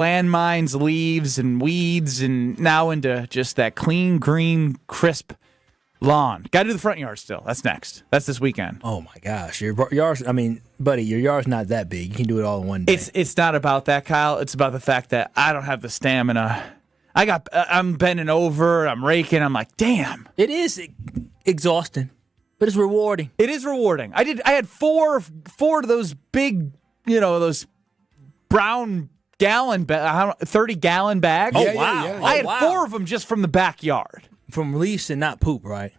landmines, leaves, and weeds, and now into just that clean, green, crisp lawn. Got to do the front yard still. That's next. That's this weekend. Oh, my gosh. Your yard's, buddy, your yard's not that big. You can do it all in one day. It's not about that, Kyle. It's about the fact that I don't have the stamina. I'm bending over. I'm raking. I'm like, damn. It is exhausting, but it's rewarding. It is rewarding. I had four of those big, those brown 30-gallon bags. Oh, wow. Yeah. I had 4 of them just from the backyard. From leaves and not poop, right?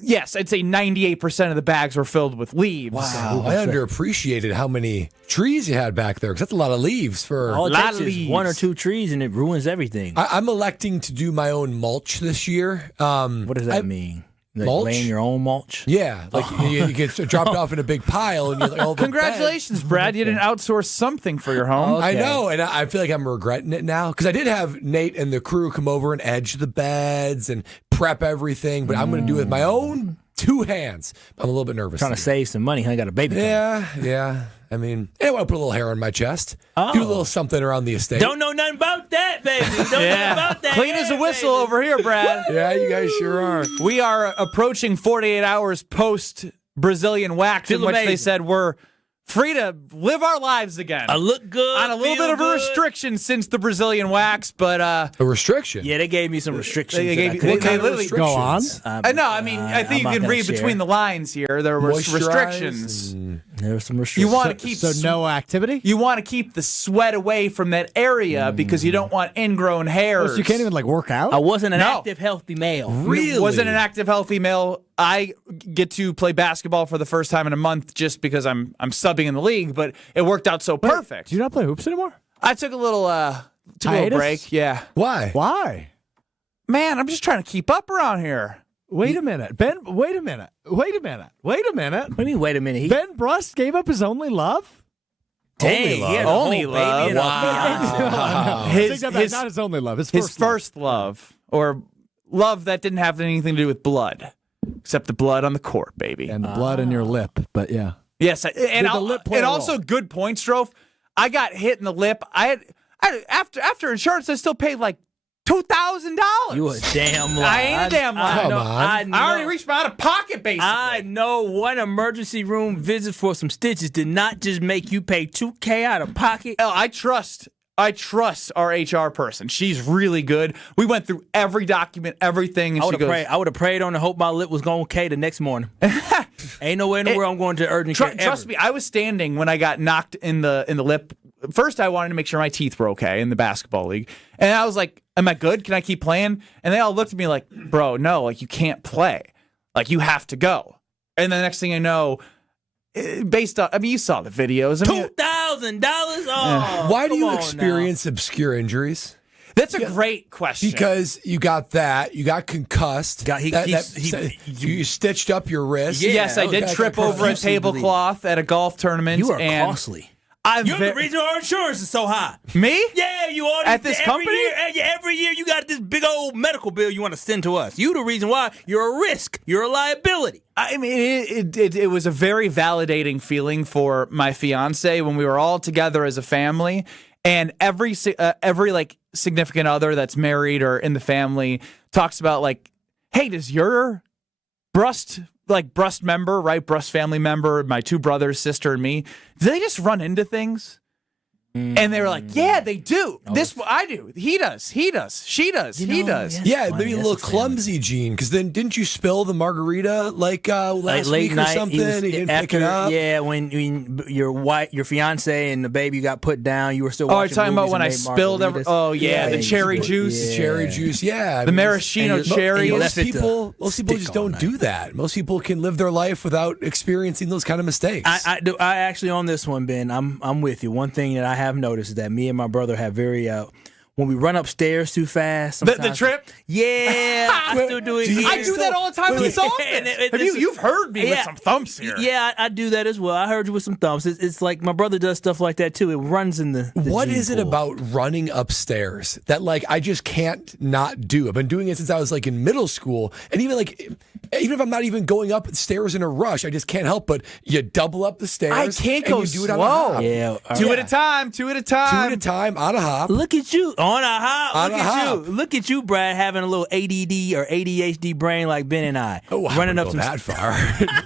Yes, I'd say 98% of the bags were filled with leaves. Wow, I underappreciated how many trees you had back there because that's a lot of leaves for. All it lot takes of is leaves. 1 or 2 trees and it ruins everything. I'm electing to do my own mulch this year. What does that mean? Like mulch? laying your own mulch? Yeah, like you get dropped off in a big pile, and you're like, Congratulations, Brad. You didn't outsource something for your home. Okay. I know, and I feel like I'm regretting it now because I did have Nate and the crew come over and edge the beds and prep everything, but I'm going to do it with my own 2 hands. I'm a little bit nervous. Trying to save some money. I got a baby coming. Yeah. I mean, I want to put a little hair on my chest. Oh. Do a little something around the estate. Don't know nothing about that, baby. Don't know nothing about that. Clean as a whistle baby. over here, Brad. Yeah, you guys sure are. We are approaching 48 hours post Brazilian wax, Feel in which they amazing. said we're free to live our lives again. I look good. On a little feel bit of a good. restriction since the Brazilian wax, but A restriction. Yeah, they gave me some restrictions. They gave- that I couldn't- they literally- Go on. I know. I mean, I think you can read between the lines here. There were Moisturize restrictions. and- There were some You restrictions. want to keep So no activity? you want to keep the sweat away from that area because you don't want ingrown hairs. So you can't even work out? I wasn't an No. active, healthy male. Really? Wasn't an active, healthy male. I get to play basketball for the first time in a month just because I'm subbing in the league, but it worked out so perfect. Do you not play hoops anymore? I took a little Hiatus? break. Yeah, Why? Why? man, I'm just trying to keep up around here. Wait a minute. Ben, wait a minute. Wait a minute. What do you mean, wait a minute? Ben Brust gave up his only love? Dang, Only he had a love. whole Only baby love. and a Wow. fiance. His- Take that back, not his only love. His First love, or love that didn't have anything to do with blood, except the blood on the court, baby. And the blood in your lip, but yeah. Yes, and the lip play a role? also good points, Strofe. I got hit in the lip. I had after insurance, I still paid like $2,000. You a damn liar. I ain't a damn liar. Come know- on. I know. I already reached my out of pocket, basically. I know one emergency room visit for some stitches did not just make you pay $2,000 out of pocket. Hell, I trust our HR person. She's really good. We went through every document, everything, and I she would goes, have prayed. I would have prayed on to hope my lip was going okay the next morning. Ain't no way in the world I'm going to urgent care. Trust me, I was standing when I got knocked in the lip. First, I wanted to make sure my teeth were okay in the basketball league, and I was like, "Am I good? Can I keep playing?" And they all looked at me like, "Bro, no, like you can't play, like you have to go." And the next thing I know, based on, I mean, you saw the videos. I mean, $2,000. Oh, Why do come you on experience obscure injuries? that's a great question. Because you got that, you got concussed. You stitched up your wrist. Yeah. Yes, I did okay, trip I over a profusely tablecloth at a golf tournament. You are and costly. I'm You're the reason our insurance is so high. Me? Yeah, you all At this every company? every year you got this big old medical bill you want to send to us. You the reason why you're a risk. You're a liability. I mean, it was a very validating feeling for my fiance when we were all together as a family, and every like significant other that's married or in the family talks about like, hey, does your Brust member, right? Brust family member, my 2 brothers, sister, and me, do they just run into things? And they were like, yeah, they do. This I do. He does. He does. She does. He does. Yeah, maybe a little clumsy, Gene, because then didn't you spill the margarita last late week or night, something? he was- He didn't after, pick it up? Yeah, when your fiance and the baby got put down, you were still Oh, watching you're talking about movies when and I made spilled margaritas. Oh, yeah, the you cherry put- juice. The cherry juice, yeah. I The mean, maraschino and you- cherry. and you Most left it to people stick just all don't night. do that. Most people can live their life without experiencing those kind of mistakes. I actually on this one, Ben. I'm with you. One thing that I have noticed is that me and my brother have very when we run upstairs too fast. The trip? Yeah, I still do it here. I do that all the time in this office. You've heard me with some thumps here. Yeah, I do that as well. I heard you with some thumps. It's like my brother does stuff like that too. It runs in the What gene is it pool. about running upstairs that like I just can't not do? I've been doing it since I was like in middle school, and even if I'm not even going up stairs in a rush, I just can't help but you double up the stairs. I can't and go you do it slow. on a hop. Yeah, Two at a time. Two at a time on a hop. Look at you on a hop. On Look a at hop. you. Look at you, Brad, having a little ADD or ADHD brain like Ben and I. Oh, I running wouldn't up go some that far.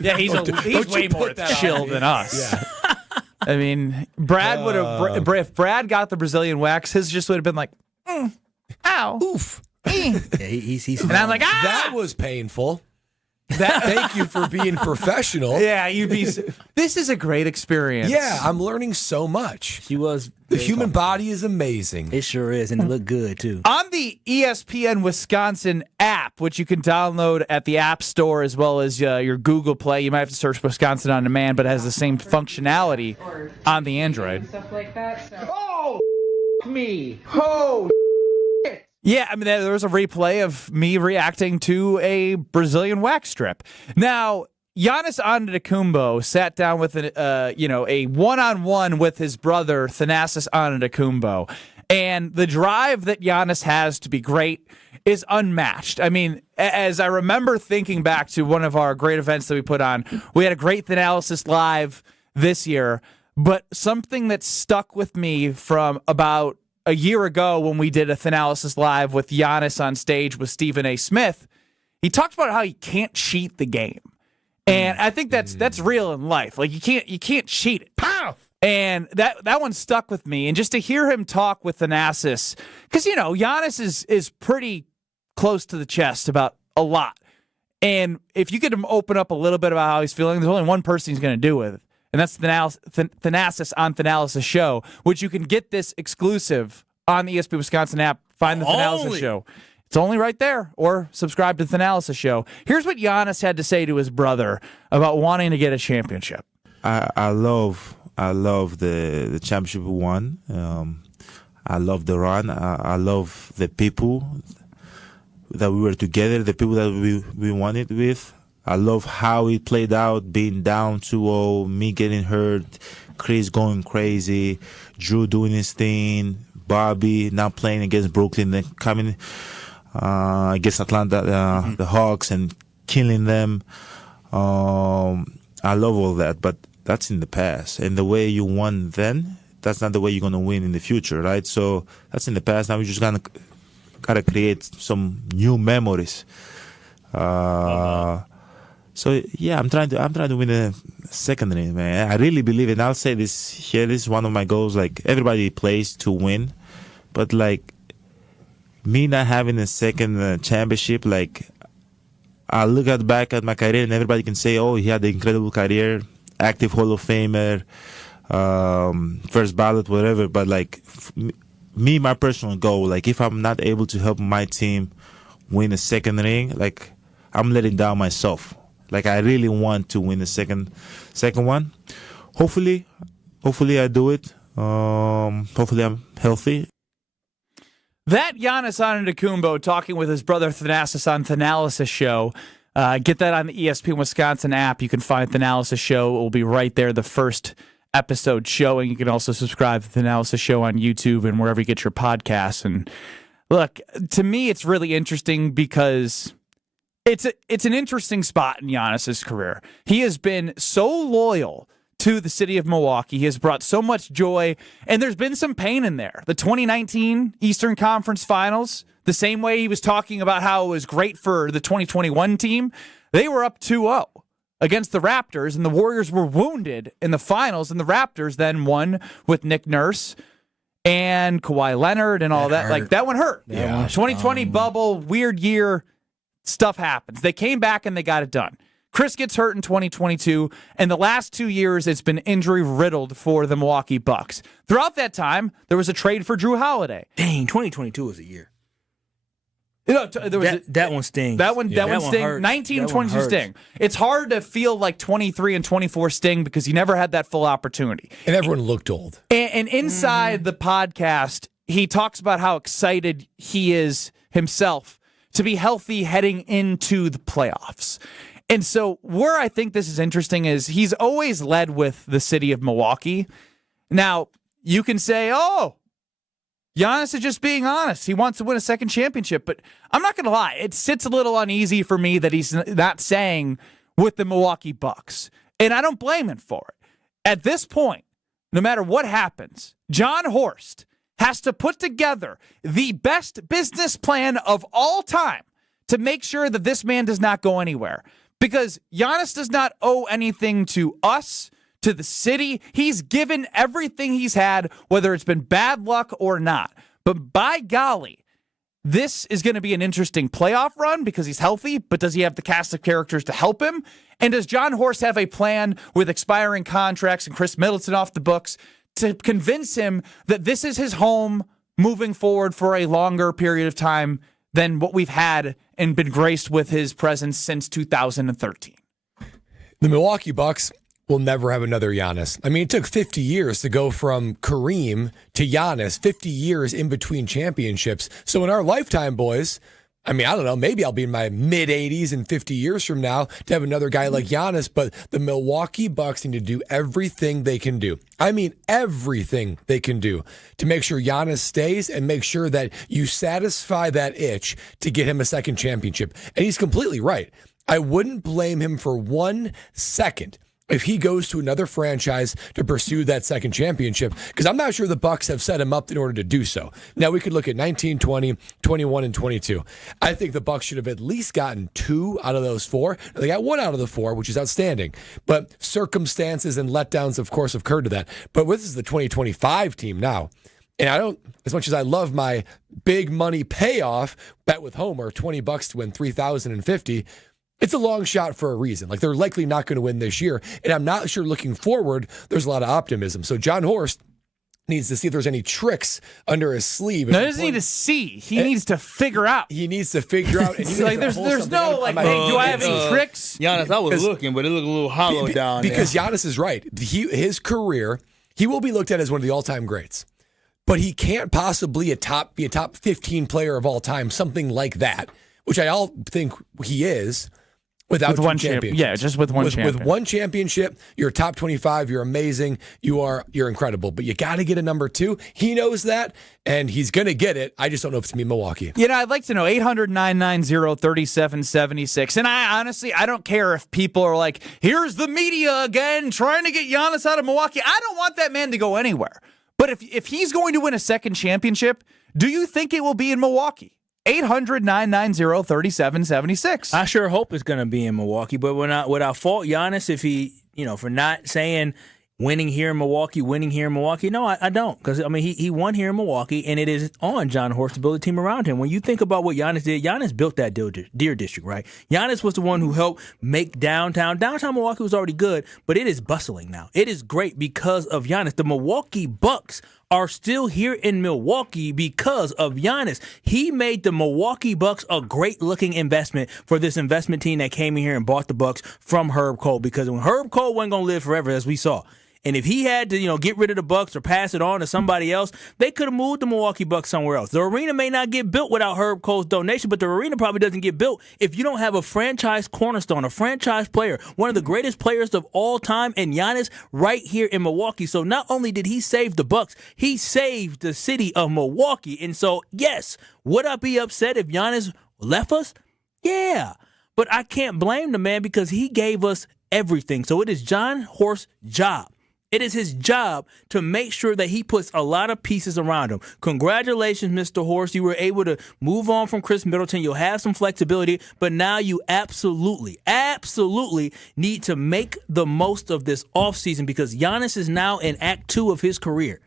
Yeah, he's don't way you more put that on chill me. than us. Yeah. I mean, Brad would have. If Brad got the Brazilian wax, his just would have been like, ow, Oof. Yeah, he's and I'm like, ah. That was painful. Thank you for being professional. Yeah, you'd be. This is a great experience. Yeah, I'm learning so much. She was. The human body is amazing. It sure is, and it looked good too. On the ESPN Wisconsin app, which you can download at the App Store as well as your Google Play, you might have to search Wisconsin On Demand, but it has the same functionality on the Android. Stuff like that. So. Oh, me. Oh, Yeah, I mean, there was a replay of me reacting to a Brazilian wax strip. Now, Giannis Antetokounmpo sat down with a one-on-one with his brother Thanasis Antetokounmpo, and the drive that Giannis has to be great is unmatched. I mean, as I remember thinking back to one of our great events that we put on, we had a great Thanalysis Live this year, but something that stuck with me from about a year ago when we did a Thanalysis Live with Giannis on stage with Stephen A. Smith, he talked about how he can't cheat the game. And I think that's real in life. Like you can't cheat it. Pow! And that one stuck with me. And just to hear him talk with Thanasis, because Giannis is pretty close to the chest about a lot. And if you get him open up a little bit about how he's feeling, there's only one person he's going to do with it. And that's Thanasis on Thanalysis Show, which you can get this exclusive on the ESPN Wisconsin app. Find the Thanalysis Show. It's only right there, or subscribe to the Thanalysis Show. Here's what Giannis had to say to his brother about wanting to get a championship. I love the championship we won. I love the run. I love the people that we were together, the people that we won it with. I love how it played out, being down 2-0, me getting hurt, Chris going crazy, Drew doing his thing, Bobby now playing against Brooklyn, then coming against Atlanta, the Hawks, and killing them. I love all that, but that's in the past. And the way you won then, that's not the way you're going to win in the future, right? So that's in the past. Now we just gotta create some new memories. So yeah, I'm trying to win a second ring, man. I really believe it. And I'll say this here. This is one of my goals. Like everybody plays to win, but like me not having a second championship, like I look back at my career and everybody can say, oh, he had an incredible career, active Hall of Famer, first ballot, whatever. But like me, my personal goal, like if I'm not able to help my team win a second ring, like I'm letting down myself. Like I really want to win the second one. Hopefully I do it. Hopefully I'm healthy. That Giannis Antetokounmpo talking with his brother Thanasis on Thanalysis Show. Get that on the ESPN Wisconsin app. You can find Thanalysis Show. It will be right there, the first episode showing. You can also subscribe to the Thanalysis Show on YouTube and wherever you get your podcasts. And look, to me, it's really interesting because it's an interesting spot in Giannis's career. He has been so loyal to the city of Milwaukee. He has brought so much joy, and there's been some pain in there. The 2019 Eastern Conference Finals, the same way he was talking about how it was great for the 2021 team, they were up 2-0 against the Raptors, and the Warriors were wounded in the finals, and the Raptors then won with Nick Nurse and Kawhi Leonard and all that. Like, that one hurt. Yeah. 2020 bubble, weird year, stuff happens. They came back and they got it done. Chris gets hurt in 2022, and the last 2 years it's been injury-riddled for the Milwaukee Bucks. Throughout that time, there was a trade for Drew Holiday. Dang, 2022 was a year. You know, there was that one stings. That one sting. hurts. 19 and That one 22 hurts. sting. It's hard to feel like 23 and 24 sting because you never had that full opportunity. And everyone looked old. And inside the podcast, he talks about how excited he is himself to be healthy heading into the playoffs. And so where I think this is interesting is he's always led with the city of Milwaukee. Now, you can say, oh, Giannis is just being honest. He wants to win a second championship. But I'm not going to lie. It sits a little uneasy for me that he's not saying with the Milwaukee Bucks. And I don't blame him for it. At this point, no matter what happens, John Horst has to put together the best business plan of all time to make sure that this man does not go anywhere. Because Giannis does not owe anything to us, to the city. He's given everything he's had, whether it's been bad luck or not. But by golly, this is going to be an interesting playoff run because he's healthy, but does he have the cast of characters to help him? And does John Horst have a plan with expiring contracts and Chris Middleton off the books to convince him that this is his home moving forward for a longer period of time than what we've had and been graced with his presence since 2013? The Milwaukee Bucks will never have another Giannis. I mean, it took 50 years to go from Kareem to Giannis, 50 years in between championships. So in our lifetime, boys, I mean, I don't know, maybe I'll be in my mid-80s and 50 years from now to have another guy like Giannis, but the Milwaukee Bucks need to do everything they can do. I mean, everything they can do to make sure Giannis stays and make sure that you satisfy that itch to get him a second championship. And he's completely right. I wouldn't blame him for 1 second if he goes to another franchise to pursue that second championship, because I'm not sure the Bucks have set him up in order to do so. Now, we could look at 19, 20, 21, and 22. I think the Bucks should have at least gotten 2 out of those 4. They got 1 out of the 4, which is outstanding. But circumstances and letdowns, of course, have occurred to that. But this is the 2025 team now. And I don't, as much as I love my big money payoff, bet with Homer, $20 to win $3,050, it's a long shot for a reason. Like, they're likely not going to win this year. And I'm not sure looking forward, there's a lot of optimism. So John Horst needs to see if there's any tricks under his sleeve. No, he doesn't need to see. He needs to figure out. He needs to figure out. And like, there's no, like, hey, do I have any tricks? Giannis, I was looking, but it looked a little hollow down there. Because Giannis is right. His career, he will be looked at as one of the all-time greats. But he can't possibly be a top 15 player of all time, something like that, which I all think he is. Without one championship. Yeah, just with one championship. With one championship, you're top 25, you're amazing, you're incredible. But you got to get a number 2. He knows that, and he's going to get it. I just don't know if it's going to be Milwaukee. You know, I'd like to know 800-990-3776. And I don't care if people are like, here's the media again trying to get Giannis out of Milwaukee. I don't want that man to go anywhere. But if he's going to win a second championship, do you think it will be in Milwaukee? 800-990-3776. I sure hope it's going to be in Milwaukee, but would I fault Giannis if he, for not saying winning here in Milwaukee? No, I don't, because I mean he won here in Milwaukee, and it is on John Horst to build a team around him. When you think about what Giannis did, Giannis built that Deer District, right? Giannis was the one who helped make downtown Milwaukee was already good, but it is bustling now. It is great because of Giannis. The Milwaukee Bucks are still here in Milwaukee because of Giannis. He made the Milwaukee Bucks a great-looking investment for this investment team that came in here and bought the Bucks from Herb Cole, because when Herb Cole wasn't going to live forever, as we saw, and if he had to, get rid of the Bucks or pass it on to somebody else, they could have moved the Milwaukee Bucks somewhere else. The arena may not get built without Herb Cole's donation, but the arena probably doesn't get built if you don't have a franchise cornerstone, a franchise player, one of the greatest players of all time, and Giannis right here in Milwaukee. So not only did he save the Bucks, he saved the city of Milwaukee. And so, yes, would I be upset if Giannis left us? Yeah. But I can't blame the man because he gave us everything. So it is John Horst's job. It is his job to make sure that he puts a lot of pieces around him. Congratulations, Mr. Horst. You were able to move on from Chris Middleton. You'll have some flexibility, but now you absolutely need to make the most of this offseason, because Giannis is now in Act 2 of his career.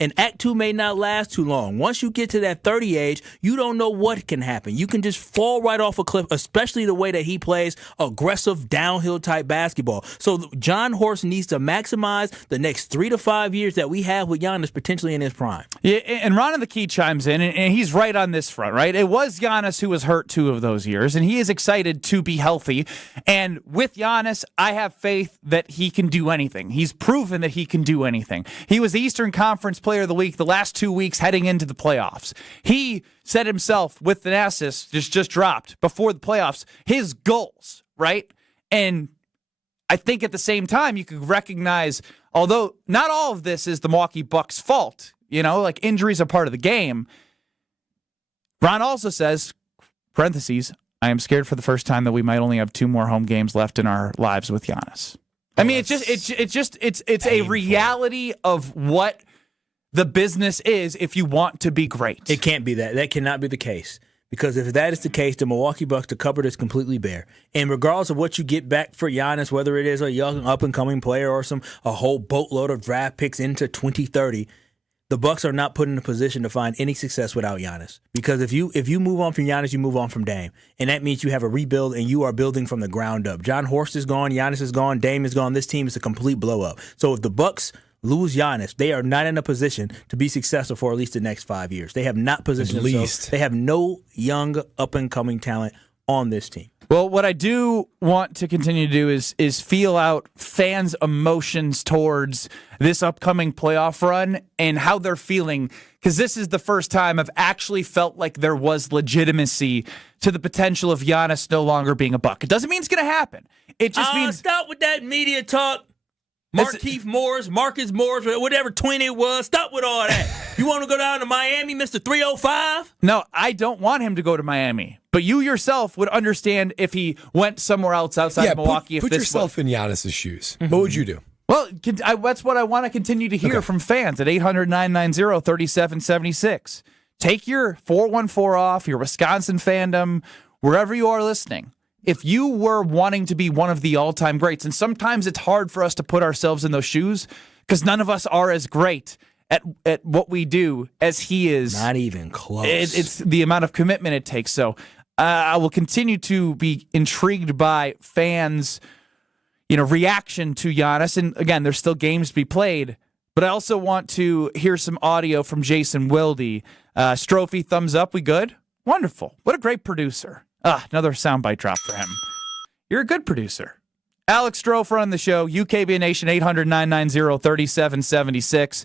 And Act 2 may not last too long. Once you get to that 30 age, you don't know what can happen. You can just fall right off a cliff, especially the way that he plays aggressive downhill type basketball. So John Horst needs to maximize the next 3 to 5 years that we have with Giannis potentially in his prime. Yeah, and Ron of the Key chimes in, and he's right on this front, right? It was Giannis who was hurt 2 of those years, and he is excited to be healthy. And with Giannis, I have faith that he can do anything. He's proven that he can do anything. He was the Eastern Conference player of the week the last 2 weeks heading into the playoffs. He said himself with the assist just dropped before the playoffs, his goals, right? And I think at the same time, you could recognize, although not all of this is the Milwaukee Bucks' fault, like injuries are part of the game. Ron also says, parentheses, I am scared for the first time that we might only have 2 more home games left in our lives with Giannis. I mean, it's a reality of what the business is if you want to be great. It can't be that. That cannot be the case. Because if that is the case, the Milwaukee Bucks, the cupboard is completely bare. And regardless of what you get back for Giannis, whether it is a young up-and-coming player or a whole boatload of draft picks into 2030, the Bucks are not put in a position to find any success without Giannis. Because if you move on from Giannis, you move on from Dame. And that means you have a rebuild and you are building from the ground up. John Horst is gone, Giannis is gone, Dame is gone. This team is a complete blow-up. So if the Bucks lose Giannis, they are not in a position to be successful for at least the next 5 years. They have not positioned themselves. They have no young, up-and-coming talent on this team. Well, what I do want to continue to do is feel out fans' emotions towards this upcoming playoff run and how they're feeling, because this is the first time I've actually felt like there was legitimacy to the potential of Giannis no longer being a Buck. It doesn't mean it's going to happen. It just means... Stop with that media talk. Markieff Morris, Marcus Morris, whatever twin it was. Stop with all that. You want to go down to Miami, Mr. 305? No, I don't want him to go to Miami. But you yourself would understand if he went somewhere else outside of Milwaukee. Put yourself in Giannis' shoes. Mm-hmm. What would you do? Well, that's what I want to continue to hear from fans at 800-990-3776. Take your 414 off, your Wisconsin fandom, wherever you are listening. If you were wanting to be one of the all-time greats, and sometimes it's hard for us to put ourselves in those shoes because none of us are as great at what we do as he is. Not even close. It's the amount of commitment it takes. So I will continue to be intrigued by fans' reaction to Giannis. And again, there's still games to be played, but I also want to hear some audio from Jason Wilde. Strophe, thumbs up. We good? Wonderful. What a great producer. Another soundbite drop for him. You're a good producer. Alex Strofer on the show, UKB Nation, 800-990-3776.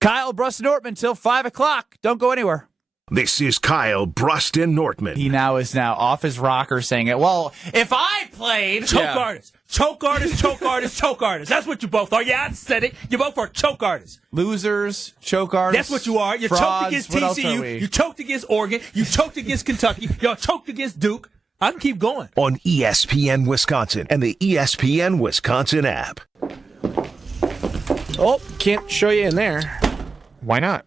Kyle Bruston-Nortman till 5 o'clock. Don't go anywhere. This is Kyle Bruston-Nortman. He now is off his rocker saying it. Well, if I played... Choke artist. Choke artist, choke artist, choke artist. That's what you both are. Yeah, I said it. You both are choke artists. Losers, choke artists. That's what you are. You frauds, choked against TCU. You choked against Oregon. You choked against Kentucky. Y'all choked against Duke. I can keep going. On ESPN Wisconsin and the ESPN Wisconsin app. Oh, can't show you in there. Why not?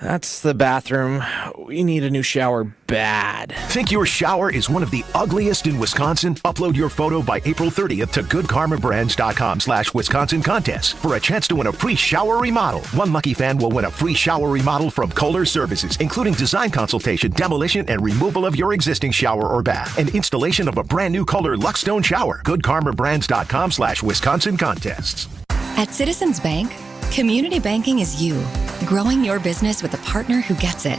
That's the bathroom. We need a new shower bad. Think your shower is one of the ugliest in Wisconsin? Upload your photo by April 30th to goodkarmabrands.com/Wisconsin contest for a chance to win a free shower remodel. One lucky fan will win a free shower remodel from Kohler Services, including design consultation, demolition, and removal of your existing shower or bath, and installation of a brand new Kohler Luxstone shower. goodkarmabrands.com/Wisconsin contests. At Citizens Bank, community banking is you, growing your business with a partner who gets it.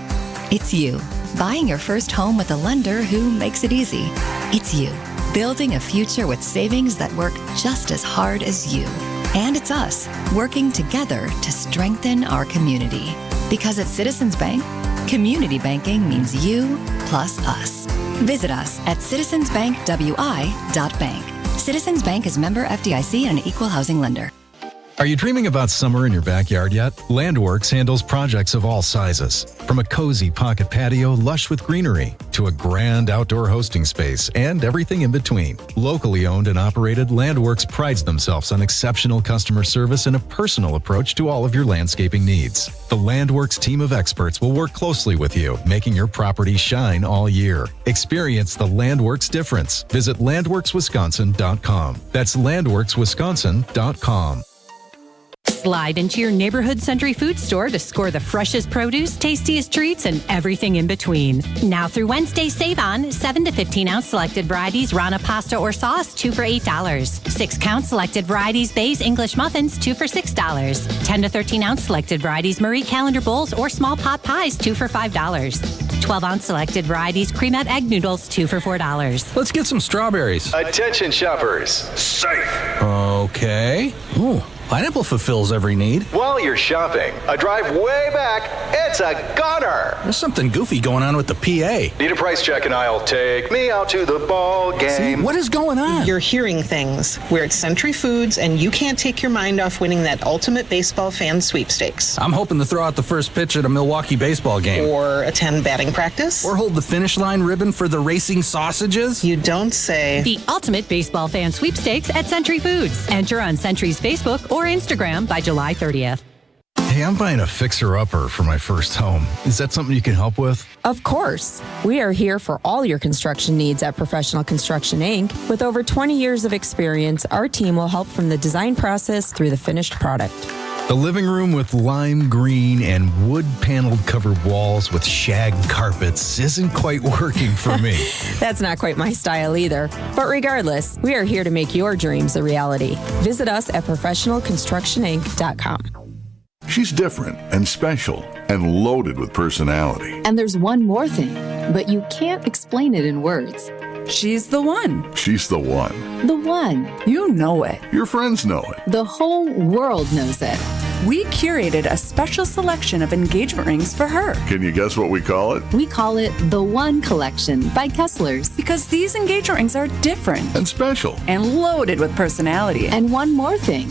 It's you, buying your first home with a lender who makes it easy. It's you, building a future with savings that work just as hard as you. And it's us, working together to strengthen our community. Because at Citizens Bank, community banking means you plus us. Visit us at citizensbankwi.bank. Citizens Bank is member FDIC and an equal housing lender. Are you dreaming about summer in your backyard yet? Landworks handles projects of all sizes. From a cozy pocket patio lush with greenery to a grand outdoor hosting space and everything in between. Locally owned and operated, Landworks prides themselves on exceptional customer service and a personal approach to all of your landscaping needs. The Landworks team of experts will work closely with you, making your property shine all year. Experience the Landworks difference. Visit landworkswisconsin.com. That's landworkswisconsin.com. Slide into your neighborhood Century Food Store to score the freshest produce, tastiest treats, and everything in between. Now through Wednesday, save on 7 to 15-ounce selected varieties Rana pasta or sauce, 2 for $8. 6-count selected varieties Bay's English muffins, 2 for $6. 10 to 13-ounce selected varieties Marie Calendar bowls or small pot pies, 2 for $5. 12-ounce selected varieties Creamette egg noodles, 2 for $4. Let's get some strawberries. Attention shoppers. Safe. Okay. Ooh, Pineapple fulfills every need. While you're shopping, a drive way back, it's a gunner. There's something goofy going on with the PA. Need a price check and I'll take me out to the ball game. See, what is going on? You're hearing things. We're at Century Foods, and you can't take your mind off winning that ultimate baseball fan sweepstakes. I'm hoping to throw out the first pitch at a Milwaukee baseball game. Or attend batting practice. Or hold the finish line ribbon for the racing sausages. You don't say. The ultimate baseball fan sweepstakes at Century Foods. Enter on Century's Facebook or Instagram by July 30th. Hey, I'm buying a fixer-upper for my first home. Is that something you can help with? Of course. We are here for all your construction needs at Professional Construction, Inc. With over 20 years of experience, our team will help from the design process through the finished product. A living room with lime green and wood-paneled covered walls with shag carpets isn't quite working for me. That's not quite my style either. But regardless, we are here to make your dreams a reality. Visit us at professionalconstructioninc.com. She's different and special and loaded with personality. And there's one more thing, but you can't explain it in words. She's the one. She's the one. The one. You know it. Your friends know it. The whole world knows it. We curated a special selection of engagement rings for her. Can you guess what we call it? We call it the One Collection by Kessler's. Because these engagement rings are different. And special. And loaded with personality. And one more thing.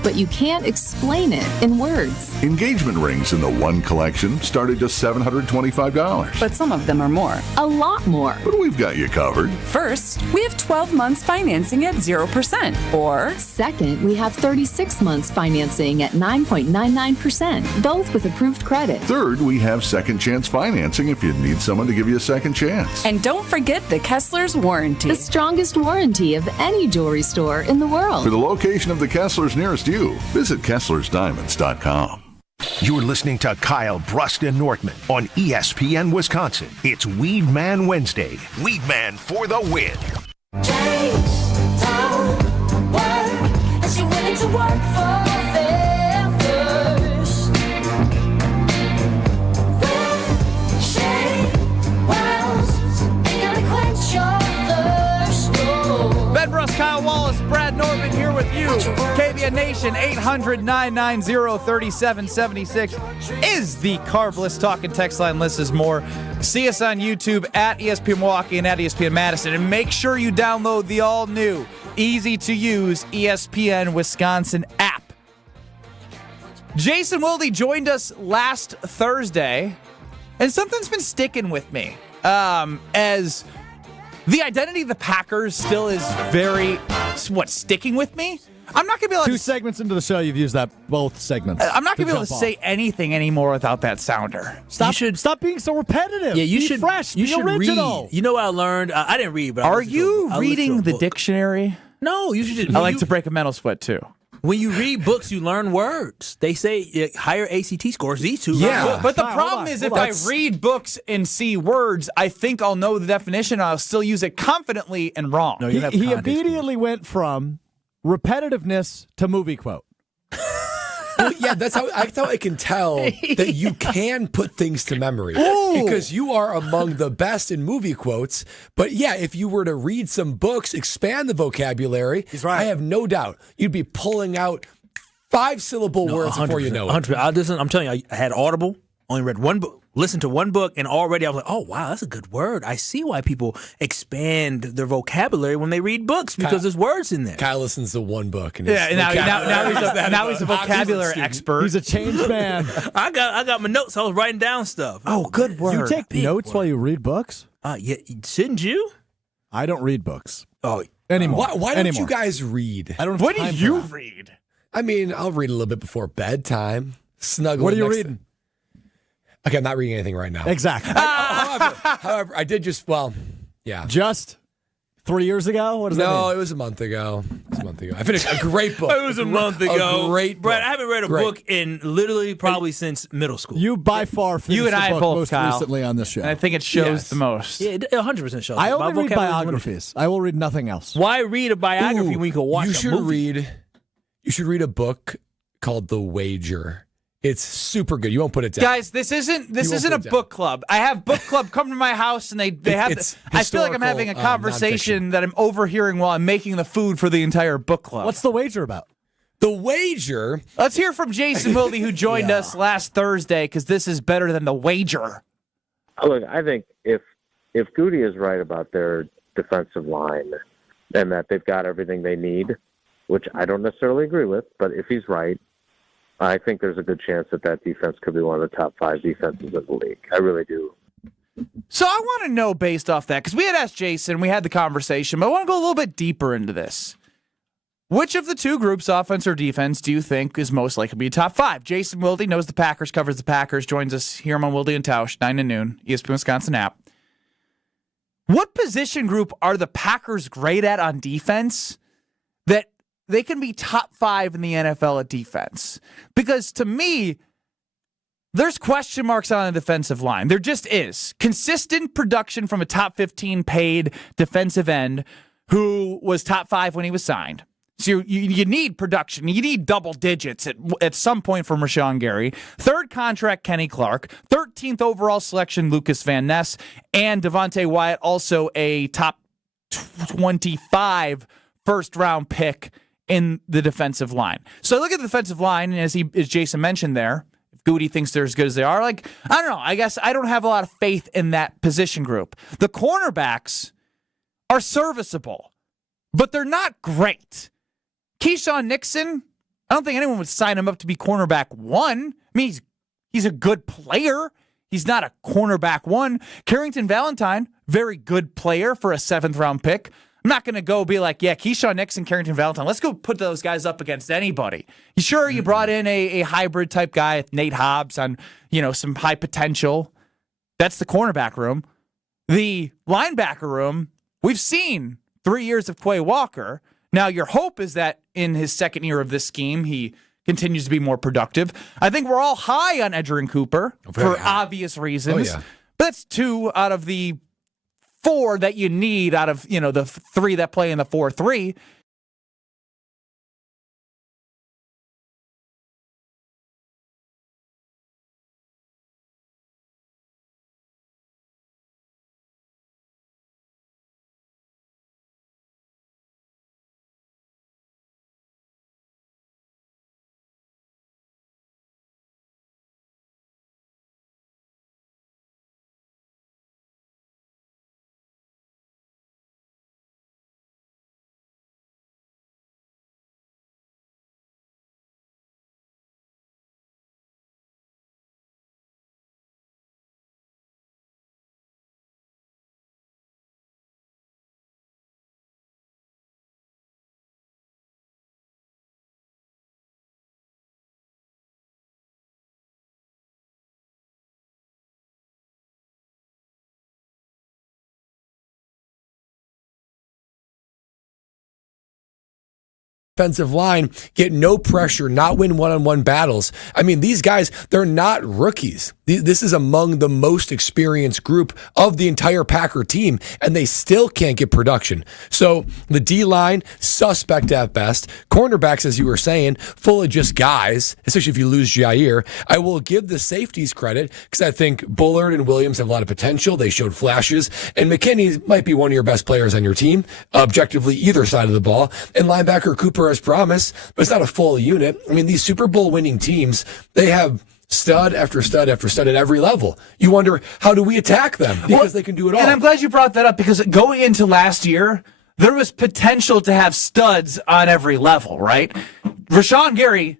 But you can't explain it in words. Engagement rings in the One Collection start at just $725. But some of them are more. A lot more. But we've got you covered. First, we have 12 months financing at 0%. Or second, we have 36 months financing at 9.99%, both with approved credit. Third, we have second chance financing if you need someone to give you a second chance. And don't forget the Kessler's warranty. The strongest warranty of any jewelry store in the world. For the location of the Kessler's nearest you, visit KesslersDiamonds.com. You're listening to Kyle Brust and Nortman on ESPN Wisconsin. It's Weed Man Wednesday. Weed Man for the win. Ben Bruss, Kyle Wallace, Brad Norman here with you. KBN Nation, 800-990-3776 is the Carbless talk and text line. List is more. See us on YouTube at ESPN Milwaukee and at ESPN Madison. And make sure you download the all-new, easy-to-use ESPN Wisconsin app. Jason Wilde joined us last Thursday, and something's been sticking with me. As the identity of the Packers still is very, sticking with me? I'm not going to be able to... 2 segments into the show, you've used that, both segments. I'm not going to be able to say anything anymore without that sounder. Stop being so repetitive. Yeah, you be should. fresh. You be should original. read. You know what I learned? I didn't read, but Are you reading the dictionary? No, you should. I like to break a mental sweat too. When you read books, you learn words. They say higher ACT scores. These two. Yeah, but the problem is if I read books and see words, I think I'll know the definition. And I'll still use it confidently and wrong. No, he immediately went from repetitiveness to movie quote. Well, yeah, that's how I can tell that you can put things to memory. Ooh. Because you are among the best in movie quotes. But yeah, if you were to read some books, expand the vocabulary, he's right. I have no doubt you'd be pulling out 5-syllable words before you know it. 100%. I'm telling you, I had Audible, only read one book, listened to one book, and already I was like, oh, wow, that's a good word. I see why people expand their vocabulary when they read books because there's words in there. Kyle listens to one book. And now he's a vocabulary expert. He's a changed man. I got my notes. I was writing down stuff. Oh, good word. You take notes while you read books? Yeah, shouldn't you? I don't read books. Oh, anymore. Why don't you guys read? I don't have What time do you for that. read? I mean, I'll read a little bit before bedtime. Snuggle. What are you reading? Okay, I'm not reading anything right now. Exactly. However, I did yeah. Just 3 years ago? What does that mean? No, it was a month ago. I finished a great book. It was a month ago. A great book. Brad, I haven't read a book in literally probably since middle school. You by far finished You and I the book both, most Kyle. recently on this show. And I think it shows the most. Yeah, it 100% shows. I My only read vocabulary is biographies. I will read nothing else. Why read a biography when you can watch a movie? You should read a book called The Wager. It's super good. You won't put it down. Guys, this isn't a book club. I have book club come to my house and they have I feel like I'm having a conversation that I'm overhearing while I'm making the food for the entire book club. What's The Wager about? The wager. Let's hear from Jason Wilde, who joined us last Thursday, because this is better than the wager. Look, I think if Goody is right about their defensive line and that they've got everything they need, which I don't necessarily agree with, but if he's right, I think there's a good chance that defense could be one of the top 5 defenses in the league. I really do. So I want to know, based off that, because we had asked Jason, we had the conversation, but I want to go a little bit deeper into this. Which of the two groups, offense or defense, do you think is most likely to be top 5? Jason Wilde knows the Packers, covers the Packers, joins us here on Wilde and Tausch, 9 to noon, ESPN Wisconsin app. What position group are the Packers great at on defense that they can be top 5 in the NFL at defense? Because to me, there's question marks on the defensive line. There just is. Consistent production from a top 15 paid defensive end who was top 5 when he was signed. So you need production. You need double digits at some point from Rashawn Gary. 3rd contract, Kenny Clark. 13th overall selection, Lucas Van Ness. And Devontae Wyatt, also a top 25 first-round pick in the defensive line. So I look at the defensive line, and as Jason mentioned there, if Goody thinks they're as good as they are, I don't know. I guess I don't have a lot of faith in that position group. The cornerbacks are serviceable, but they're not great. Keyshawn Nixon, I don't think anyone would sign him up to be cornerback 1. I mean, he's a good player. He's not a cornerback 1. Carrington Valentine, very good player for a 7th-round pick. I'm not going to go be like, yeah, Keyshawn Nixon, Carrington Valentine. Let's go put those guys up against anybody. Sure, you brought in a hybrid-type guy, Nate Hobbs, on some high potential. That's the cornerback room. The linebacker room, we've seen 3 years of Quay Walker. Now, your hope is that in his 2nd year of this scheme, he continues to be more productive. I think we're all high on Edgerrin Cooper for obvious reasons. Oh, yeah. But that's 2 out of the 4 that you need out of, the 3 that play in the 4-3. Defensive line get no pressure, not win one-on-one battles. I mean, these guys, they're not rookies. This is among the most experienced group of the entire Packer team, and they still can't get production. So the D-line, suspect at best. Cornerbacks, as you were saying, full of just guys, especially if you lose Jair. I will give the safeties credit because I think Bullard and Williams have a lot of potential. They showed flashes, and McKinney might be one of your best players on your team, objectively either side of the ball. And linebacker Cooper has promise, but it's not a full unit. I mean, these Super Bowl winning teams, they have stud after stud after stud at every level. You wonder, how do we attack them? Because they can do it all. And I'm glad you brought that up, because going into last year, there was potential to have studs on every level, right? Rashawn Gary,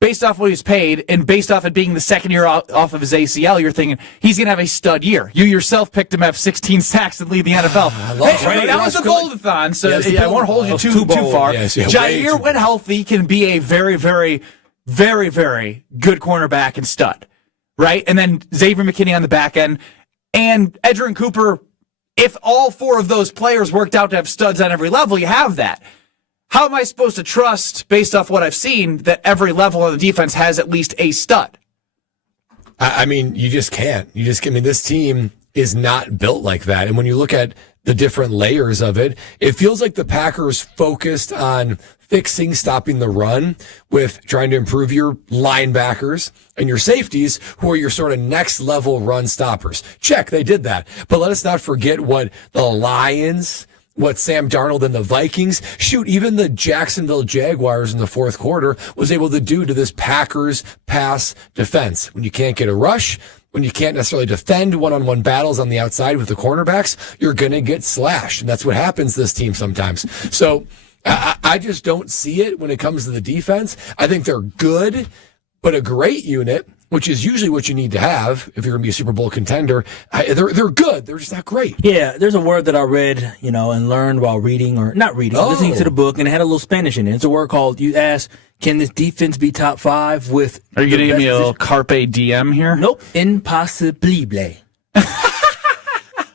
based off what he was paid and based off it being the 2nd year off of his ACL, you're thinking he's going to have a stud year. You yourself picked him to have 16 sacks and lead the NFL. That was a goldathon, so I won't hold you too far. Yes, Jair, when healthy, can be a very, very, very, very good cornerback and stud, right? And then Xavier McKinney on the back end. And Edgerrin Cooper, if all 4 of those players worked out to have studs on every level, you have that. How am I supposed to trust, based off what I've seen, that every level of the defense has at least a stud? I mean, you just can't. This team is not built like that. And when you look at the different layers of it, it feels like the Packers focused on stopping the run with trying to improve your linebackers and your safeties, who are your sort of next level run stoppers. Check, they did that. But let us not forget what the Lions what Sam Darnold and the Vikings, shoot, even the Jacksonville Jaguars in the fourth quarter was able to do to this Packers pass defense. When you can't get a rush, when you can't necessarily defend one-on-one battles on the outside with the cornerbacks, you're going to get slashed. And that's what happens to this team sometimes. So I just don't see it when it comes to the defense. I think they're good, but a great unit, which is usually what you need to have if you're going to be a Super Bowl contender. They're good. They're just not great. Yeah, there's a word that I read, and learned while reading, or not reading, listening to the book, and it had a little Spanish in it. It's a word called, you ask, can this defense be top 5 with... Are you going to give me a little carpe diem here? Nope. Impossible.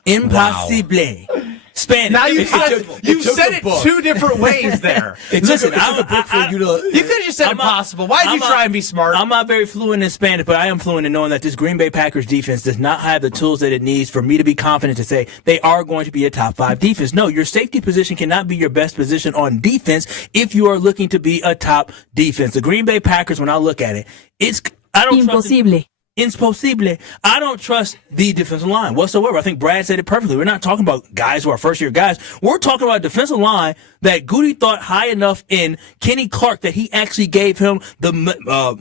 Impossible. Spanish. Now you said it 2 different ways there. Listen, you could have just said impossible. Why did you try and be smart? I'm not very fluent in Spanish, but I am fluent in knowing that this Green Bay Packers defense does not have the tools that it needs for me to be confident to say they are going to be a top 5 defense. No, your safety position cannot be your best position on defense if you are looking to be a top defense. The Green Bay Packers, when I look at it, I don't Imposible. Impossible. I don't trust the defensive line whatsoever. I think Brad said it perfectly. We're not talking about guys who are first-year guys. We're talking about a defensive line that Goody thought high enough in Kenny Clark that he actually gave him the mythical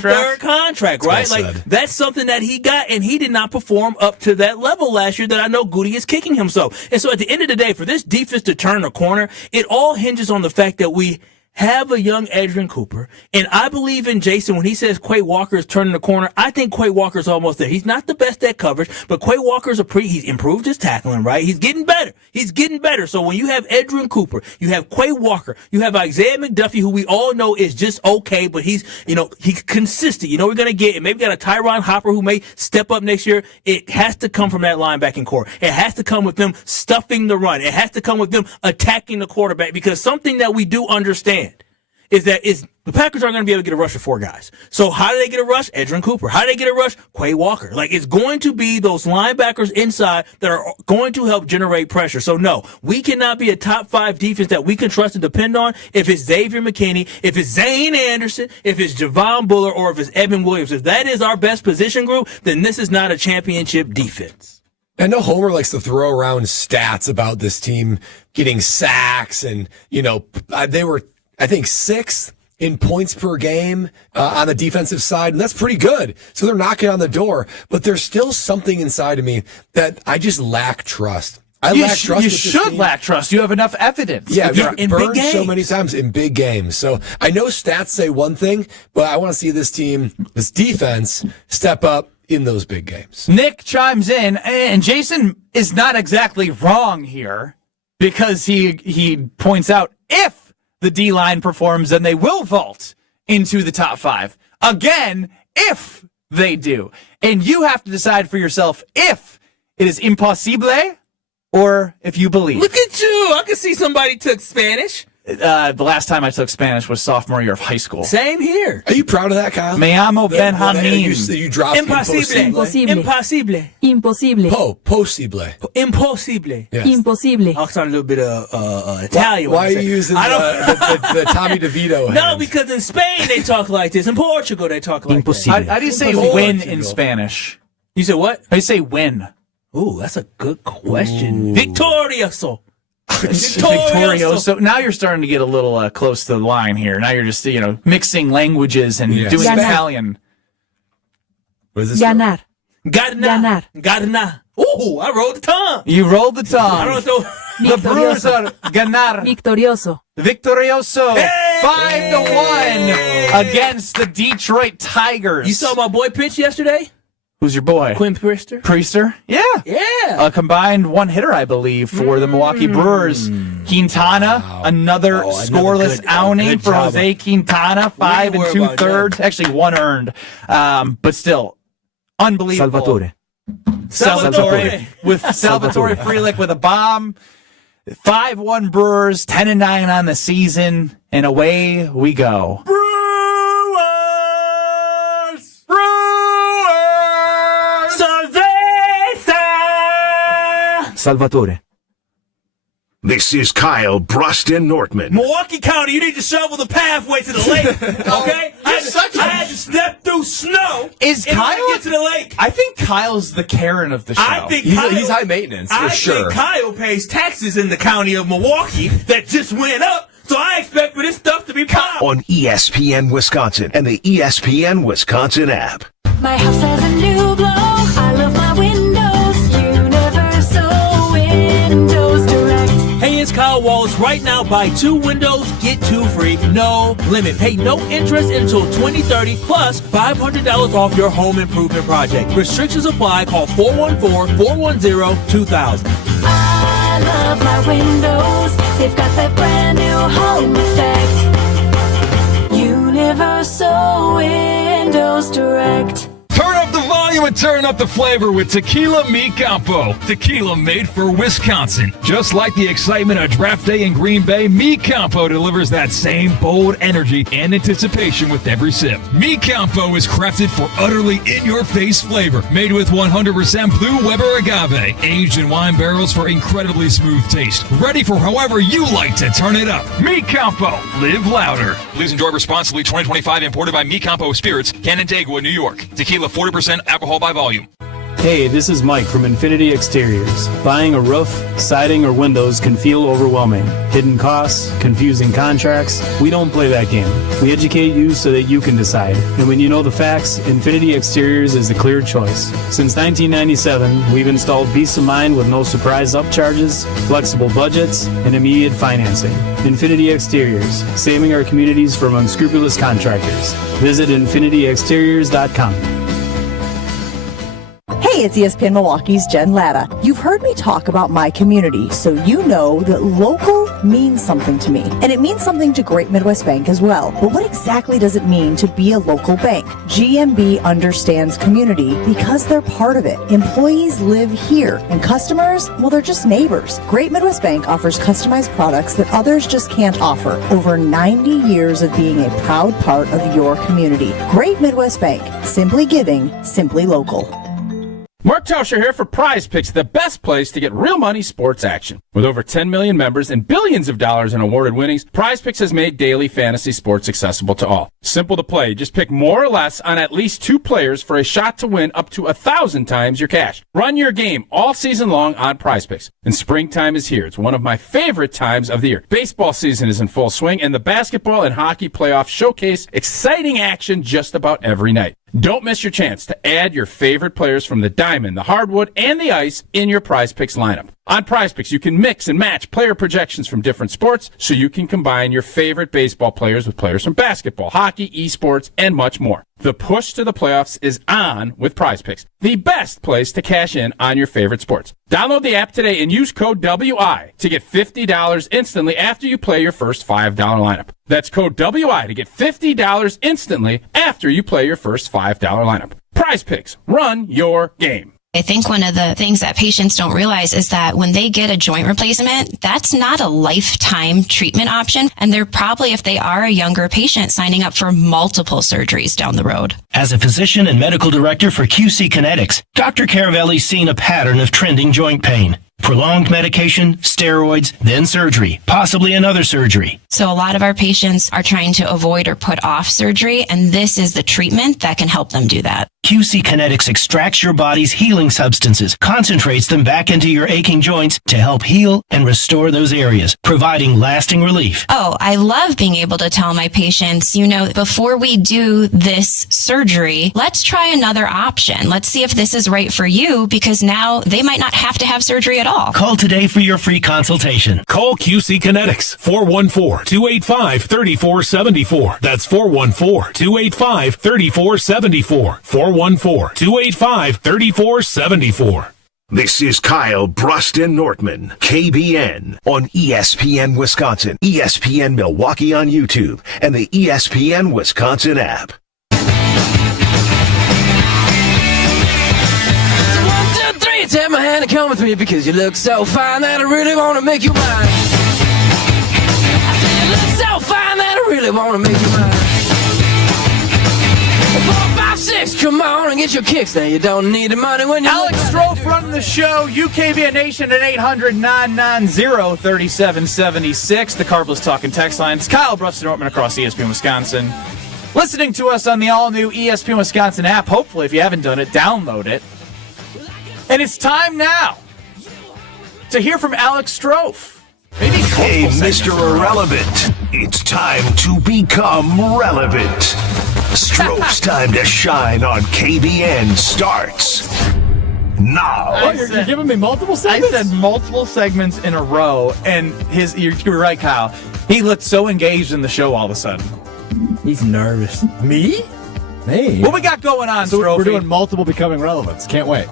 third contract, right? Well like said. that's something that he got, and he did not perform up to that level last year that I know Goody is kicking himself. And so at the end of the day, for this defense to turn a corner, it all hinges on the fact that we have a young Edrin Cooper, and I believe in Jason when he says Quay Walker is turning the corner. I think Quay Walker's almost there. He's not the best at coverage, but Quay Walker's he's improved his tackling, right? He's getting better. He's getting better. So when you have Edrin Cooper, you have Quay Walker, you have Isaiah McDuffie, who we all know is just okay, but he's consistent. We're going to get, and maybe got a Tyron Hopper who may step up next year. It has to come from that linebacking core. It has to come with them stuffing the run. It has to come with them attacking the quarterback, because something that we do understand is that the Packers aren't going to be able to get a rush of 4 guys. So how do they get a rush? Edrin Cooper. How do they get a rush? Quay Walker. Like, it's going to be those linebackers inside that are going to help generate pressure. So no, we cannot be a top 5 defense that we can trust and depend on if it's Xavier McKinney, if it's Zane Anderson, if it's Javon Buller, or if it's Evan Williams. If that is our best position group, then this is not a championship defense. I know Homer likes to throw around stats about this team getting sacks, and, they were, I think, 6th in points per game on the defensive side, and that's pretty good. So they're knocking on the door, but there's still something inside of me that I just lack trust. You should lack trust. You have enough evidence. Yeah, in burned big games. so many times in big games. So I know stats say one thing, but I want to see this defense, step up in those big games. Nick chimes in, and Jason is not exactly wrong here, because he points out if the D-line performs, then they will vault into the top 5. Again, if they do. And you have to decide for yourself if it is impossible or if you believe. Look at you. I can see somebody took Spanish. The last time I took Spanish was sophomore year of high school. Same here. Are you proud of that, Kyle? Me llamo Benjamin. You dropped Impossible. Imposible. Possible. Impossible. Yes. Imposible. I'll start a little bit of Italian. Why are you using the Tommy DeVito hand? No, because in Spain they talk like this. In Portugal they talk like this. How do you say win in Spanish? You said what? How do you say win? Ooh, that's a good question. Victorioso. Victorioso. Now you're starting to get a little close to the line here. Now you're just mixing languages and doing Italian. What is this? Ganar. Ganar. Ooh, I rolled the tongue. You rolled the tongue. I don't know. The Brewers are ganar. Victorioso. Hey! 5-1 against the Detroit Tigers. You saw my boy pitch yesterday? Who's your boy? Quinn Priester. Priester? Yeah. Yeah. A combined 1-hitter, I believe, for the Milwaukee Brewers. Quintana, another scoreless outing for Jose Quintana, 5 2/3. Actually, 1 earned. But still, unbelievable. Salvatore with Salvatore Frelick with a bomb. 5-1 Brewers, 10-9 on the season, and away we go. Salvatore. This is Kyle Bruston Nortman. Milwaukee County, you need to shovel the pathway to the lake, okay? I had to step through snow Is in order Kyle to get to the lake. I think Kyle's the Karen of the show. I think He's Kyle, high maintenance, for I sure. think Kyle pays taxes in the county of Milwaukee that just went up, so I expect for this stuff to be popped. On ESPN Wisconsin and the ESPN Wisconsin app. My house has a new glow. I love my windows. Universal Windows Direct. Hey, it's Kyle Wallace. Right now, buy 2 windows, get 2 free. No limit. Pay no interest until 2030, plus $500 off your home improvement project. Restrictions apply. Call 414-410-2000. I love my windows. They've got that brand new home effect. Universal Windows Direct. Turn up the volume and turn up the flavor with Tequila Mi Campo. Tequila made for Wisconsin. Just like the excitement of draft day in Green Bay, Mi Campo delivers that same bold energy and anticipation with every sip. Mi Campo is crafted for utterly in-your-face flavor. Made with 100% Blue Weber agave. Aged in wine barrels for incredibly smooth taste. Ready for however you like to turn it up. Mi Campo. Live louder. Please enjoy responsibly. 2025 imported by Mi Campo Spirits, Canandaigua, New York. Tequila 40% alcohol by volume. Hey, this is Mike from Infinity Exteriors. Buying a roof, siding, or windows can feel overwhelming. Hidden costs, confusing contracts. We don't play that game. We educate you so that you can decide. And when you know the facts, Infinity Exteriors is the clear choice. Since 1997, we've installed peace of mind with no surprise upcharges, flexible budgets, and immediate financing. Infinity Exteriors, saving our communities from unscrupulous contractors. Visit infinityexteriors.com. Hey, it's ESPN Milwaukee's Jen Latta. You've heard me talk about my community, so you know that local means something to me. And it means something to Great Midwest Bank as well. But what exactly does it mean to be a local bank? GMB understands community because they're part of it. Employees live here, and customers, well, they're just neighbors. Great Midwest Bank offers customized products that others just can't offer. Over 90 years of being a proud part of your community. Great Midwest Bank. Simply giving, simply local. Mark Tauscher here for Prize Picks, the best place to get real money sports action. With over 10 million members and billions of dollars in awarded winnings, Prize Picks has made daily fantasy sports accessible to all. Simple to play. Just pick more or less on at least 2 players for a shot to win up to 1,000 times your cash. Run your game all season long on Prize Picks. And springtime is here. It's one of my favorite times of the year. Baseball season is in full swing, and the basketball and hockey playoffs showcase exciting action just about every night. Don't miss your chance to add your favorite players from the diamond, the hardwood, and the ice in your Prize Picks lineup. On Prize Picks, you can mix and match player projections from different sports so you can combine your favorite baseball players with players from basketball, hockey, esports, and much more. The push to the playoffs is on with Prize Picks, the best place to cash in on your favorite sports. Download the app today and use code WI to get $50 instantly after you play your first $5 lineup. That's code WI to get $50 instantly after you play your first $5 lineup. Prize Picks. Run your game. I think one of the things that patients don't realize is that when they get a joint replacement, that's not a lifetime treatment option. And they're probably, if they are a younger patient, signing up for multiple surgeries down the road. As a physician and medical director for QC Kinetics, Dr. Caravelli's seen a pattern of trending joint pain. Prolonged medication, steroids, then surgery, possibly another surgery. So a lot of our patients are trying to avoid or put off surgery, and this is the treatment that can help them do that. QC Kinetics extracts your body's healing substances, concentrates them back into your aching joints to help heal and restore those areas, providing lasting relief. Oh, I love being able to tell my patients, before we do this surgery, let's try another option. Let's see if this is right for you, because now they might not have to have surgery at all. Call today for your free consultation. Call QC Kinetics, 414-285-3474. That's 414-285-3474. 414-285-3474. This is Kyle Bruston Nortman, KBN, on ESPN Wisconsin, ESPN Milwaukee on YouTube, and the ESPN Wisconsin app. Take my hand and come with me because you look so fine that I really want to make you mine. I said you look so fine that I really want to make you mine. 4, 5, 6, come on and get your kicks. Now you don't need the money when you. Alex Stroh running the show. UKBN Nation at 800-990-3776. The Carbless Talking text line. It's Kyle Bruston Nortman across ESPN Wisconsin. listening to us on the all-new ESPN Wisconsin app. Hopefully, if you haven't done it, download it. And it's time now to hear from Alex Strofe. Hey, Mr. Irrelevant. It's time to become relevant. Strofe's time to shine on KBN starts now. Oh, you're giving me multiple segments? I said multiple segments in a row, and you're right, Kyle. He looked so engaged in the show all of a sudden. He's nervous. Me? Me? What we got going on, So Strofe? we're doing multiple becoming relevance. Can't wait.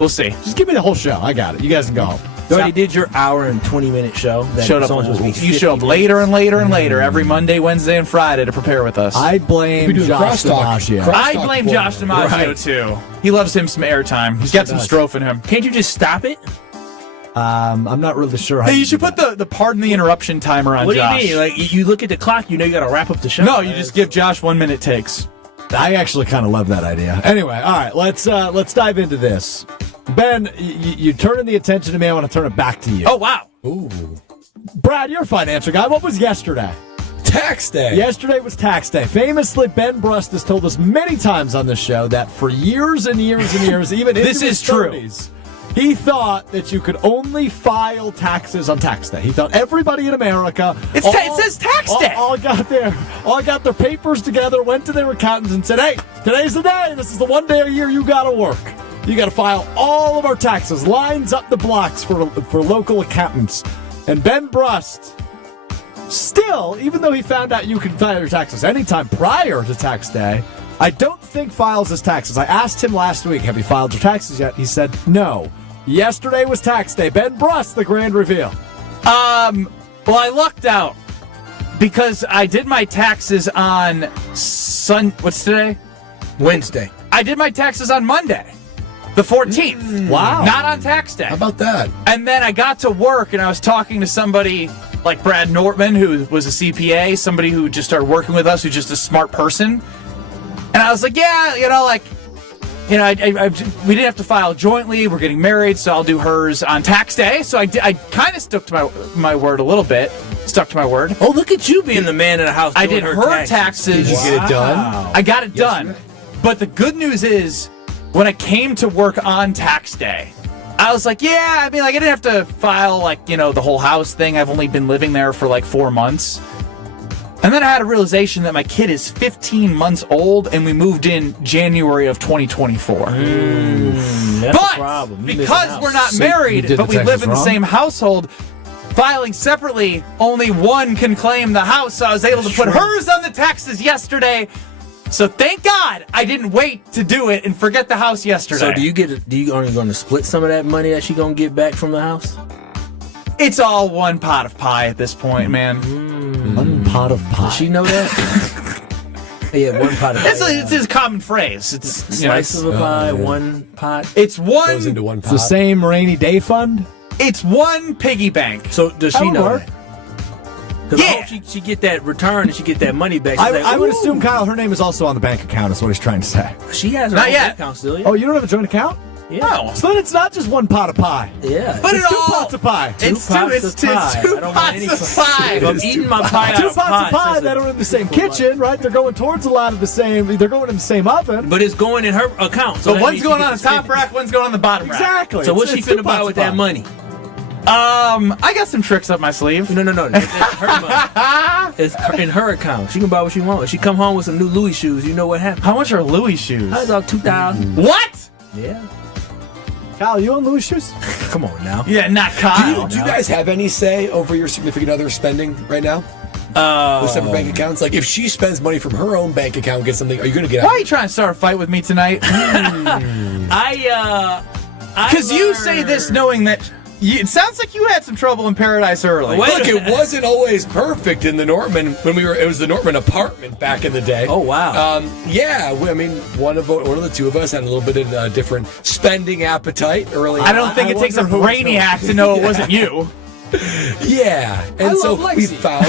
We'll see. Just give me the whole show. I got it. You guys can go home. You already did your hour and 20-minute show. That Showed was up. only supposed to be You 50 show up minutes. later and later and later every Monday, Wednesday, and Friday to prepare with us. I blame Josh DiMaggio. I blame Josh DiMaggio too. He loves him some airtime. He's got some Strofe in him. Can't you just stop it? I'm not really sure how Hey, you should put the pardon the interruption timer on What Josh. do you mean? Like you look at the clock, you know you got to wrap up the show. No, you just give Josh 1 minute takes. I actually kind of love that idea. Anyway, all right, let's dive into this. Ben, you turning the attention to me. I want to turn it back to you. Oh, wow. Ooh. Brad, you're a financial guy. What was yesterday? Tax day. Yesterday was tax day. Famously, Ben Brust has told us many times on this show that for years and years and years, even into This his is true. 30s, he thought that you could only file taxes on tax day. He thought everybody in America It says tax day. all got their papers together, went to their accountants and said, "Hey, today's the day. This is the one day a year you got to work. You got to file all of our taxes, lines up the blocks for local accountants." And Ben Brust, still, even though he found out you can file your taxes anytime prior to tax day, I don't think files his taxes. I asked him last week, have you filed your taxes yet? He said no. Yesterday was tax day. Ben Brust, the grand reveal. Well, I lucked out because I did my taxes on what's today? Wednesday. I did my taxes on Monday, the 14th. Wow. Not on tax day. How about that? And then I got to work and I was talking to somebody like Brad Nortman, who was a CPA, somebody who just started working with us, who's just a smart person. And I was like, yeah, we didn't have to file jointly. We're getting married, so I'll do hers on tax day. So I kind of stuck to my word a little bit. Stuck to my word. Oh, look at you being the man in the house. I doing did her taxes. Did you get it done? I got it done. But the good news is, when I came to work on tax day, I was like, I didn't have to file the whole house thing. I've only been living there for 4 months. And then I had a realization that my kid is 15 months old and we moved in January of 2024. That's a problem. You Because we're not So you married, did but the we live taxes in the wrong? same household, filing separately, only one can claim the house. So I was able to put hers on the taxes yesterday. So thank God I didn't wait to do it and forget the house yesterday. So do you only going to split some of that money that she going to get back from the house? It's all one pot of pie at this point, man. One pot of pie. Does she know that? Yeah, one pot of pie. It's a common phrase. It's Slice of a pie, one pot. It's one. Goes into one It's pot. the same rainy day fund? It's one piggy bank. So does she That'll know work. that? Because I hope she get that return and she get that money back. She's I like, would "Ooh." assume, Kyle, her name is also on the bank account, is what he's trying to say. She has her Not own yet. bank account still. Yeah. Oh, you don't have a joint account? Yeah. No. So then it's not just one pot of pie. Yeah. But It's it two all- pots of pie. It's pots two of pie. I two don't want pots any of pie. If I'm eating my pie out Two of pots of pie that's that a- are in the same kitchen, right? They're going towards a lot of the same. They're going in the same oven. But it's going in her account. So So that one's means she going on the gets to top spend it. rack, one's going on the bottom rack. Exactly. So what's she It's two finna buy pots with of that pie. money? I got some tricks up my sleeve. No. That's her money. It's in her account. She can buy what she wants. If she come home with some new Louis shoes, you know what happened. How much are Louis shoes? That's about $2,000. What? Yeah. Kyle, you own Louis shoes? Come on now. Yeah, not Kyle. Do you guys have any say over your significant other spending right now? With separate bank accounts? Like, if she spends money from her own bank account and gets something, are you going to get Why out? are you trying to start a fight with me tonight? Because you say this knowing that it sounds like you had some trouble in paradise early. Look, it wasn't always perfect in the Nortman when it was the Nortman apartment back in the day. Oh, wow. One of the two of us had a little bit of a different spending appetite early I don't on. think it takes a brainiac to know it wasn't you. Yeah. And I so love we Lexi. found,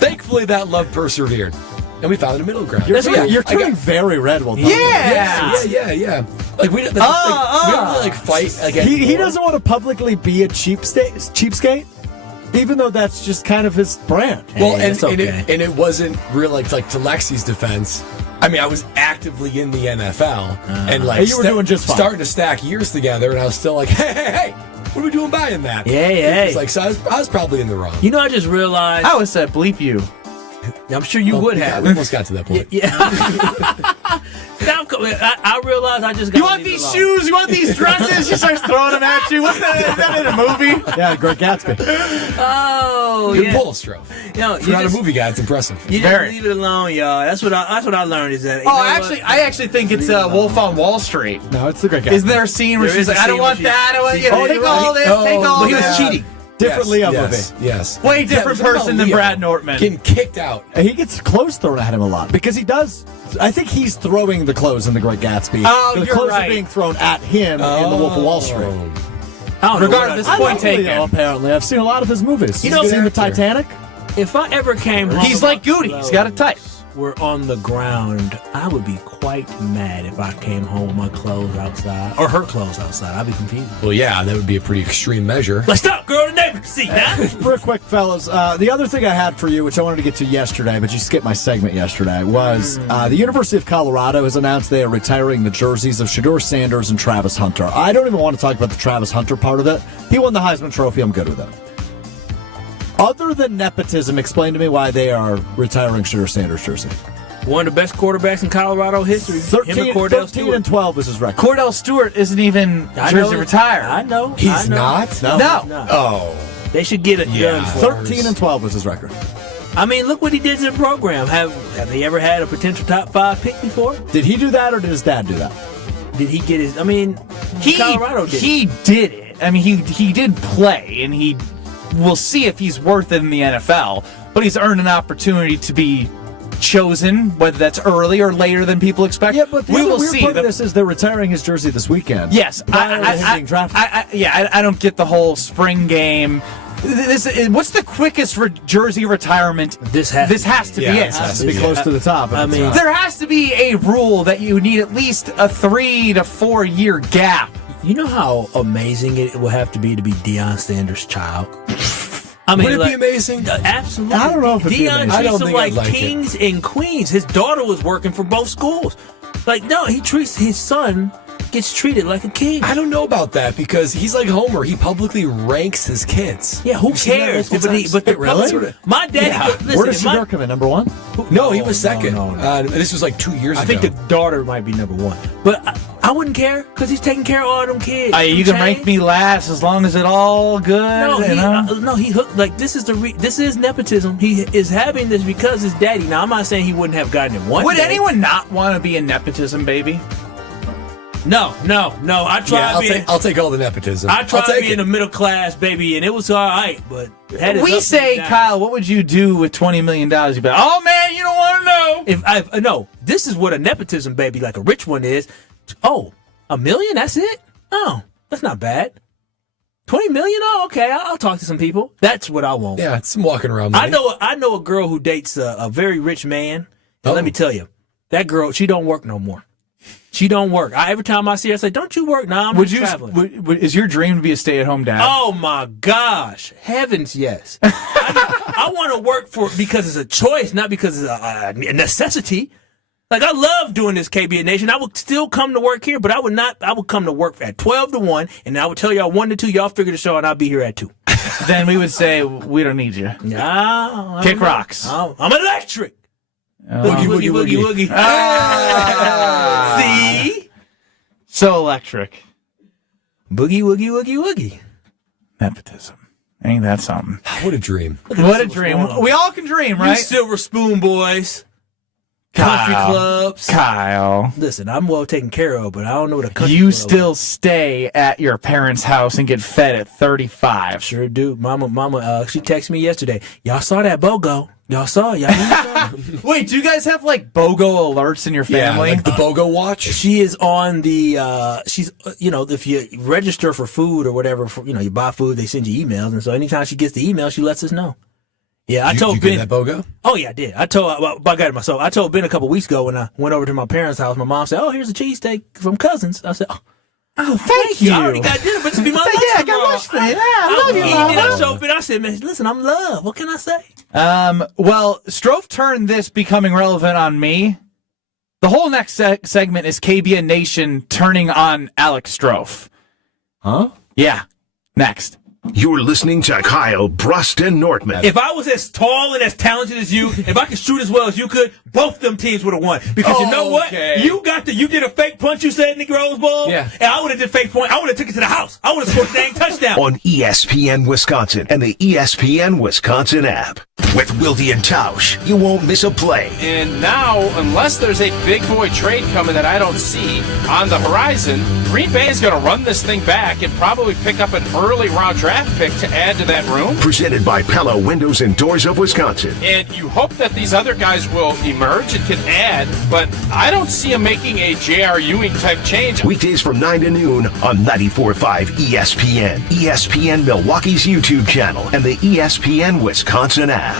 thankfully that love persevered. And we found a middle ground. You're turning very red while talking. Yeah. Like we don't really like fight. Like He anymore. doesn't want to publicly be a cheapskate. Even though that's just kind of his brand. Well, Hey, and it's okay. it wasn't real, like to Lexi's defense. I mean, I was actively in the NFL and like you were doing just fine. starting to stack years together, and I was still like, hey, what are we doing buying that? Yeah. It's like, so I was probably in the wrong. You know, I just realized. I was said bleep you. I'm sure you would have. We almost got to that point. Yeah. I realized I just got. You want these shoes? You want these dresses? She starts throwing them at you. What's that? Is that in a movie? Yeah, Greg Gatsby. Oh, Good yeah. pull, Stroh. You Not a movie guy. It's impressive. You just leave it alone, y'all. That's what I learned is that. I actually think it's Wolf on Wall Street. No, it's the Greg Gatsby. Isn't there a scene where There she's is like, a I don't scene want where that. I want you Oh, to take all this. Take all but he this. was cheating. Different Leo yes, movie. Yes. Way different person than Brad Nortman. Getting kicked out. And he gets clothes thrown at him a lot because he does. I think he's throwing the clothes in the Great Gatsby. Oh, the you're clothes right. are being thrown at him in The Wolf of Wall Street. Regardless, I point love taken. Leo, apparently, I've seen a lot of his movies. You know, seen the Titanic. If I ever came home, He's like Goody. He's got a type. Were on the ground, I would be quite mad if I came home with my clothes outside or her clothes outside. I'd be confused. Well, yeah, that would be a pretty extreme measure. Like, stop, girl, the neighbor can see that. Real quick, fellas. The other thing I had for you, which I wanted to get to yesterday, but you skipped my segment yesterday, was the University of Colorado has announced they are retiring the jerseys of Shedeur Sanders and Travis Hunter. I don't even want to talk about the Travis Hunter part of it. He won the Heisman Trophy. I'm good with it. Other than nepotism, explain to me why they are retiring Shedeur Sanders' jersey. One of the best quarterbacks in Colorado history. Him and Cordell 13 Stewart. and 12 was his record. Cordell Stewart isn't even I jersey know. retired. I know. He's I know. not? No. No. Oh. They should get it done for 13 and 12 was his record. I mean, look what he did to the program. Have they ever had a potential top 5 pick before? Did he do that or did his dad do that? Did he get his? I mean, Colorado did. He did it. I mean, he did play, and we'll see if he's worth it in the NFL. But he's earned an opportunity to be chosen, whether that's early or later than people expect. Yeah, but the we other will weird see. part of this is they're retiring his jersey this weekend. Yes, prior to him being drafted. I don't get the whole spring game. What's the quickest jersey retirement? This has to be be it. It has to be close to the top. I mean, There has to be a rule that you need at least a 3 to 4 year gap. you know how amazing it will have to be Deion Sanders' child. I mean, would it be amazing? Absolutely. I don't know if it'd be Deion amazing. I treats don't them think like I'd like kings and queens. His daughter was working for both schools. Like, no, he treats his son gets treated like a king. I don't know about that because he's like Homer. He publicly ranks his kids. Yeah, who You've seen that cares? multiple times. But the Really? my daddy. Yeah. Listen, Where does Shedeur come in? Number 1? No, he was second. No. This was like 2 years I ago. think the daughter might be number 1. But I wouldn't care because he's taking care of all them kids. You can rank me last as long as it all good. No, he hooked. Like, this is this is nepotism. He is having this because his daddy. Now, I'm not saying he wouldn't have gotten it one Would day. anyone not want to be a nepotism baby? No. I tried being. I'll take all the nepotism. I tried take being it. a middle class baby, and it was all right. But had its We ups say, and downs. Kyle, what would you do with $20 million? You'd be like, oh man, you don't want to know. If I no, this is what a nepotism baby, like a rich one, is. Oh, $1 million? That's it? Oh, that's not bad. 20 million? Oh, okay. I'll talk to some people. That's what I want. Yeah, it's some walking around money. I know a girl who dates a very rich man. And let me tell you, that girl, she don't work no more. She don't work. Every time I see her, I say, "Don't you work?" Nah, I'm Would just you? traveling. Is your dream to be a stay-at-home dad? Oh my gosh, heavens, yes. I want to work because it's a choice, not because it's a necessity. Like, I love doing this, KBN Nation. I would still come to work here, but I would not. I would come to work at 12 to 1, and I would tell y'all 1 to 2. Y'all figure the show, and I'll be here at 2. Then we would say we don't need you. Nah, Kick rocks. I'm electric. Boogie, woogie, woogie. Ah. See? So electric. Boogie, woogie, woogie, woogie. Nepotism. Ain't that something? What a dream. What a dream. We all can dream, You right? silver spoon boys. Country clubs. Kyle. Listen, I'm well taken care of, but I don't know what a country You club still stay at your parents' house and get fed at 35. Sure do. Mama, she texted me yesterday. Y'all saw that BOGO. Y'all saw it. Wait, do you guys have like BOGO alerts in your family? Yeah, like the BOGO watch? She is on the, she's, if you register for food or whatever, you buy food, they send you emails. And so anytime she gets the email, she lets us know. Yeah, I told Ben. Did you get that BOGO? Oh, yeah, I did. I got it myself. I told Ben a couple weeks ago when I went over to my parents' house, my mom said, "Oh, here's a cheesesteak from Cousins." I said, "Oh, Oh, thank you. I already got dinner, but it's be my lunch I got tomorrow. lunch today. Yeah, I love you, Mama. I said, man, listen, I'm love. What can I say? Well, Strofe turned this becoming relevant on me. The whole next segment is KBN Nation turning on Alex Strofe. Huh? Yeah. Next. You're listening to Kyle Bruston Nortman. If I was as tall and as talented as you, if I could shoot as well as you could, both them teams would have won. Because you know what? You did a fake punch, you said, in the Rose Bowl? Yeah. And I would have did fake point. I would have took it to the house. I would have scored a dang touchdown. On ESPN Wisconsin and the ESPN Wisconsin app. With Wilde and Tausch, you won't miss a play. And now, unless there's a big boy trade coming that I don't see on the horizon, Green Bay is going to run this thing back and probably pick up an early round draft pick to add to that room. Presented by Pella Windows and Doors of Wisconsin. And you hope that these other guys will emerge and can add, but I don't see them making a J.R. Ewing type change. Weekdays from 9 to noon on 94.5 ESPN, ESPN Milwaukee's YouTube channel, and the ESPN Wisconsin app.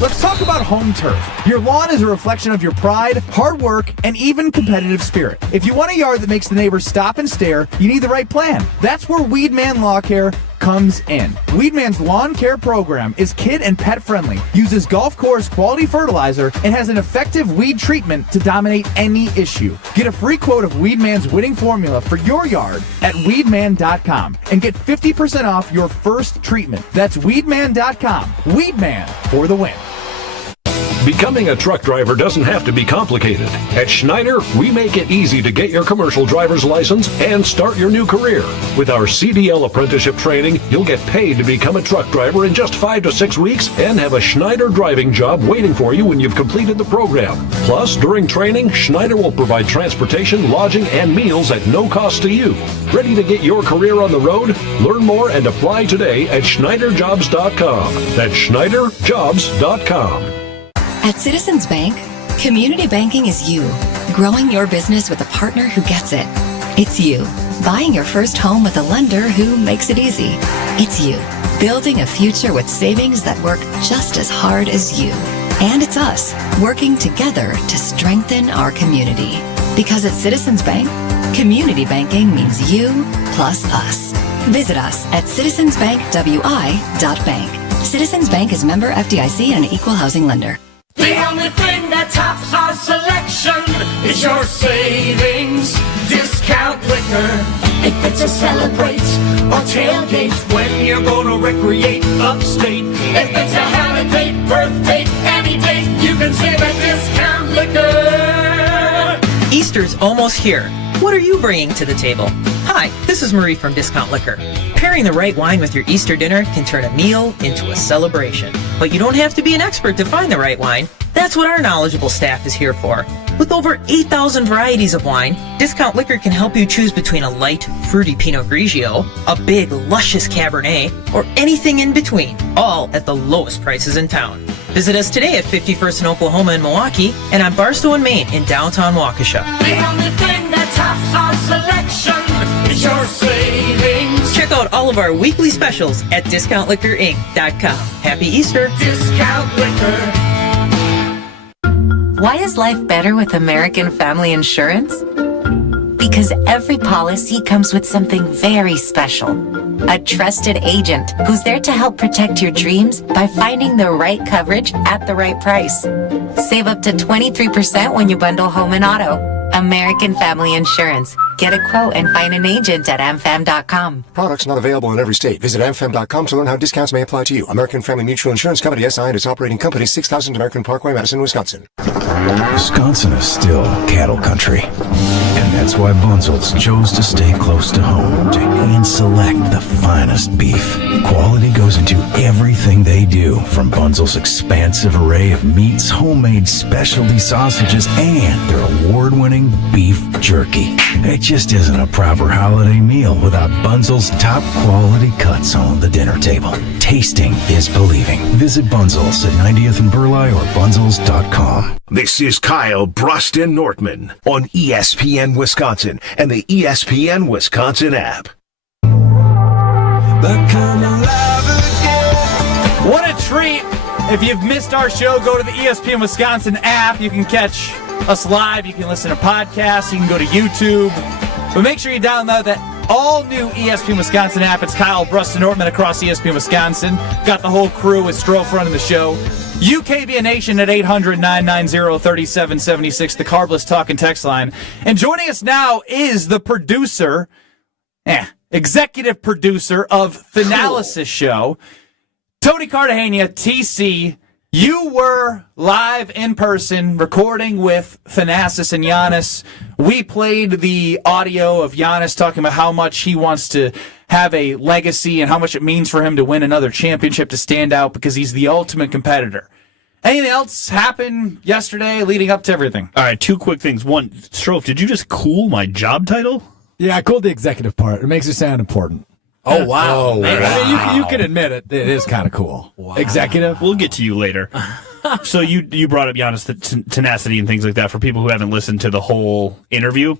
Let's talk about home turf. Your lawn is a reflection of your pride, hard work, and even competitive spirit. If you want a yard that makes the neighbors stop and stare, you need the right plan. That's where Weedman Lawn Care comes in. Weedman's lawn care program is kid and pet friendly, uses golf course quality fertilizer, and has an effective weed treatment to dominate any issue. Get a free quote of Weedman's winning formula for your yard at weedman.com and get 50% off your first treatment. That's weedman.com. Weedman for the win. Becoming a truck driver doesn't have to be complicated. At Schneider, we make it easy to get your commercial driver's license and start your new career. With our CDL apprenticeship training, you'll get paid to become a truck driver in just 5 to 6 weeks and have a Schneider driving job waiting for you when you've completed the program. Plus, during training, Schneider will provide transportation, lodging, and meals at no cost to you. Ready to get your career on the road? Learn more and apply today at SchneiderJobs.com. That's SchneiderJobs.com. At Citizens Bank, community banking is you, growing your business with a partner who gets it. It's you, buying your first home with a lender who makes it easy. It's you, building a future with savings that work just as hard as you. And it's us, working together to strengthen our community. Because at Citizens Bank, community banking means you plus us. Visit us at citizensbankwi.bank. Citizens Bank is member FDIC and an equal housing lender. The only thing that tops our selection is your savings discount liquor. If it's a celebrate or tailgate when you're gonna recreate upstate. If it's a holiday, birthday, any day, you can save at Discount Liquor. Easter's almost here. What are you bringing to the table? Hi, this is Marie from Discount Liquor. Pairing the right wine with your Easter dinner can turn a meal into a celebration. But you don't have to be an expert to find the right wine. That's what our knowledgeable staff is here for. With over 8,000 varieties of wine, Discount Liquor can help you choose between a light, fruity Pinot Grigio, a big, luscious Cabernet, or anything in between, all at the lowest prices in town. Visit us today at 51st in Oklahoma and Milwaukee, and on Barstow and Main in downtown Waukesha. The only thing that tops our selection is your savings. Check out all of our weekly specials at DiscountLiquorInc.com. Happy Easter! Discount Liquor. Why is life better with American Family Insurance? Because every policy comes with something very special. A trusted agent who's there to help protect your dreams by finding the right coverage at the right price. Save up to 23% when you bundle home and auto. American Family Insurance. Get a quote and find an agent at amfam.com. Products not available in every state. Visit amfam.com to learn how discounts may apply to you. American Family Mutual Insurance Company, SI, and its operating company, 6000 American Parkway, Madison, Wisconsin. Wisconsin is still cattle country. And that's why Bunzel's chose to stay close to home to hand select the finest beef. Quality goes into everything they do, from Bunzel's expansive array of meats, homemade specialty sausages, and their award-winning beef jerky. It just isn't a proper holiday meal without Bunzel's top quality cuts on the dinner table. Tasting is believing. Visit Bunzel's at 90th and Burleigh or bunzels.com. This is Kyle Bruston Nortman on ESPN Wisconsin and the ESPN Wisconsin app. What a treat. If you've missed our show, go to the ESPN Wisconsin app. You can catch us live. You can listen to podcasts. You can go to YouTube. But make sure you download that all-new ESPN Wisconsin app. It's Kyle, Bruston, Nortman across ESPN Wisconsin. Got the whole crew with Strofe running the show. UKBN Nation at 800-990-3776, the Carbless Talk and Text line. And joining us now is the producer, executive producer of Thanalysis Show, Tony Cartagena, TC. You were live in person recording with Thanasis and Giannis. We played the audio of Giannis talking about how much he wants to have a legacy and how much it means for him to win another championship, to stand out because he's the ultimate competitor. Anything else happen yesterday leading up to everything? All right, two quick things. One, Strofe, did you just cool my job title? Yeah, I cooled the executive part. It makes it sound important. Oh, wow. I mean, you can admit it. It is kind of cool. Wow. Executive. We'll get to you later. So you brought up Giannis' tenacity and things like that. For people who haven't listened to the whole interview,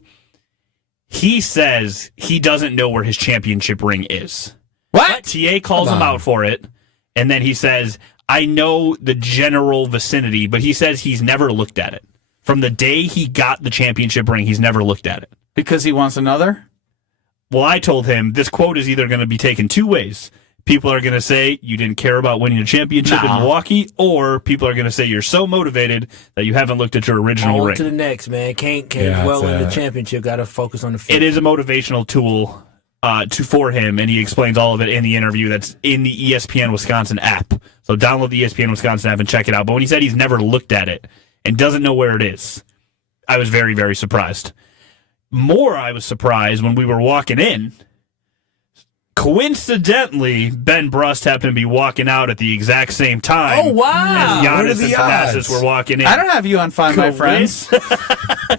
he says he doesn't know where his championship ring is. What? TA calls him out for it, and then he says, I know the general vicinity, but he says he's never looked at it. From the day he got the championship ring, he's never looked at it. Because he wants another? Well, I told him this quote is either going to be taken two ways. People are going to say you didn't care about winning a championship in Milwaukee, or people are going to say you're so motivated that you haven't looked at your original ring. On to the next, man. Can't dwell in the championship. Got to focus on the field. It is a motivational tool for him, and he explains all of it in the interview that's in the ESPN Wisconsin app. So download the ESPN Wisconsin app and check it out. But when he said he's never looked at it and doesn't know where it is, I was very, very surprised. More, I was surprised when we were walking in. Coincidentally, Ben Brust happened to be walking out at the exact same time. Oh, wow. As Giannis and Thanasis were walking in. I don't have you on Find My Friends.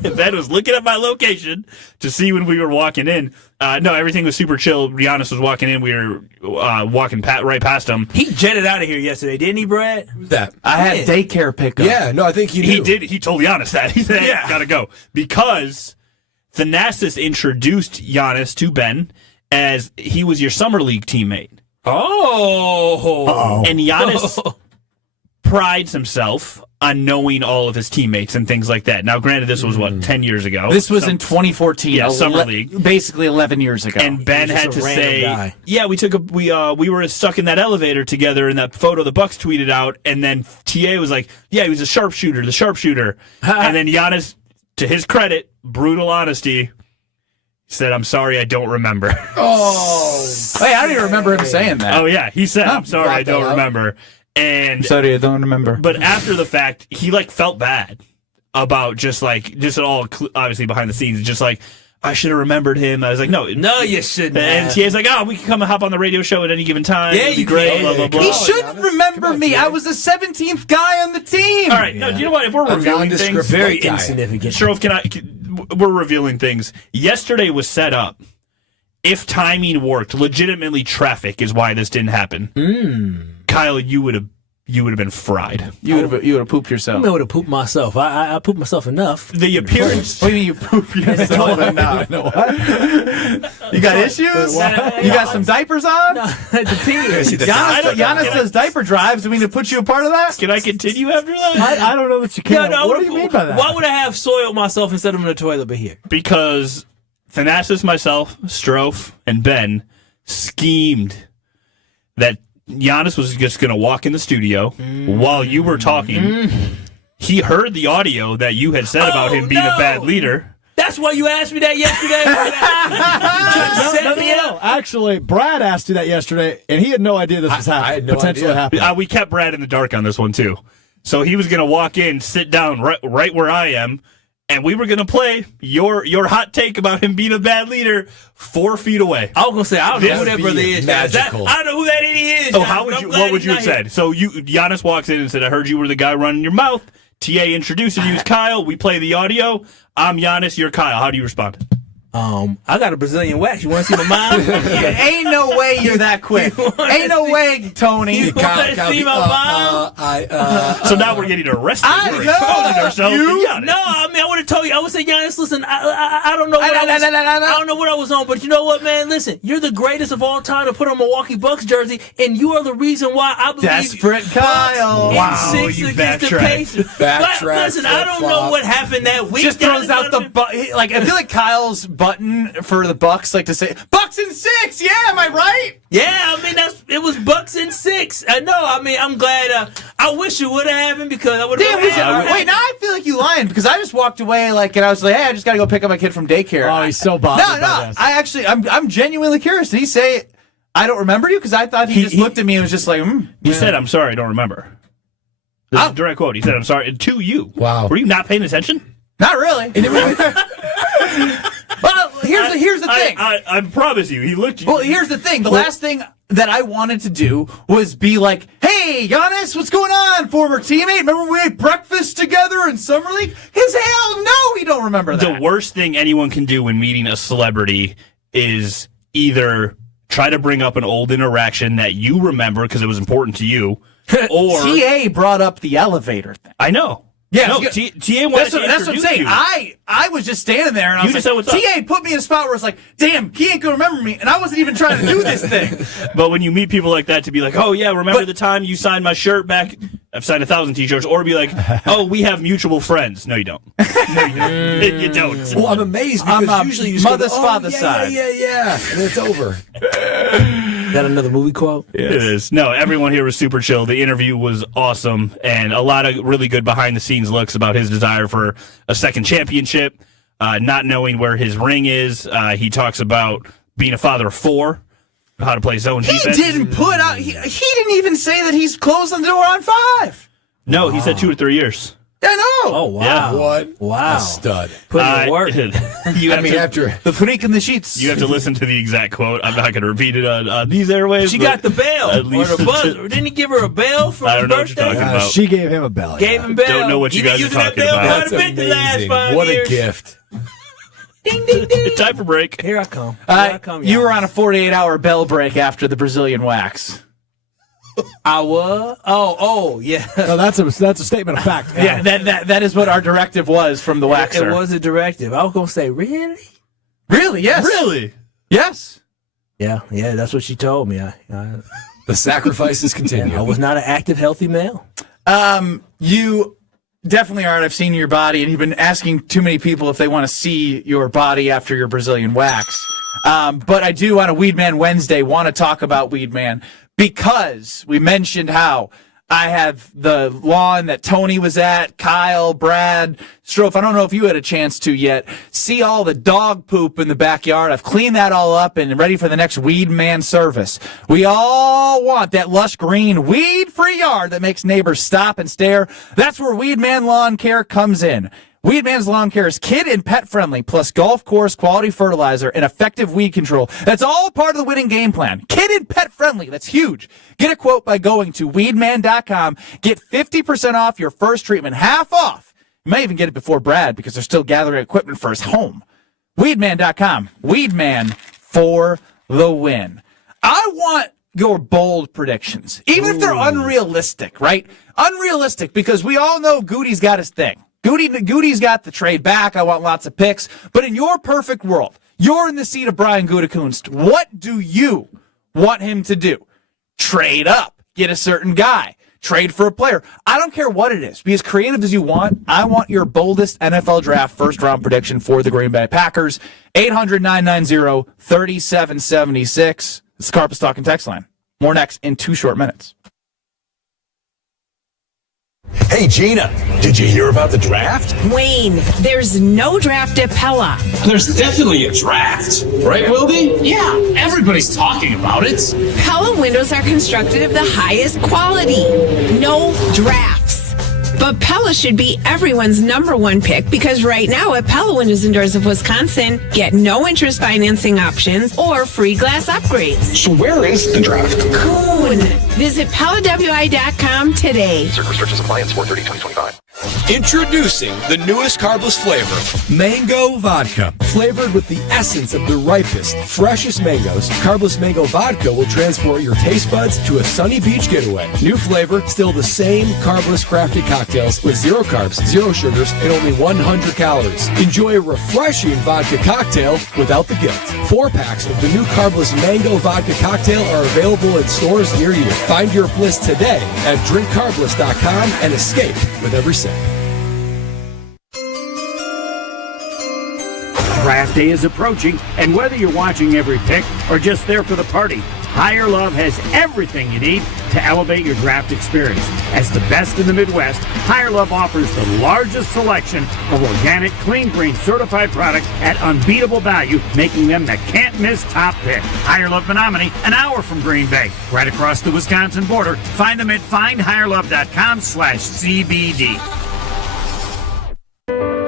Ben was looking at my location to see when we were walking in. No, everything was super chill. Giannis was walking in. We were walking right past him. He jetted out of here yesterday, didn't he, Brad? Who's that? I had daycare pickup. Yeah, no, I think he knew. He did. He told Giannis that. He said, gotta go. Because Thanasis introduced Giannis to Ben as he was your summer league teammate. Oh. And Giannis prides himself on knowing all of his teammates and things like that. Now, granted, this was, 10 years ago? This was in 2014. Yeah, summer league. Basically 11 years ago. And Ben had to say, we were stuck in that elevator together in that photo the Bucks tweeted out, and then TA was like, yeah, he was the sharpshooter. And then Giannis, to his credit, brutal honesty, said, I'm sorry, I don't remember. Hey, I don't even remember him saying that. Oh, yeah. He said, I'm sorry, I don't remember. And sorry, I don't remember. But after the fact, he felt bad about just all obviously behind the scenes, just like, I should have remembered him. I was like, no, you shouldn't. And TA's like, we can come and hop on the radio show at any given time. Yeah, It'd be you great. can. Blah, blah, blah. He shouldn't remember me. I was the 17th guy on the team. All right, no, do you know what? If we're reviewing things, very insignificant. Strofe, we're revealing things. Yesterday was set up. If timing worked, legitimately traffic is why this didn't happen. Kyle, you would have been fried. You would have pooped yourself. I would have pooped myself. I pooped myself enough. The appearance. What do you mean you pooped yourself enough? You got issues? You got some diapers on? No, the pee. Giannis says diaper drives. Do we need to put you a part of that? Can I continue after that? I don't know that you can. What do you mean by that? Why would I have soiled myself instead of in the toilet but here? Because Thanasis, myself, Strofe, and Ben schemed that Giannis was just going to walk in the studio while you were talking. He heard the audio that you had said about him being a bad leader. That's why you asked me that yesterday. No. Actually, Brad asked you that yesterday, and he had no idea this was happening. Potentially happening. We kept Brad in the dark on this one, too. So he was going to walk in, sit down right where I am, and we were going to play your hot take about him being a bad leader 4 feet away. I was going to say, I don't know who that brother is. I don't know who that idiot is. Oh, what would you have said? So Giannis walks in and said, I heard you were the guy running your mouth. TA introduces you as Kyle. We play the audio. I'm Giannis. You're Kyle. How do you respond? I got a Brazilian wax. You want to see my mom? Ain't no way you're that quick. Ain't no way, Tony. You want to see my mom? So now we're getting arrested. I know. No, I mean, I would have told you. I would say, Giannis, listen, I don't know what I don't know what I was on, but you know what, man? Listen, you're the greatest of all time to put on Milwaukee Bucks jersey, and you are the reason why I believe Desperate Kyle. Wow, in 6 you against the Pacers. Listen, I don't know what happened that week. Just throws out the I feel like Kyle's button for the Bucks, like to say Bucks in 6. Yeah, am I right? Yeah, I mean it was Bucks in 6. I know. I mean, I'm glad. I wish it would have happened because I would have. Wait, now I feel like you lying because I just walked away and I was like, hey, I just got to go pick up my kid from daycare. Oh, he's so bothered. No. I'm genuinely curious. Did he say I don't remember you? Because I thought he just looked at me and was just like, He said, "I'm sorry, I don't remember." This is a direct quote. He said, "I'm sorry to you." Wow. Were you not paying attention? Not really. Well, here's the thing. I promise you, he looked. Well, here's the thing. The last thing that I wanted to do was be like, "Hey, Giannis, what's going on, former teammate? Remember we ate breakfast together in summer league?" His hell no, he don't remember that. The worst thing anyone can do when meeting a celebrity is either try to bring up an old interaction that you remember because it was important to you, or TA brought up the elevator thing. I know. Yeah, no, TA wanted to that's what I'm saying. you. I was just standing there, and I was like, TA put me in a spot where it's like, damn, he ain't gonna remember me, and I wasn't even trying to do this thing. But when you meet people like that, to be like, oh yeah, remember the time you signed my shirt back? I've signed 1,000 T-shirts. Or be like, oh, we have mutual friends. No, you don't. You don't. Well, I'm amazed because usually you just mother's go, father's side. Yeah, and it's over. Is that another movie quote? It is. No, everyone here was super chill. The interview was awesome, and a lot of really good behind-the-scenes looks about his desire for a second championship, not knowing where his ring is. He talks about being a father of 4, how to play zone defense. He didn't put out. He didn't even say that he's closing the door on 5. No, he said 2 to 3 years. I know. Oh, wow. Yeah. What? Wow. A stud. Put in work. After the freak in the sheets. You have to listen to the exact quote. I'm not going to repeat it on these airwaves. She got the bail. At least or the buzzer. Didn't he give her a bail for I don't his know what you're birthday? talking about. She gave him a bell. Gave him bail. Don't know what you guys are talking about. Quite a bit the last 5 What years. a gift. Ding, ding, ding. Time for break. Here I come. You were on a 48-hour bell break after the Brazilian wax. I was. Oh, yeah. No, that's a statement of fact. Yeah, that is what our directive was from the waxer. It was a directive. I was gonna say, really? Really? Yes. Really? Yes. Yeah. That's what she told me. The sacrifices continue. I was not an active, healthy male. You definitely aren't. I've seen your body, and you've been asking too many people if they want to see your body after your Brazilian wax. But I do on a Weedman Wednesday want to talk about Weedman because we mentioned how I have the lawn that Tony was at, Kyle, Brad, Strofe. I don't know if you had a chance to yet see all the dog poop in the backyard. I've cleaned that all up and ready for the next Weedman service. We all want that lush green weed-free yard that makes neighbors stop and stare. That's where Weedman Lawn Care comes in. Weedman's Lawn Care is kid and pet friendly, plus golf course quality fertilizer and effective weed control. That's all part of the winning game plan. Kid and pet friendly. That's huge. Get a quote by going to weedman.com. Get 50% off your first treatment, half off. You may even get it before Brad because they're still gathering equipment for his home. Weedman.com. Weedman for the win. I want your bold predictions, even if they're unrealistic, right? Unrealistic because we all know Goody's got his thing. Goody's got the trade back. I want lots of picks. But in your perfect world, you're in the seat of Brian Gutekunst. What do you want him to do? Trade up. Get a certain guy. Trade for a player. I don't care what it is. Be as creative as you want. I want your boldest NFL draft first-round prediction for the Green Bay Packers. 800-990-3776. It's the Carpus Talking text line. More next in 2 short minutes. Hey, Gina, did you hear about the draft? Wayne, there's no draft at Pella. There's definitely a draft. Right, Wildy? Yeah, everybody's talking about it. Pella windows are constructed of the highest quality. No drafts. But Pella should be everyone's #1 pick because right now at Pella Windows and Doors of Wisconsin, get no interest financing options or free glass upgrades. So where is the draft? Coon. Visit PellaWI.com today. Certain restrictions apply in 4/30/2025. Introducing the newest carbless flavor, Mango Vodka. Flavored with the essence of the ripest, freshest mangoes, carbless mango vodka will transport your taste buds to a sunny beach getaway. New flavor, still the same carbless crafted cocktails with 0 carbs, 0 sugars, and only 100 calories. Enjoy a refreshing vodka cocktail without the guilt. 4 packs of the new carbless mango vodka cocktail are available in stores near you. Find your bliss today at drinkcarbless.com and escape with every sip. Draft day is approaching, and whether you're watching every pick or just there for the party, Higher Love has everything you need to elevate your draft experience. As the best in the Midwest, Higher Love offers the largest selection of organic, clean green certified products at unbeatable value, making them the can't-miss top pick. Higher Love Menominee, an hour from Green Bay, right across the Wisconsin border. Find them at findhigherlove.com/CBD.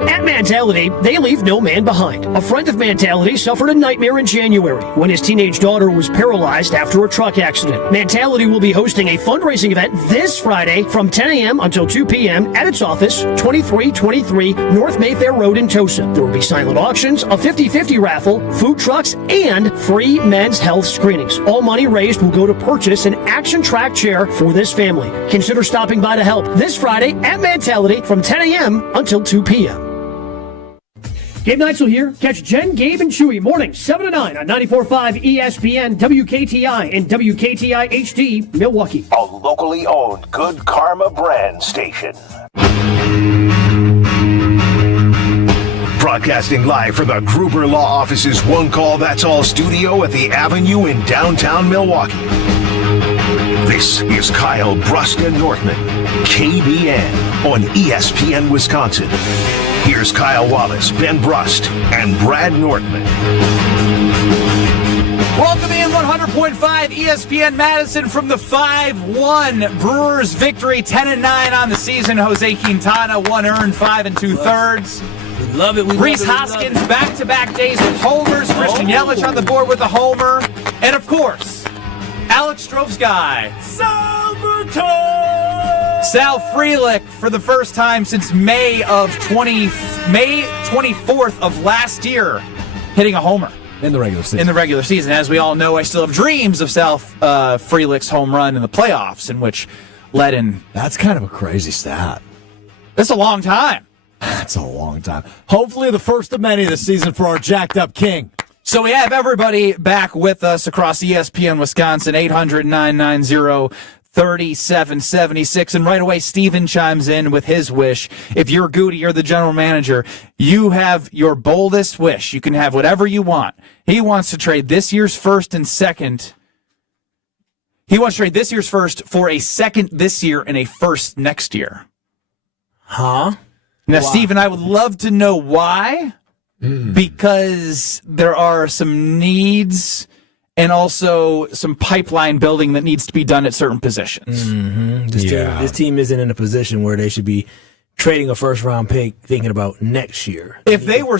At Mentality, they leave no man behind. A friend of Mentality suffered a nightmare in January when his teenage daughter was paralyzed after a truck accident. Mentality will be hosting a fundraising event this Friday from 10 a.m. until 2 p.m. at its office, 2323 North Mayfair Road in Tosa. There will be silent auctions, a 50-50 raffle, food trucks, and free men's health screenings. All money raised will go to purchase an Action Track chair for this family. Consider stopping by to help this Friday at Mentality from 10 a.m. until 2 p.m. Gabe Neitzel here. Catch Jen, Gabe, and Chewy mornings 7 to 9 on 94.5 ESPN, WKTI, and WKTI HD, Milwaukee. A locally owned Good Karma brand station. Broadcasting live from the Gruber Law Office's One Call That's All studio at the Avenue in downtown Milwaukee. This is Kyle Brust and Northman, KBN on ESPN Wisconsin. Here's Kyle Wallace, Ben Brust, and Brad Northman. Welcome in 100.5 ESPN Madison from the 5-1 Brewers victory, 10-9 on the season. Jose Quintana, 1 earned, 5 2/3. We love it. Reese Hoskins, back-to-back days with homers. Christian Yelich on the board with a homer. And, of course, Alex Strofsky. Sal Frelick for the first time since May 24th of last year, hitting a homer. In the regular season. In the regular season. As we all know, I still have dreams of Sal Frelick's home run in the playoffs, in which led in. That's kind of a crazy stat. That's a long time. That's a long time. Hopefully the first of many this season for our jacked up king. So we have everybody back with us across ESPN Wisconsin, 800-990-3776. And right away, Steven chimes in with his wish. If you're Goody, you're the general manager, you have your boldest wish. You can have whatever you want. He wants to trade this year's first and second. He wants to trade this year's first for a second this year and a first next year. Huh? Now, Steven, I would love to know why. Because there are some needs and also some pipeline building that needs to be done at certain positions. Mm-hmm. This team isn't in a position where they should be trading a first-round pick thinking about next year. If they were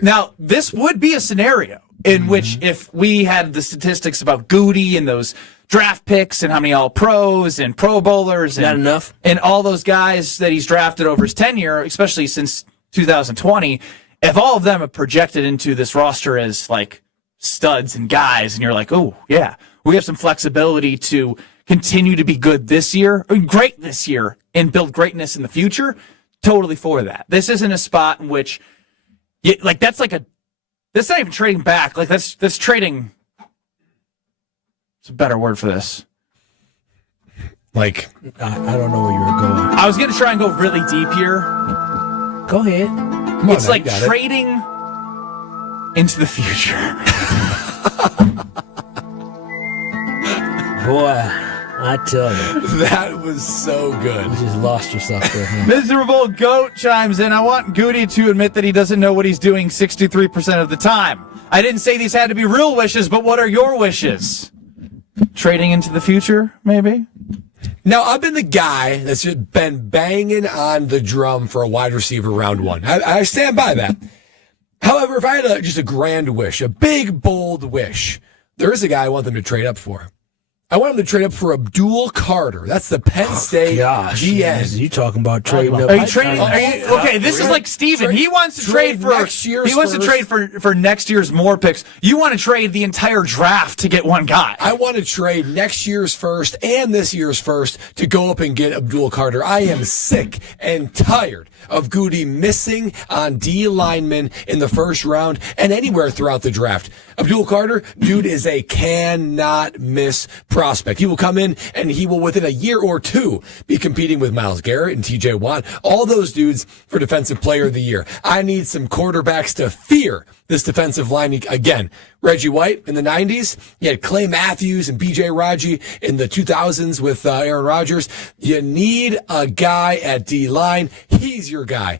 now, this would be a scenario in which if we had the statistics about Goody and those draft picks and how many All-Pros and Pro Bowlers and, not enough. And all those guys that he's drafted over his tenure, especially since 2020, if all of them are projected into this roster as like studs and guys, and you're like, oh, yeah, we have some flexibility to continue to be good this year, or great this year, and build greatness in the future, totally for that. This isn't a spot in which, that's not even trading back. Like, that's trading. It's a better word for this. I don't know where you were going. I was going to try and go really deep here. Go ahead. It's like trading into the future. Boy, I tell you. That was so good. You just lost yourself there. Huh? Miserable Goat chimes in. I want Goody to admit that he doesn't know what he's doing 63% of the time. I didn't say these had to be real wishes, but what are your wishes? Trading into the future, maybe? Now, I've been the guy that's just been banging on the drum for a wide receiver round one. I stand by that. However, if I had just a grand wish, a big, bold wish, there is a guy I want them to trade up for. I want them to trade up for Abdul Carter. That's the Penn State GM. Yes, you talking about trading up? Are you trading? Okay, this is like Steven. He wants to trade for next year's. He wants to trade for next year's more picks. You want to trade the entire draft to get one guy. I want to trade next year's first and this year's first to go up and get Abdul Carter. I am sick and tired of Goody missing on D linemen in the first round and anywhere throughout the draft. Abdul Carter, dude, is a cannot miss prospect. He will come in and he will, within a year or two, be competing with Myles Garrett and TJ Watt, all those dudes for Defensive Player of the Year. I need some quarterbacks to fear this defensive line again. Reggie White in the 90s. You had Clay Matthews and B.J. Raji in the 2000s with Aaron Rodgers. You need a guy at D-line. He's your guy.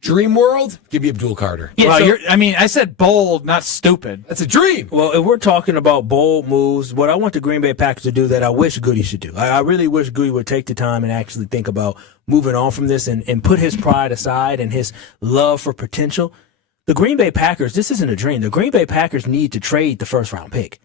Dream world, give me Abdul Carter. Yeah, well, I said bold, not stupid. That's a dream. Well, if we're talking about bold moves, what I want the Green Bay Packers to do that I wish Goody should do. I really wish Goody would take the time and actually think about moving on from this and put his pride aside and his love for potential. The Green Bay Packers, this isn't a dream. The Green Bay Packers need to trade the first-round pick.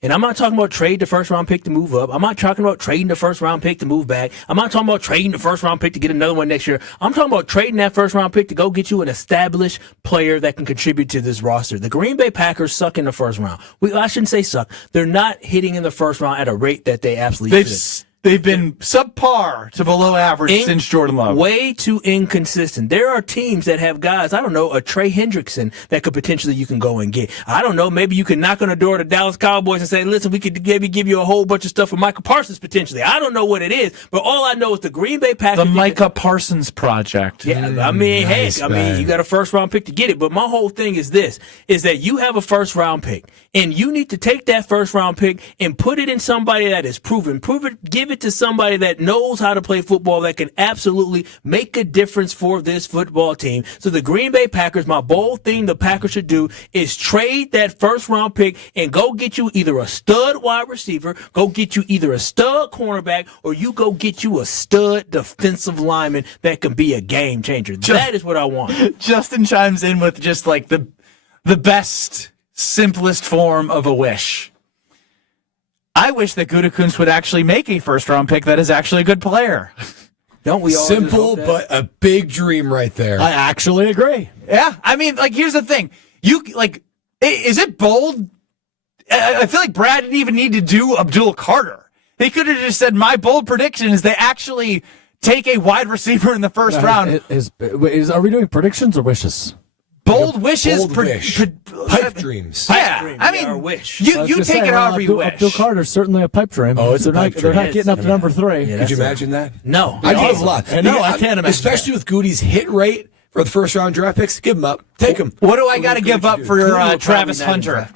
And I'm not talking about trade the first-round pick to move up. I'm not talking about trading the first-round pick to move back. I'm not talking about trading the first-round pick to get another one next year. I'm talking about trading that first-round pick to go get you an established player that can contribute to this roster. The Green Bay Packers suck in the first round. I shouldn't say suck. They're not hitting in the first round at a rate that they absolutely should. They've been subpar to below average since Jordan Love. Way too inconsistent. There are teams that have guys, I don't know, a Trey Hendrickson that could potentially you can go and get. I don't know, maybe you can knock on the door of the Dallas Cowboys and say, listen, we could maybe give you a whole bunch of stuff for Micah Parsons potentially. I don't know what it is, but all I know is the Green Bay Packers. The Micah Parsons project. Yeah, I mean, nice, you got a first-round pick to get it, but my whole thing is this, is that you have a first-round pick, and you need to take that first-round pick and put it in somebody that is proven. Give it to somebody that knows how to play football, that can absolutely make a difference for this football team. So the Green Bay Packers, my bold thing the Packers should do is trade that first-round pick and go get you either a stud wide receiver, go get you either a stud cornerback, or you go get you a stud defensive lineman that can be a game changer. That is what I want. Justin chimes in with just like the best, simplest form of a wish. I wish that Gutekunst would actually make a first-round pick that is actually a good player. Don't we all? Simple, but a big dream right there. I actually agree. Yeah, I mean, like, here's the thing. Is it bold? I feel like Brad didn't even need to do Abdul Carter. He could have just said, my bold prediction is they actually take a wide receiver in the first round. Are we doing predictions or wishes? Bold wishes. Pipe dreams. Yeah, I mean, wish. You take it however you wish. Abdul Carter's certainly a pipe dream. Oh, it's a pipe dream. They're not getting up to number 3. Yeah, could you imagine that? No. I give him a lot. I can't imagine. Especially with Goody's hit rate for the first-round draft picks. Give him up. Take him. What do I got to give up for Travis Hunter?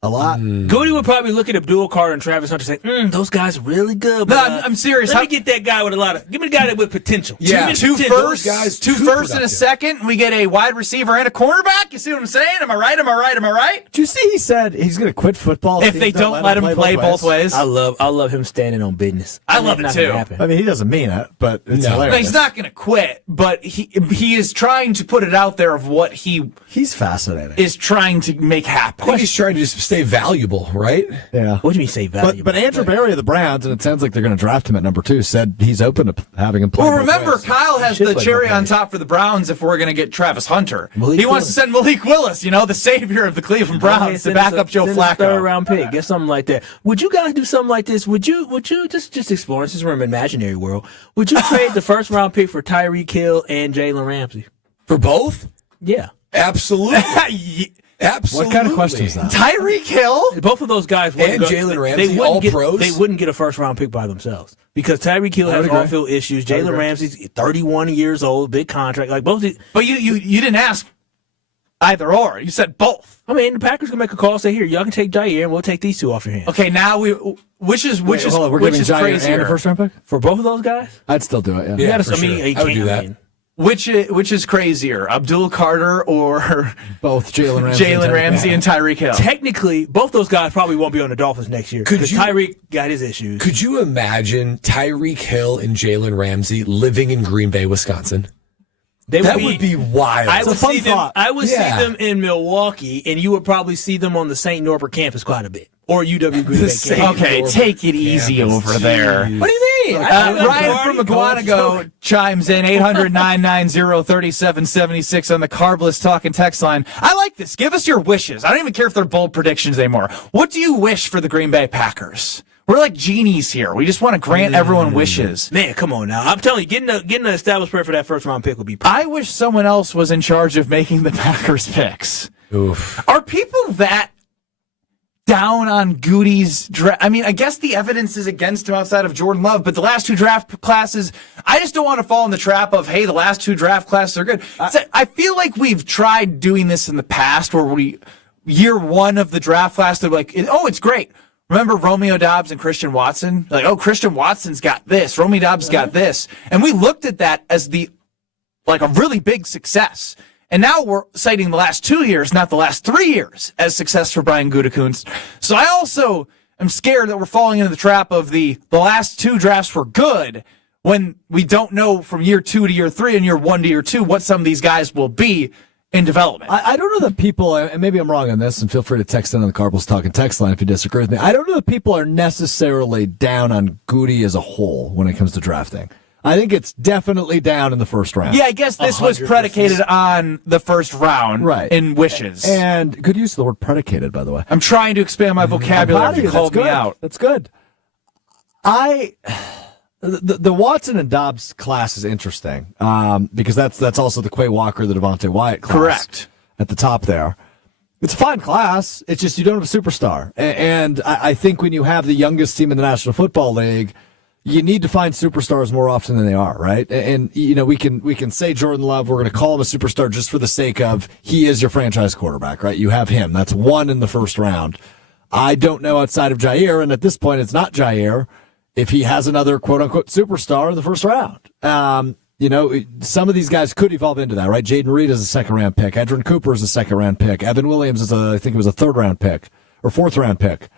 A lot. Goody would probably look at Abdul Carter and Travis Hunter and say, those guys are really good. But, no, I'm serious. Let me get that guy with give me the guy with potential. Yeah, two firsts and a second. We get a wide receiver and a cornerback. You see what I'm saying? Am I right? Did you see he said he's going to quit football if they don't let him play both ways? I love him standing on business. I love it too. I mean, he doesn't mean it, but it's hilarious. No, he's not going to quit, but he is trying to put it out there of what he's fascinating. Is trying to make happen. I think he's trying to just stay valuable. Right? Yeah. What do you mean say valuable? But Andrew Berry of the Browns, and it sounds like they're going to draft him at number 2, said he's open to having him play. Well, remember, Kyle has the cherry on top for the Browns if we're going to get Travis Hunter. He wants to send Malik Willis, the savior of the Cleveland Browns, to back up Joe Flacco. Third-round pick, get something like that. Would you guys do something like this? Would you just explore? Since we're in an imaginary world, would you trade the first-round pick for Tyreek Hill and Jalen Ramsey? For both? Yeah. Absolutely. Absolutely. What kind of question is that? Tyreek Hill? Both of those guys and Jalen Ramsey, all pros? They wouldn't get a first-round pick by themselves because Tyreek Hill has off-field issues. Jalen Ramsey's 31 years old, big contract. Like both. But you didn't ask either or. You said both. I mean, the Packers can make a call and say, here, y'all can take Jair and we'll take these two off your hands. Okay, now we're giving Jair crazier? and a first-round pick? For both of those guys? I'd still do it, yeah. For sure. I would do that. Which is crazier, Abdul Carter or both Jalen Ramsey and Tyreek Hill? Technically, both those guys probably won't be on the Dolphins next year because Tyreek got his issues. Could you imagine Tyreek Hill and Jalen Ramsey living in Green Bay, Wisconsin? That would be wild. I would see them in Milwaukee, and you would probably see them on the St. Norbert campus quite a bit. Or UW Green Bay campus. Okay, take it easy over there. What do you mean? Ryan from Iguanago chimes in, 800-990-3776 on the Carbless Talk and Text line. I like this. Give us your wishes. I don't even care if they're bold predictions anymore. What do you wish for the Green Bay Packers? We're like genies here. We just want to grant everyone wishes. Man, come on now. I'm telling you, getting an established player for that first round pick would be I wish someone else was in charge of making the Packers picks. Oof. Are people that down on Goody's draft? I mean, I guess the evidence is against him outside of Jordan Love, but the last 2 draft classes, I just don't want to fall in the trap of, hey, the last 2 draft classes are good. I feel like we've tried doing this in the past where year 1 of the draft class, they're like, oh, it's great. Remember Romeo Doubs and Christian Watson? Like, oh, Christian Watson's got this. Romeo Doubs got this. And we looked at that as a really big success. And now we're citing the last 2 years, not the last 3 years, as success for Brian Gutekunst. So I also am scared that we're falling into the trap of the last 2 drafts were good when we don't know from year 2 to year 3 and year 1 to year 2 what some of these guys will be in development. I don't know that people, and maybe I'm wrong on this, and feel free to text in on the Cardinals Talking text line if you disagree with me. I don't know that people are necessarily down on Goody as a whole when it comes to drafting. I think it's definitely down in the first round. Yeah, I guess this was predicated on the first round in wishes. And good use of the word predicated, by the way. I'm trying to expand my vocabulary. You called me out. That's good. The Watson and Dobbs class is interesting because that's also the Quay Walker, the Devontae Wyatt class. Correct. At the top there. It's a fine class. It's just you don't have a superstar. And I think when you have the youngest team in the National Football League, you need to find superstars more often than they are, right? And you know, we can say Jordan Love, we're going to call him a superstar just for the sake of he is your franchise quarterback, right? You have him. That's 1 in the first round. I don't know outside of Jair, and at this point it's not Jair, if he has another quote-unquote superstar in the first round. You know, some of these guys could evolve into that, right? Jaden Reed is a second-round pick. Edrin Cooper is a second-round pick. Evan Williams is I think it was a third-round pick or fourth-round pick.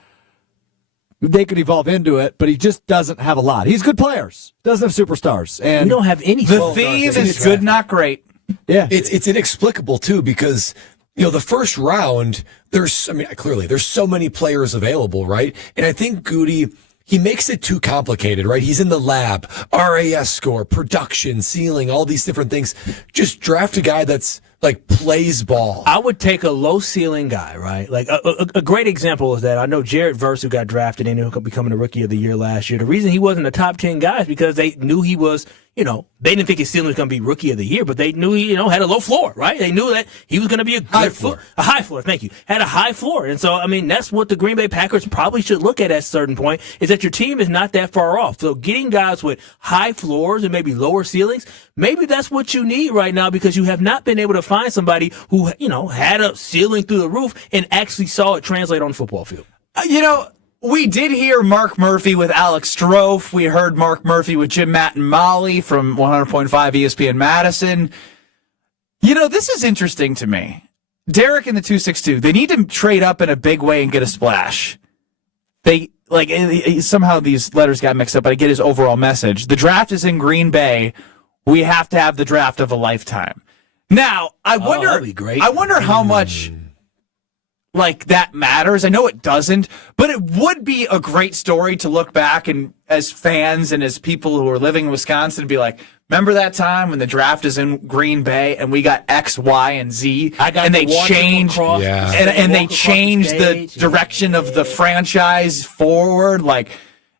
They could evolve into it, but he just doesn't have a lot. He's good players. Doesn't have superstars. And we don't have any. The theme is good, not great. Yeah. It's inexplicable, too, because, you know, the first round, clearly there's so many players available, right? And I think Goody, he makes it too complicated, right? He's in the lab, RAS score, production, ceiling, all these different things. Just draft a guy that's like plays ball. I would take a low ceiling guy, right? Like a great example is that I know Jared Verse, who got drafted and ended up becoming a rookie of the year last year. The reason he wasn't a top 10 guy is because they knew he was, you know, they didn't think his ceiling was going to be rookie of the year, but they knew he, you know, had a low floor, right? They knew that he was going to be a high floor. A high floor, thank you. Had a high floor. And so, I mean, that's what the Green Bay Packers probably should look at a certain point, is that your team is not that far off. So getting guys with high floors and maybe lower ceilings, maybe that's what you need right now, because you have not been able to find somebody who, you know, had a ceiling through the roof and actually saw it translate on the football field. You know, we did hear Mark Murphy with Alex Strofe. We heard Mark Murphy with Jim Matt and Molly from 100.5 ESPN Madison. You know, this is interesting to me. Derek and the 262, they need to trade up in a big way and get a splash. They, like, somehow these letters got mixed up, but I get his overall message. The draft is in Green Bay. We have to have the draft of a lifetime. Now, I wonder, that'd be great. I wonder how much like that matters. I know it doesn't, but it would be a great story to look back and as fans and as people who are living in Wisconsin be like, remember that time when the draft is in Green Bay and we got X, Y, and Z, and they changed, and they changed the direction of the franchise forward. Like,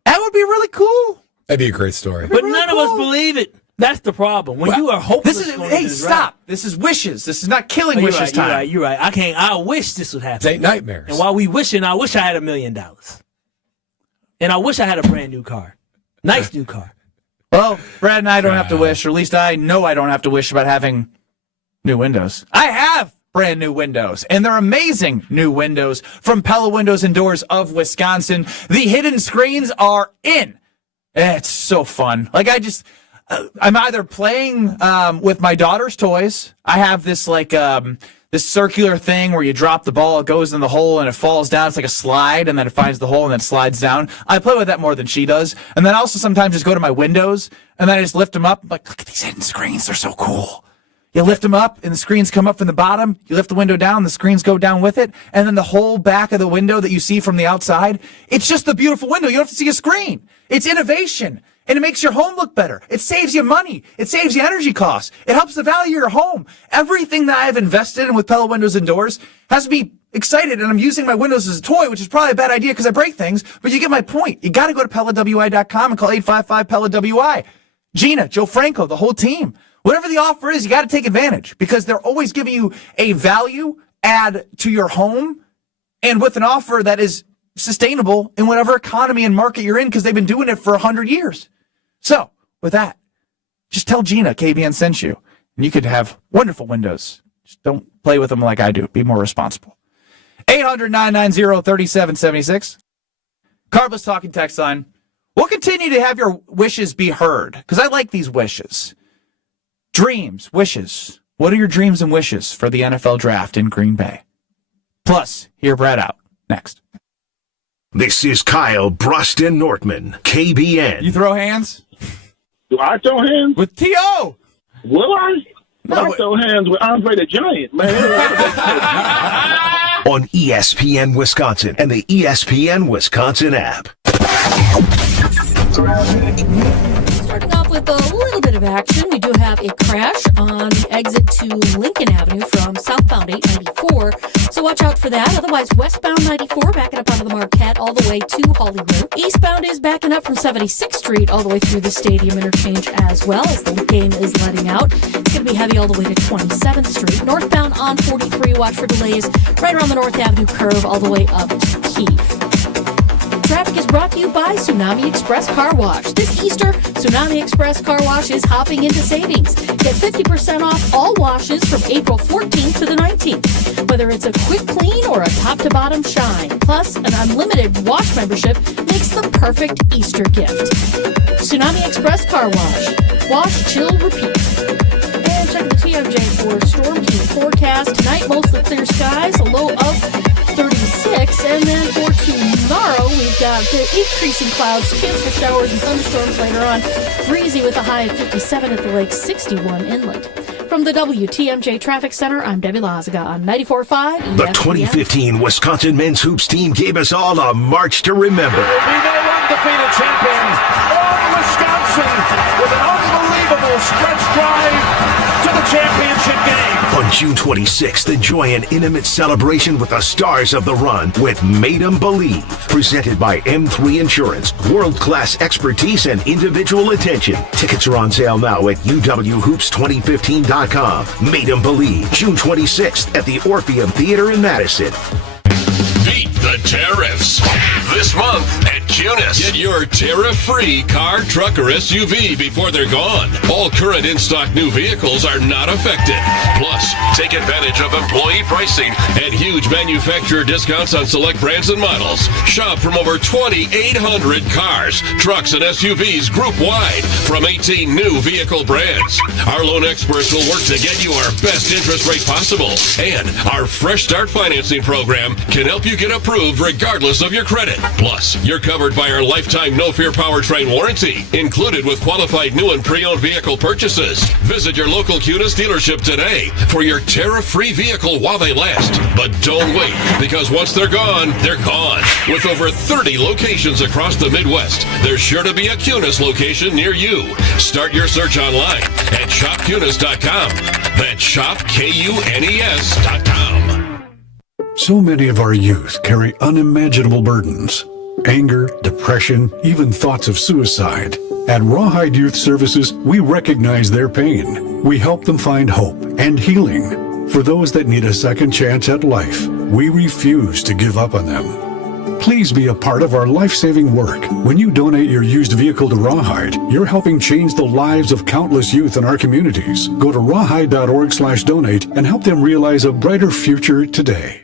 that would be really cool. That'd be a great story. But none of us believe it. That's the problem. When you are hopeless. Hey, stop. This is wishes. This is not killing wishes time. You're right. I wish this would happen. They nightmares. And while we wishing, I wish I had $1 million. And I wish I had a brand new car. Nice new car. Well, Brad and I don't have to wish, or at least I know I don't have to wish about having new windows. I have brand new windows, and they're amazing new windows from Pella Windows and Doors of Wisconsin. The hidden screens are in. It's so fun. Like, I'm either playing with my daughter's toys. I have this this circular thing where you drop the ball, it goes in the hole, and it falls down. It's like a slide, and then it finds the hole, and then it slides down. I play with that more than she does. And then I also sometimes just go to my windows, and then I just lift them up. I'm like, look at these hidden screens. They're so cool. You lift them up, and the screens come up from the bottom. You lift the window down, the screens go down with it. And then the whole back of the window that you see from the outside, it's just the beautiful window. You don't have to see a screen. It's innovation. And it makes your home look better. It saves you money. It saves you energy costs. It helps the value of your home. Everything that I have invested in with Pella Windows and Doors has to be excited, and I'm using my windows as a toy, which is probably a bad idea because I break things, but you get my point. You got to go to PellaWI.com and call 855-PELLA-WI. Gina, Joe Franco, the whole team. Whatever the offer is, you got to take advantage because they're always giving you a value add to your home and with an offer that is sustainable in whatever economy and market you're in because they've been doing it for 100 years. So, with that, just tell Gina KBN sent you, and you could have wonderful windows. Just don't play with them like I do. Be more responsible. 800-990-3776. Carbless talking text line. We'll continue to have your wishes be heard because I like these wishes. Dreams, wishes. What are your dreams and wishes for the NFL draft in Green Bay? Plus, hear Brad out. Next. This is Kyle Broston Nortman, KBN. You throw hands? Do I throw hands? With T.O. Will I? I throw hands with Andre the Giant, man. On ESPN Wisconsin and the ESPN Wisconsin app. Starting off with a little bit of action, we do have a crash on the exit to Lincoln Avenue from southbound 894, so watch out for that. Otherwise, westbound 94 backing up onto the Marquette all the way to Holly Road. Eastbound is backing up from 76th Street all the way through the stadium interchange as well as the game is letting out. It's going to be heavy all the way to 27th Street. Northbound on 43, watch for delays right around the North Avenue curve all the way up to Keefe. Traffic is brought to you by Tsunami Express Car Wash. This Easter, Tsunami Express Car Wash is hopping into savings. Get 50% off all washes from April 14th to the 19th. Whether it's a quick clean or a top-to-bottom shine. Plus, an unlimited wash membership makes the perfect Easter gift. Tsunami Express Car Wash. Wash, chill, repeat. And check the TMJ for Storm King forecast. Tonight, mostly clear skies, a low of 36, and then for tomorrow, we've got the increasing clouds, chance for showers and thunderstorms later on. Breezy with a high of 57 at the lake, 61 inland. From the WTMJ Traffic Center, I'm Debbie Lazaga on 94.5 ESPN. The 2015 Wisconsin men's hoops team gave us all a march to remember. There will be no undefeated champion. All Wisconsin with an unbelievable stretch drive to the championship game. On June 26th, enjoy an intimate celebration with the stars of the run with Made 'em Believe. Presented by M3 Insurance. World-class expertise and individual attention. Tickets are on sale now at uwhoops2015.com. Made 'em Believe, June 26th at the Orpheum Theater in Madison. Beat the tariffs. This month at Cunis. Get your tariff-free car, truck, or SUV before they're gone. All current in-stock new vehicles are not affected. Plus, take advantage of employee pricing and huge manufacturer discounts on select brands and models. Shop from over 2,800 cars, trucks, and SUVs group-wide from 18 new vehicle brands. Our loan experts will work to get you our best interest rate possible. And our Fresh Start financing program can help you get approved regardless of your credit. Plus, you're covered by our lifetime no-fear powertrain warranty, included with qualified new and pre-owned vehicle purchases. Visit your local Cunis dealership today for your tariff-free vehicle while they last. But don't wait, because once they're gone, they're gone. With over 30 locations across the Midwest, there's sure to be a Cunis location near you. Start your search online at shopcunis.com. That's shopkunes.com. So many of our youth carry unimaginable burdens. Anger, depression, even thoughts of suicide. At Rawhide Youth Services, we recognize their pain. We help them find hope and healing. For those that need a second chance at life, we refuse to give up on them. Please be a part of our life-saving work. When you donate your used vehicle to Rawhide, you're helping change the lives of countless youth in our communities. Go to rawhide.org/donate and help them realize a brighter future today.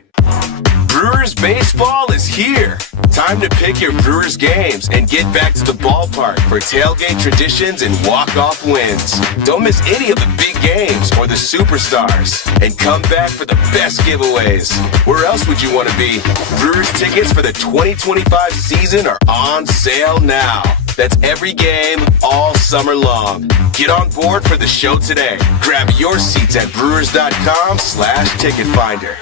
Brewers baseball is here. Time to pick your Brewers games and get back to the ballpark for tailgate traditions and walk-off wins. Don't miss any of the big games or the superstars. And come back for the best giveaways. Where else would you want to be? Brewers tickets for the 2025 season are on sale now. That's every game all summer long. Get on board for the show today. Grab your seats at brewers.com/ticket finder.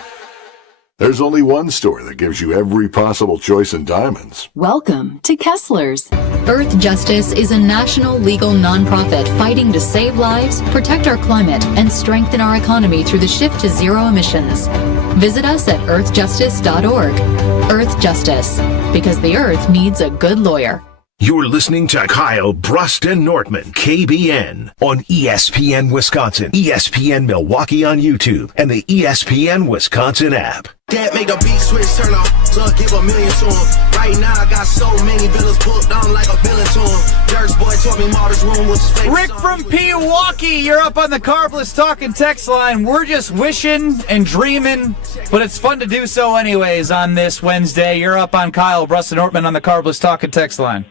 There's only one store that gives you every possible choice in diamonds. Welcome to Kessler's. Earth Justice is a national legal nonprofit fighting to save lives, protect our climate, and strengthen our economy through the shift to zero emissions. Visit us at earthjustice.org. Earth Justice, because the earth needs a good lawyer. You're listening to Kyle, Brust, and Nortman, KBN, on ESPN Wisconsin, ESPN Milwaukee on YouTube, and the ESPN Wisconsin app. Dad make the beat switch turn on, so give $1 million to him. Right now I got so many villas booked on like a billion to him. Dirk's boy told me Marvin's room was his favorite. Rick from Pewaukee, you're up on the Carbless Talking text line. We're just wishing and dreaming, but it's fun to do so anyways on this Wednesday. You're up on Kyle, Brust, and Nortman on the Carbless Talking text line.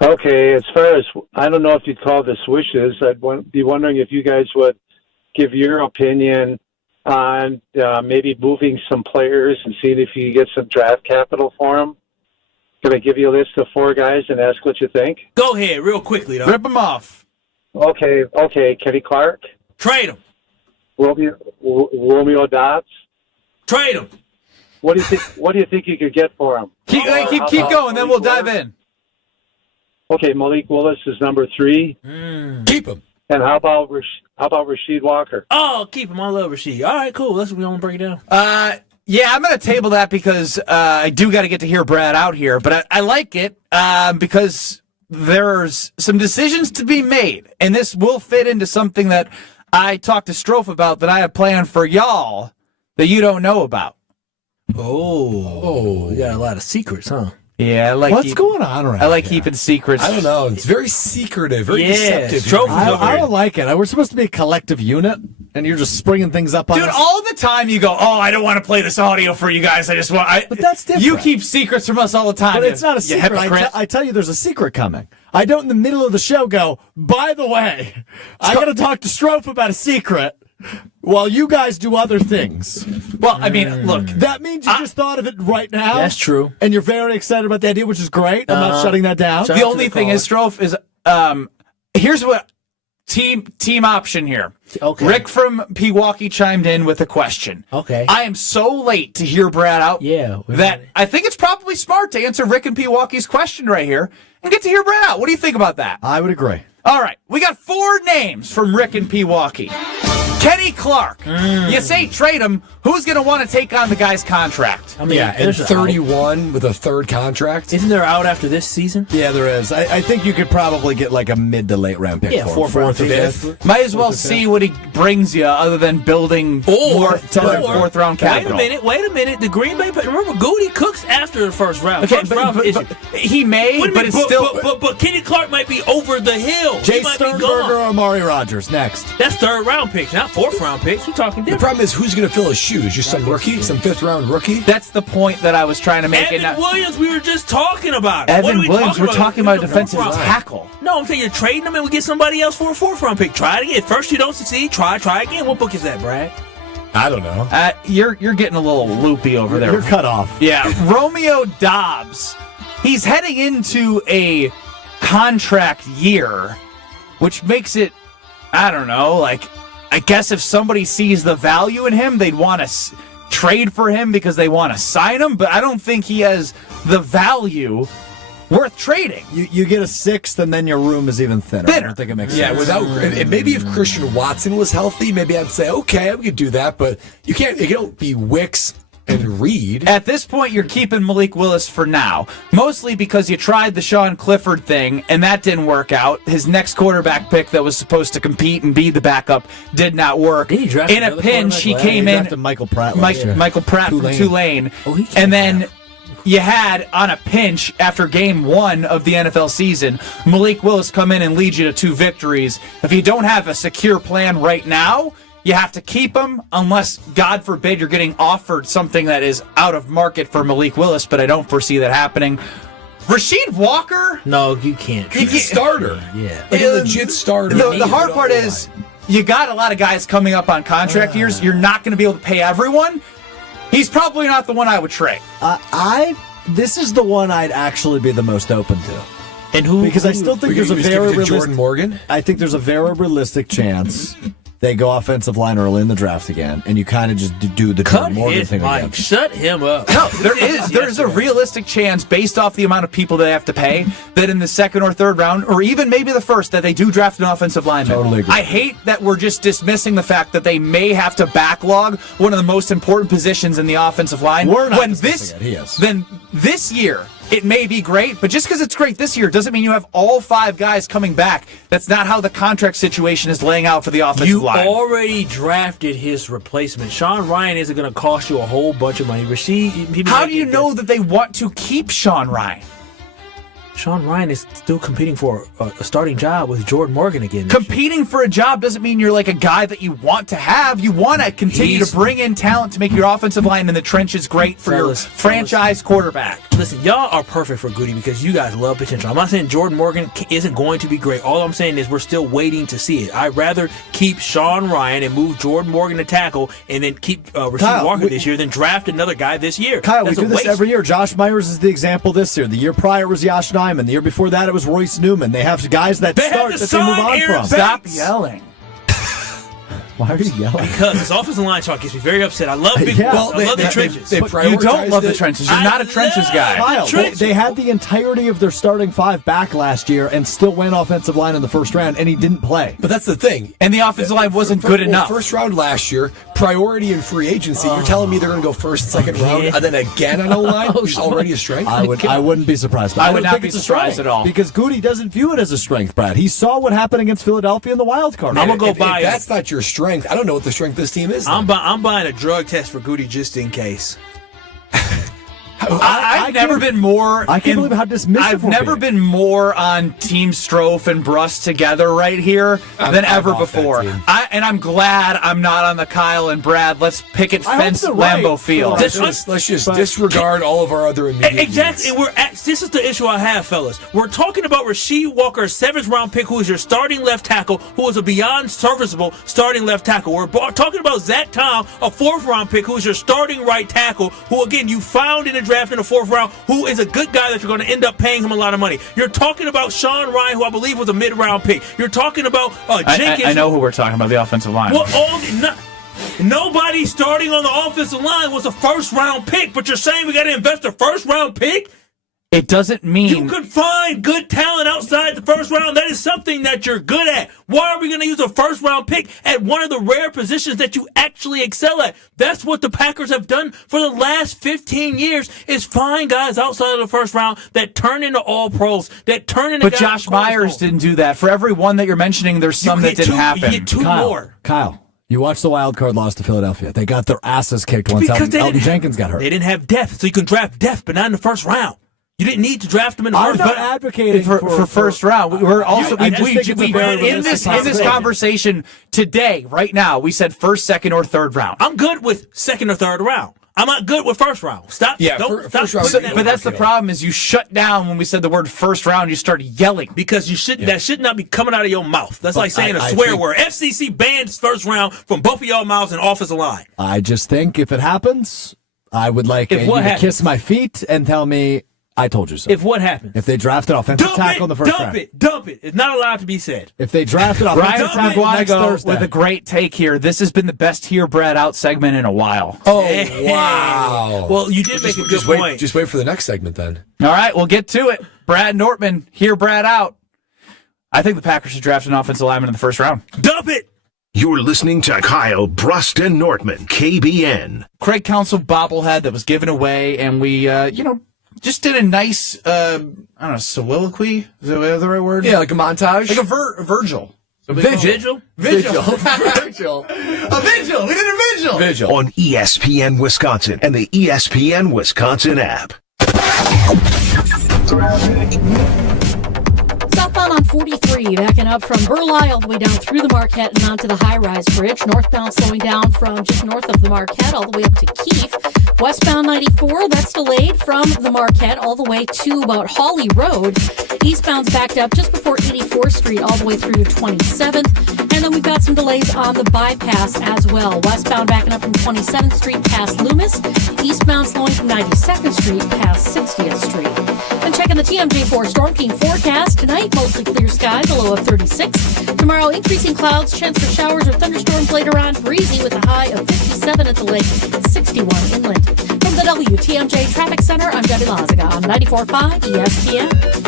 Okay, as far as, I don't know if you'd call this wishes, I'd be wondering if you guys would give your opinion on maybe moving some players and seeing if you get some draft capital for them. Can I give you a list of 4 guys and ask what you think? Go ahead, real quickly, though. Rip them off. Okay. Kenny Clark. Trade him. Romeo Dobbs. Trade him. What do you think you could get for him? Keep going, then we'll dive in. Okay, Malik Willis is number 3. Keep him. And how about Rasheed Walker? Oh, keep him. I love Rasheed. All right, cool. Let's break it down. Yeah, I'm going to table that because I do got to get to hear Brad out here, but I like it because there's some decisions to be made, and this will fit into something that I talked to Strofe about that I have planned for y'all that you don't know about. Oh, you got a lot of secrets, huh? Yeah, I like what's going on around I like here? keeping secrets. I don't know. It's very secretive, very deceptive. I don't like it. We're supposed to be a collective unit, and you're just springing things up on Dude, us. all the time you go, I don't want to play this audio for you guys. I just want. But that's different. You keep secrets from us all the time. But it's not a you secret. hypocrite. I tell you, there's a secret coming. I don't in the middle of the show go, by the way, I got to talk to Strofe about a secret while you guys do other things. Well, I mean, look. That means you just thought of it right now. That's true. And you're very excited about the idea, which is great. I'm not shutting that down. The only thing is, Strofe, is here's what team option here. Okay. Rick from Pewaukee chimed in with a question. Okay. I am so late to hear Brad out. Yeah. That I think it's probably smart to answer Rick and Pewaukee's question right here and get to hear Brad out. What do you think about that? I would agree. All right, we got 4 names from Rick and Pewaukee. Kenny Clark. You say trade him. Who's going to want to take on the guy's contract? I mean, And 31 with a 3rd contract. Isn't there out after this season? Yeah, there is. I think you could probably get like a mid to late round pick. Yeah, for him. 4th or 5th. Might as well see what he brings you other than building more 3rd and 4th round capital. Wait a minute. The Green Bay, remember, Goody cooks after the first round. Okay, but he may, but it's still. But Kenny Clark might be over the hill. Jay He might be Sternberger gone. or Amari Rodgers next. That's 3rd round picks, not 4th round picks. We're talking The different. problem is who's going to fill his shoes? Just some rookie, some 5th round rookie? That's the point that I was trying to make. Evan Williams, we were just talking about it. Evan Williams, we're talking about a defensive tackle. No, I'm saying you're trading them and we get somebody else for a 4th round pick. Try it again. First you don't succeed, try again. What book is that, Brad? I don't know. You're getting a little loopy over there. You're cut off. Yeah, Romeo Dobbs. He's heading into a contract year, which makes it, I don't know, like, I guess if somebody sees the value in him, they'd want to trade for him because they want to sign him, but I don't think he has the value worth trading. You get a 6th, and then your room is even thinner. I don't think it makes sense. And maybe if Christian Watson was healthy, maybe I'd say, okay, we could do that, but you can't be Wicks and Reed. At this point, you're keeping Malik Willis for now, mostly because you tried the Sean Clifford thing, and that didn't work out. His next quarterback pick that was supposed to compete and be the backup did not work. In a pinch, he came in. Michael Pratt. Michael Pratt from Tulane. And then you had, on a pinch, after game 1 of the NFL season, Malik Willis come in and lead you to 2 victories. If you don't have a secure plan right now, you have to keep him unless, God forbid, you're getting offered something that is out of market for Malik Willis, but I don't foresee that happening. Rasheed Walker? No, you can't. He's a starter. Yeah. Like a legit starter. The hard part is you got a lot of guys coming up on contract years. You're not going to be able to pay everyone. He's probably not the one I would trade. This is the one I'd actually be the most open to. And who? Because I still think there's a very Jordan Morgan. I think there's a very realistic chance they go offensive line early in the draft again, and you kind of just do the Cut Morgan his thing mic. again. Shut him up. No, there's a realistic chance, based off the amount of people they have to pay, that in the second or third round, or even maybe the first, that they do draft an offensive lineman. Totally agree. I hate that we're just dismissing the fact that they may have to backlog one of the most important positions in the offensive line. We're not when dismissing it. He is. Then this year, it may be great, but just because it's great this year doesn't mean you have all 5 guys coming back. That's not how the contract situation is laying out for the offensive line. You already drafted his replacement. Sean Ryan isn't going to cost you a whole bunch of money. How do you know that they want to keep Sean Ryan? Sean Ryan is still competing for a starting job with Jordan Morgan again. Competing for a job doesn't mean you're like a guy that you want to have. You want to continue to bring in talent to make your offensive line in the trenches great for your franchise quarterback. Listen, y'all are perfect for Goody because you guys love potential. I'm not saying Jordan Morgan isn't going to be great. All I'm saying is we're still waiting to see it. I'd rather keep Sean Ryan and move Jordan Morgan to tackle and then keep Rasheed Walker this year than draft another guy this year. Kyle, we do this every year. Josh Myers is the example this year. The year prior was Yosh Nijman. The year before that, it was Royce Newman. They have guys that start that they move on from. Stop yelling. Why are you yelling? Because this offensive line talk gets me very upset. I love big balls. I love the trenches. You don't love the trenches. You're not a trenches guy. Kyle, they had the entirety of their starting 5 back last year and still went offensive line in the first round, and he didn't play. But that's the thing. And the offensive line wasn't good enough. First round last year, priority in free agency. You're telling me they're going to go first, second round, and then again on O-line, which is already a strength? I wouldn't be surprised. I would not be surprised at all. Because Goody doesn't view it as a strength, Brad. He saw what happened against Philadelphia in the wild card. I'm going to go buy if that's not your strength, I don't know what the strength this team is. I'm buying a drug test for Goody just in case. I've never been more. I can't believe how dismissive I've never been more on Team Strofe and Bruss together right here than ever before. And I'm glad I'm not on the Kyle and Brad. Let's picket fence Lambeau Field. Let's just disregard all of our other immediate exactly. This is the issue I have, fellas. We're talking about Rasheed Walker, 7th round pick, who is your starting left tackle, who is a beyond serviceable starting left tackle. We're talking about Zach Tom, a 4th round pick, who is your starting right tackle, who again you found in the draft in the 4th round, who is a good guy that you're going to end up paying him a lot of money. You're talking about Sean Ryan, who I believe was a mid-round pick. You're talking about Jenkins. I know who we're talking about, the offensive line. Nobody starting on the offensive line was a 1st-round pick, but you're saying we got to invest a 1st-round pick? It doesn't mean you could find good talent outside the 1st round. That is something that you're good at. Why are we going to use a 1st-round pick at one of the rare positions that you actually excel at? That's what the Packers have done for the last 15 years is find guys outside of the 1st round that turn into all pros, that turn into But Josh Myers didn't do that. For every one that you're mentioning, there's some that didn't happen. You get 2 more. Kyle, you watched the wild card loss to Philadelphia. They got their asses kicked once Elton Jenkins got hurt. They didn't have depth, so you can draft depth, but not in the 1st round. You didn't need to draft him in the I'm first not round. advocating for 1st round. We're also in this conversation conversation today, right now. We said 1st, 2nd, or 3rd round. I'm good with 2nd or 3rd round. I'm not good with 1st round. Stop. Yeah, stop first round. But that's the problem is you shut down when we said the word 1st round. You started yelling because you should. That should not be coming out of your mouth. That's like saying a swear word. FCC bans 1st round from both of y'all mouths and offensive line. I just think if it happens, I would like you to kiss my feet and tell me I told you so. If what happens? If they drafted offensive tackle in the 1st round. Dump it. It's not allowed to be said. If they drafted offensive tackle next Thursday. With a great take here. This has been the best Hear Brad Out segment in a while. Oh, wow. Well, you did make a good point. Just wait for the next segment then. All right, we'll get to it. Brad Nortman, Hear Brad Out. I think the Packers should draft an offensive lineman in the 1st round. Dump it. You're listening to Kyle Brust and Nortman, KBN. Craig Counsell bobblehead that was given away, and we, just did a nice, I don't know, soliloquy? Is that the right word? Yeah, like a montage? Like a Virgil. Vigil? Vigil. Virgil. A vigil. We did a vigil. Vigil. On ESPN Wisconsin and the ESPN Wisconsin app. Southbound on 43, backing up from Burleigh all the way down through the Marquette and onto the high-rise bridge. Northbound slowing down from just north of the Marquette all the way up to Keefe. Westbound 94, that's delayed from the Marquette all the way to about Hawley Road. Eastbound's backed up just before 84th Street all the way through to 27th. And then we've got some delays on the bypass as well. Westbound backing up from 27th Street past Loomis. Eastbound slowing from 92nd Street past 60th Street. And checking the TMJ4 Storm King forecast tonight, mostly clear skies, a low of 36. Tomorrow, increasing clouds, chance for showers or thunderstorms later on. Breezy with a high of 57 at the lake, 61 inland. From the WTMJ Traffic Center, I'm Debbie Lazaga on 94.5 ESPN.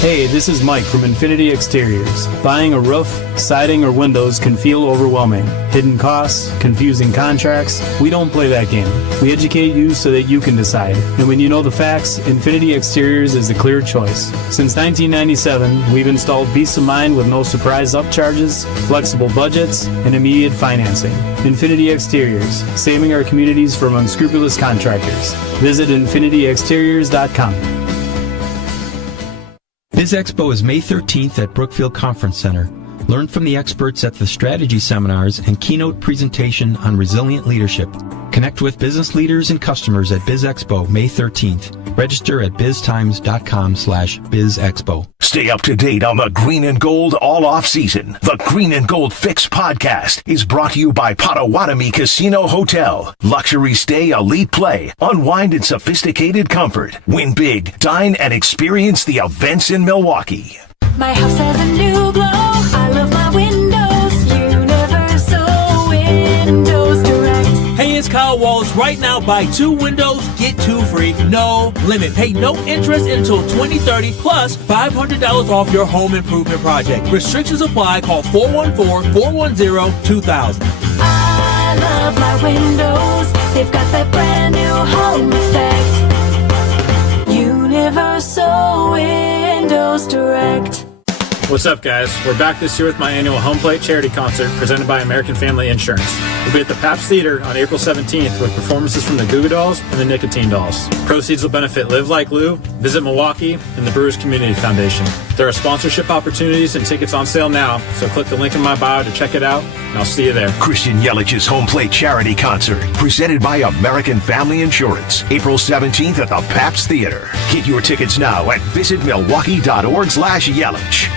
Hey, this is Mike from Infinity Exteriors. Buying a roof, siding, or windows can feel overwhelming. Hidden costs, confusing contracts. We don't play that game. We educate you so that you can decide. And when you know the facts, Infinity Exteriors is the clear choice. Since 1997, we've installed peace of mind with no surprise upcharges, flexible budgets, and immediate financing. Infinity Exteriors, saving our communities from unscrupulous contractors. Visit infinityexteriors.com. Biz Expo is May 13th at Brookfield Conference Center. Learn from the experts at the strategy seminars and keynote presentation on resilient leadership. Connect with business leaders and customers at Biz Expo May 13th. Register at biztimes.com/bizexpo. Stay up to date on the Green and Gold all off season. The Green and Gold Fix podcast is brought to you by Potawatomi Casino Hotel. Luxury stay, elite play, unwind in sophisticated comfort. Win big, dine, and experience the events in Milwaukee. My house has a new glow. I love my windows. Universal Windows Direct. Hey, it's Kyle Wallace. Right now, buy 2 windows, get 2 free. No limit. Pay no interest until 2030, plus $500 off your home improvement project. Restrictions apply. Call 414-410-2000. I love my windows. They've got that brand new home effect. Universal Windows Direct. What's up, guys? We're back this year with my annual Home Plate Charity Concert presented by American Family Insurance. We'll be at the Pabst Theater on April 17th with performances from the Goo Goo Dolls and the Nicotine Dolls. Proceeds will benefit Live Like Lou, Visit Milwaukee, and the Brewers Community Foundation. There are sponsorship opportunities and tickets on sale now, so click the link in my bio to check it out, and I'll see you there. Christian Yelich's Home Plate Charity Concert, presented by American Family Insurance, April 17th at the Pabst Theater. Get your tickets now at visitmilwaukee.org/Yelich.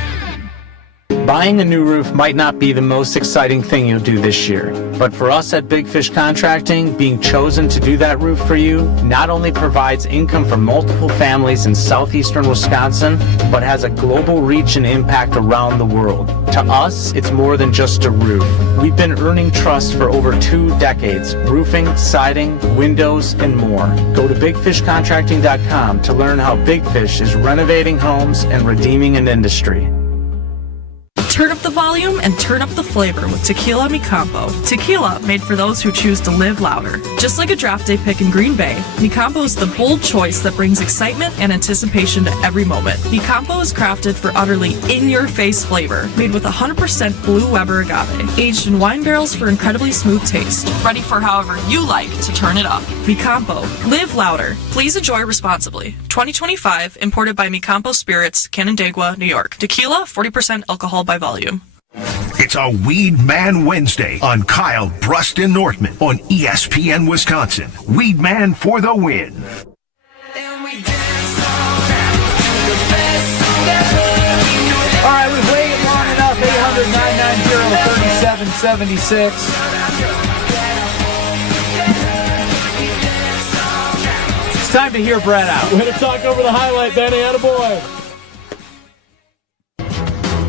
Buying a new roof might not be the most exciting thing you'll do this year, but for us at Big Fish Contracting, being chosen to do that roof for you not only provides income for multiple families in southeastern Wisconsin, but has a global reach and impact around the world. To us, it's more than just a roof. We've been earning trust for over 2 decades, roofing, siding, windows, and more. Go to bigfishcontracting.com to learn how Big Fish is renovating homes and redeeming an industry. Turn up the volume and turn up the flavor with Tequila Mi Campo. Tequila made for those who choose to live louder. Just like a draft day pick in Green Bay, Mi Campo is the bold choice that brings excitement and anticipation to every moment. Mi Campo is crafted for utterly in-your-face flavor, made with 100% Blue Weber agave, aged in wine barrels for incredibly smooth taste. Ready for however you like to turn it up. Mi Campo. Live louder. Please enjoy responsibly. 2025, imported by Mi Campo Spirits, Canandaigua, New York. Tequila, 40% alcohol by volume. It's a Weed Man Wednesday on Kyle Bruston Northman on ESPN Wisconsin. Weed Man for the win. All right, we've waited long enough. 800-990-3776. It's time to hear Brett out. Way to talk over the highlight, Benny. Attaboy.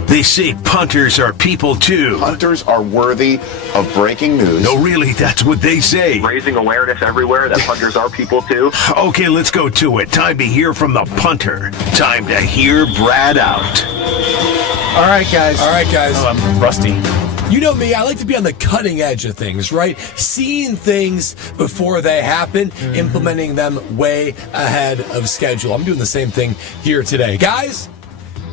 They say punters are people too. Punters are worthy of breaking news. No, really, that's what they say. Raising awareness everywhere that punters are people too. Okay, let's go to it. Time to hear from the punter. Time to hear Brad out. All right, guys. Oh, I'm rusty. You know me, I like to be on the cutting edge of things, right? Seeing things before they happen, implementing them way ahead of schedule. I'm doing the same thing here today. Guys,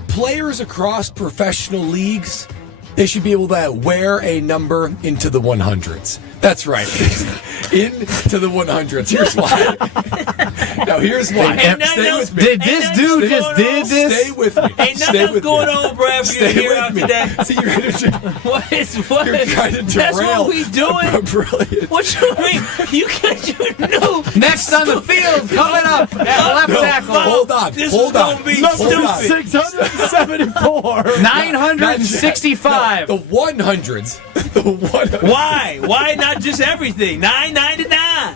players across professional leagues, they should be able to wear a number into the 100s. That's right. Into the 100s. Here's why. Now here's why. Stay with me. Did this dude just did this? Stay with me. Ain't Stay nothing with going me. on, Brad, for you to Stay hear with out me. today. See, What? You're trying to That's derail what we doing? a brilliant. What you mean? You know. Next on the field, coming up at left tackle. Hold on. This hold is on. gonna be hold on. 674. 965. The 100s. The 100s. Why not just everything? 999.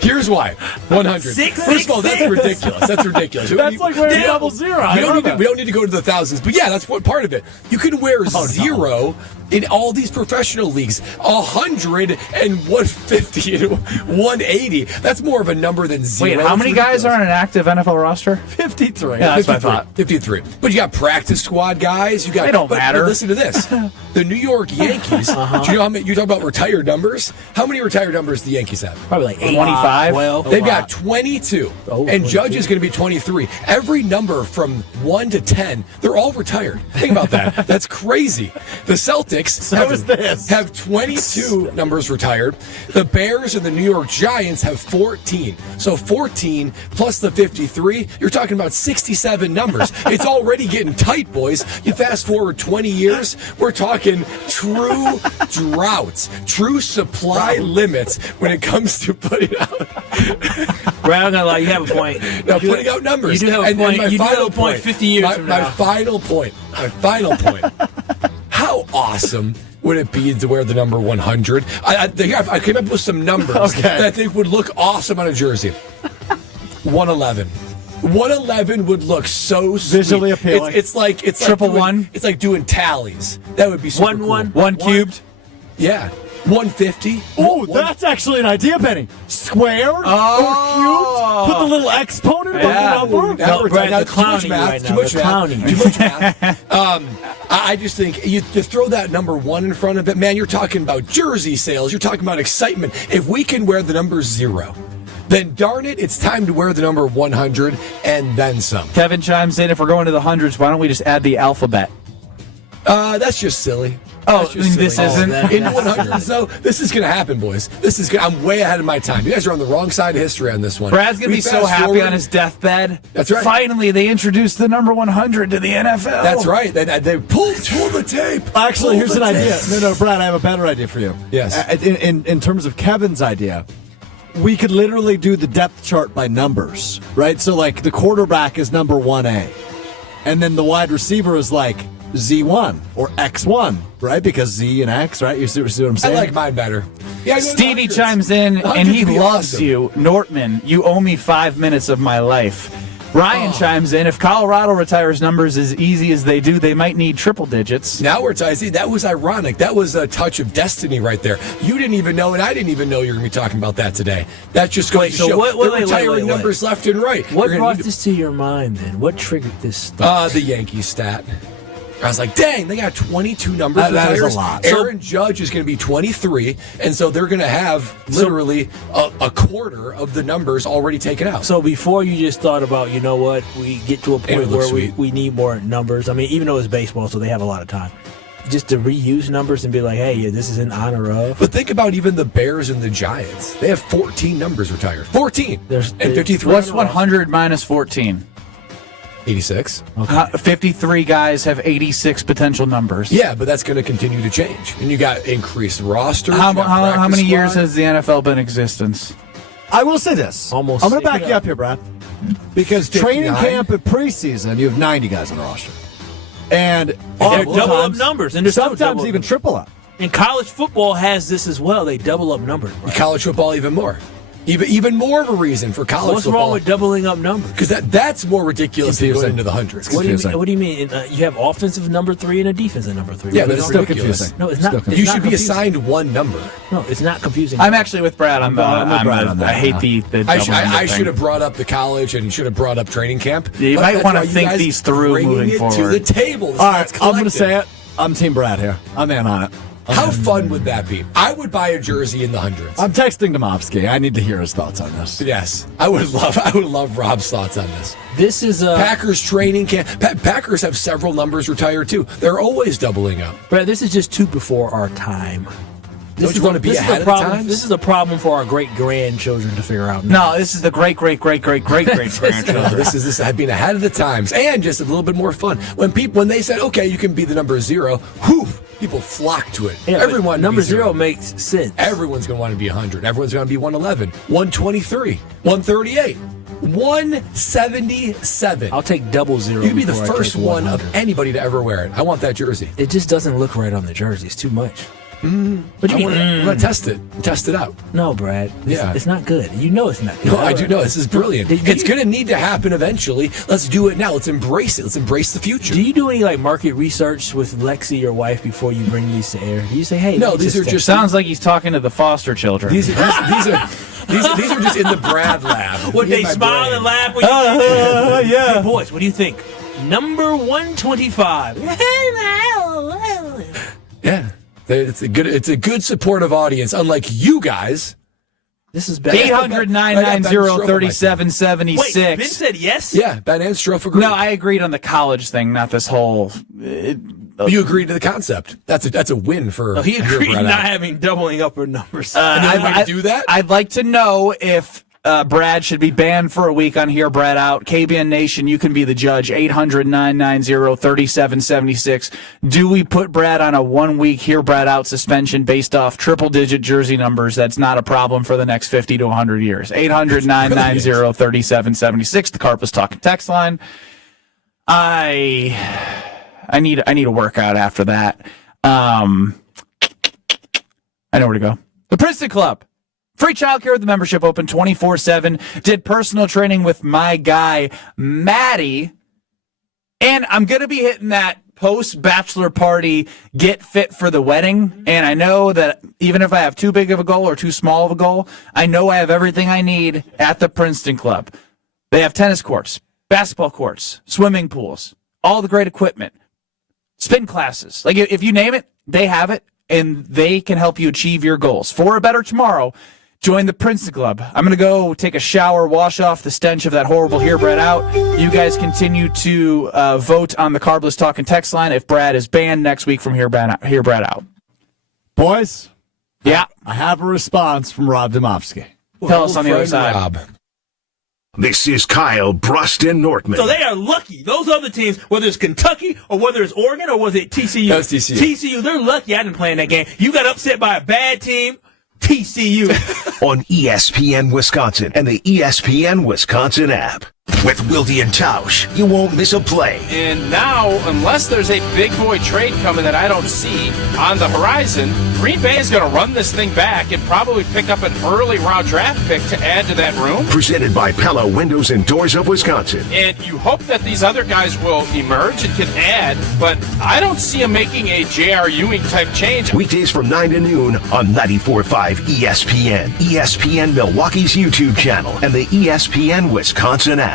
Here's why. 100. Six, First of all, that's ridiculous. That's ridiculous. That's like wearing double zero. We don't need to go to the thousands, but yeah, that's what part of it. You can wear zero in all these professional leagues. 100 and 150 and 180. That's more of a number than zero. Wait, how many guys are on an active NFL roster? 53. Yeah, that's what I thought. 53. But you got practice squad guys. You got. They don't matter. But listen to this: the New York Yankees. Do you know how many? You talk about retired numbers. How many retired numbers do the Yankees have? Probably like 25. 12. They've got 22, and Judge is going to be 23. Every number from 1 to 10, they're all retired. Think about that. That's crazy. The Celtics have 22 numbers retired. The Bears and the New York Giants have 14. So 14 plus the 53, you're talking about 67 numbers. It's already getting tight, boys. You fast forward 20 years, we're talking true droughts, true supply limits when it comes to putting out. Brad, I'm gonna lie, you have a point. Now, putting out numbers. You do have a point. my You do have final a point 50 years from now. My final point. How awesome would it be to wear the number 100? I came up with some numbers that I think would look awesome on a jersey. 111. 111 would look so sweet. Visually appealing. It's like triple one. It's like doing tallies. That would be super cool. One cubed. Yeah. 150. Oh, that's actually an idea, Penny. Square or cubed. Put the little exponent above the number. Now, Brad, too much math. Too much math. I just think you throw that number 1 in front of it, man, you're talking about jersey sales. You're talking about excitement. If we can wear the number 0, then darn it, it's time to wear the number 100 and then some. Kevin chimes in, if we're going to the hundreds, why don't we just add the alphabet? That's just silly. Oh, this isn't? In 100. So this is going to happen, boys. I'm way ahead of my time. You guys are on the wrong side of history on this one. Brad's going to be so happy on his deathbed. That's right. Finally, they introduced the number 100 to the NFL. That's right. They pulled the tape. Actually, here's an idea. No, Brad, I have a better idea for you. Yes. In terms of Kevin's idea, we could literally do the depth chart by numbers, right? So, like, the quarterback is number 1A, and then the wide receiver is like Z1 or X1, right? Because Z and X, right? You see what I'm saying? I like mine better. Yeah, Stevie chimes in, and he loves you. Nortman, you owe me 5 minutes of my life. Ryan chimes in, if Colorado retires numbers as easy as they do, they might need triple digits. Now we're see, that was ironic. That was a touch of destiny right there. You didn't even know, and I didn't even know you were going to be talking about that today. That just goes to show they're retiring numbers left and right. What brought this to your mind then? What triggered this? The Yankees stat. I was like, dang, they got 22 numbers. That is a lot. Aaron Judge is going to be 23, and so they're going to have literally a quarter of the numbers already taken out. So before you just thought about, you know what, we get to a point where we need more numbers. I mean, even though it's baseball, so they have a lot of time. Just to reuse numbers and be like, hey, this is in honor of. But think about even the Bears and the Giants. They have 14 numbers retired. 14. And 53. What's 100 minus 14? 86. 53 guys have 86 potential numbers. Yeah, but that's going to continue to change. And you got increased rosters. How many years has the NFL been in existence? I will say this. I'm going to back you up here, Brad. Because 59? training camp and preseason, you have 90 guys on the roster. And they're double up numbers. And sometimes even triple up. And college football has this as well. They double up numbers. Right? College football even more. Even more of a reason for college What's football. wrong with doubling up numbers? Because that's more ridiculous than going into the hundreds. What do you mean? You have offensive number 3 and a defensive number 3. Yeah, but it's still confusing. No, it's not. You should be assigned one number. No, it's not confusing. I'm actually with Brad. I'm Brad on that. I hate the I should have brought up the college and should have brought up training camp. You might want to think these through moving forward. To the table. All right, I'm going to say it. I'm Team Brad here. I'm in on it. How fun would that be? I would buy a jersey in the hundreds. I'm texting Domofsky. I need to hear his thoughts on this. Yes, I would love Rob's thoughts on this. This is Packers training camp. Packers have several numbers retired too. They're always doubling up. Brad, this is just too before our time. Don't you want to be ahead of the times? This is a problem for our great-grandchildren to figure out. No, this is the great-great-great-great-great-great-grandchildren. This is being ahead of the times and just a little bit more fun. When they said, okay, you can be the number 0, people flock to it. Yeah, everyone number 0 makes sense. Everyone's going to want to be 100. Everyone's going to be 111, 123, 138. 177. I'll take 00. You'd be the first one of anybody to ever wear it. I want that jersey. It just doesn't look right on the jersey. It's too much. What do you mean? I'm going to test it. Test it out. No, Brad. It's not good. You know it's not good. No, I do know. This is brilliant. It's going to need to happen eventually. Let's do it now. Let's embrace it. Let's embrace the future. Do you do any market research with Lexi, your wife, before you bring these to air? Do you say, hey, no, these are just sounds like he's talking to the foster children. These are just in the Brad lab. Would they smile and laugh when you yeah. Hey, boys, what do you think? Number 125. Yeah. It's a good supportive audience, unlike you guys. This is bad. 800-990-3776. Wait, Ben said yes? Yeah, Ben and Strofe agreed. No, I agreed on the college thing, not this whole... You agreed to the concept. That's a win for... he agreed not having doubling up our numbers. I'd do that? I'd like to know if Brad should be banned for a week on Hear Brad Out. KBN Nation, you can be the judge. 800-990-3776. Do we put Brad on a 1-week Hear Brad Out suspension based off triple-digit jersey numbers? That's not a problem for the next 50 to 100 years. 800-990-3776. The Carpus Talking text line. I need a workout after that. I know where to go. The Princeton Club. Free childcare with the membership open 24/7. Did personal training with my guy, Maddie. And I'm going to be hitting that post-bachelor party, get fit for the wedding. And I know that even if I have too big of a goal or too small of a goal, I know I have everything I need at the Princeton Club. They have tennis courts, basketball courts, swimming pools, all the great equipment. Spin classes. Like, if you name it, they have it, and they can help you achieve your goals. For a better tomorrow, join the Princeton Club. I'm going to go take a shower, wash off the stench of that horrible Hear Brad Out. You guys continue to vote on the Carbless Talking text line if Brad is banned next week from Hear Brad Out. Boys? Yeah? I have a response from Rob Domofsky. Tell us on the other side. Rob. This is Kyle Bruston Nortman. So they are lucky. Those other teams, whether it's Kentucky or whether it's Oregon or was it TCU? That was TCU. TCU, they're lucky I didn't play in that game. You got upset by a bad team, TCU. On ESPN Wisconsin and the ESPN Wisconsin app. With Wilde and Tausch, you won't miss a play. And now, unless there's a big boy trade coming that I don't see on the horizon, Green Bay is going to run this thing back and probably pick up an early round draft pick to add to that room. Presented by Pella Windows and Doors of Wisconsin. And you hope that these other guys will emerge and can add, but I don't see them making a J.R. Ewing type change. Weekdays from 9 to noon on 94.5 ESPN, ESPN Milwaukee's YouTube channel, and the ESPN Wisconsin app.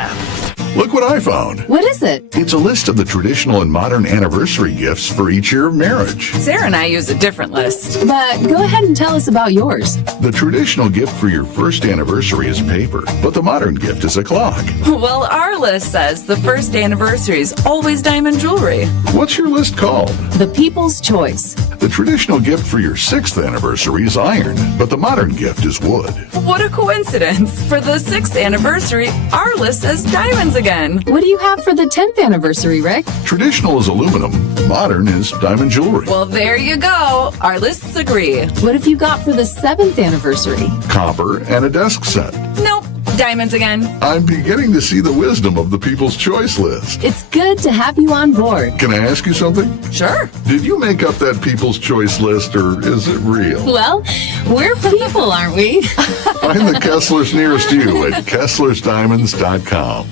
Look what I found. What is it? It's a list of the traditional and modern anniversary gifts for each year of marriage. Sarah and I use a different list. But go ahead and tell us about yours. The traditional gift for your first anniversary is paper, but the modern gift is a clock. Well, our list says the first anniversary is always diamond jewelry. What's your list called? The People's Choice. The traditional gift for your 6th anniversary is iron, but the modern gift is wood. What a coincidence. For the 6th anniversary, our list says diamonds again. What do you have for the 10th anniversary, Rick? Traditional is aluminum. Modern is diamond jewelry. Well, there you go. Our lists agree. What have you got for the 7th anniversary? Copper and a desk set. Nope. Diamonds again. I'm beginning to see the wisdom of the People's Choice list. It's good to have you on board. Can I ask you something? Sure. Did you make up that People's Choice list, or is it real? Well, we're people, aren't we? Find the Kesslers nearest you at KesslersDiamonds.com.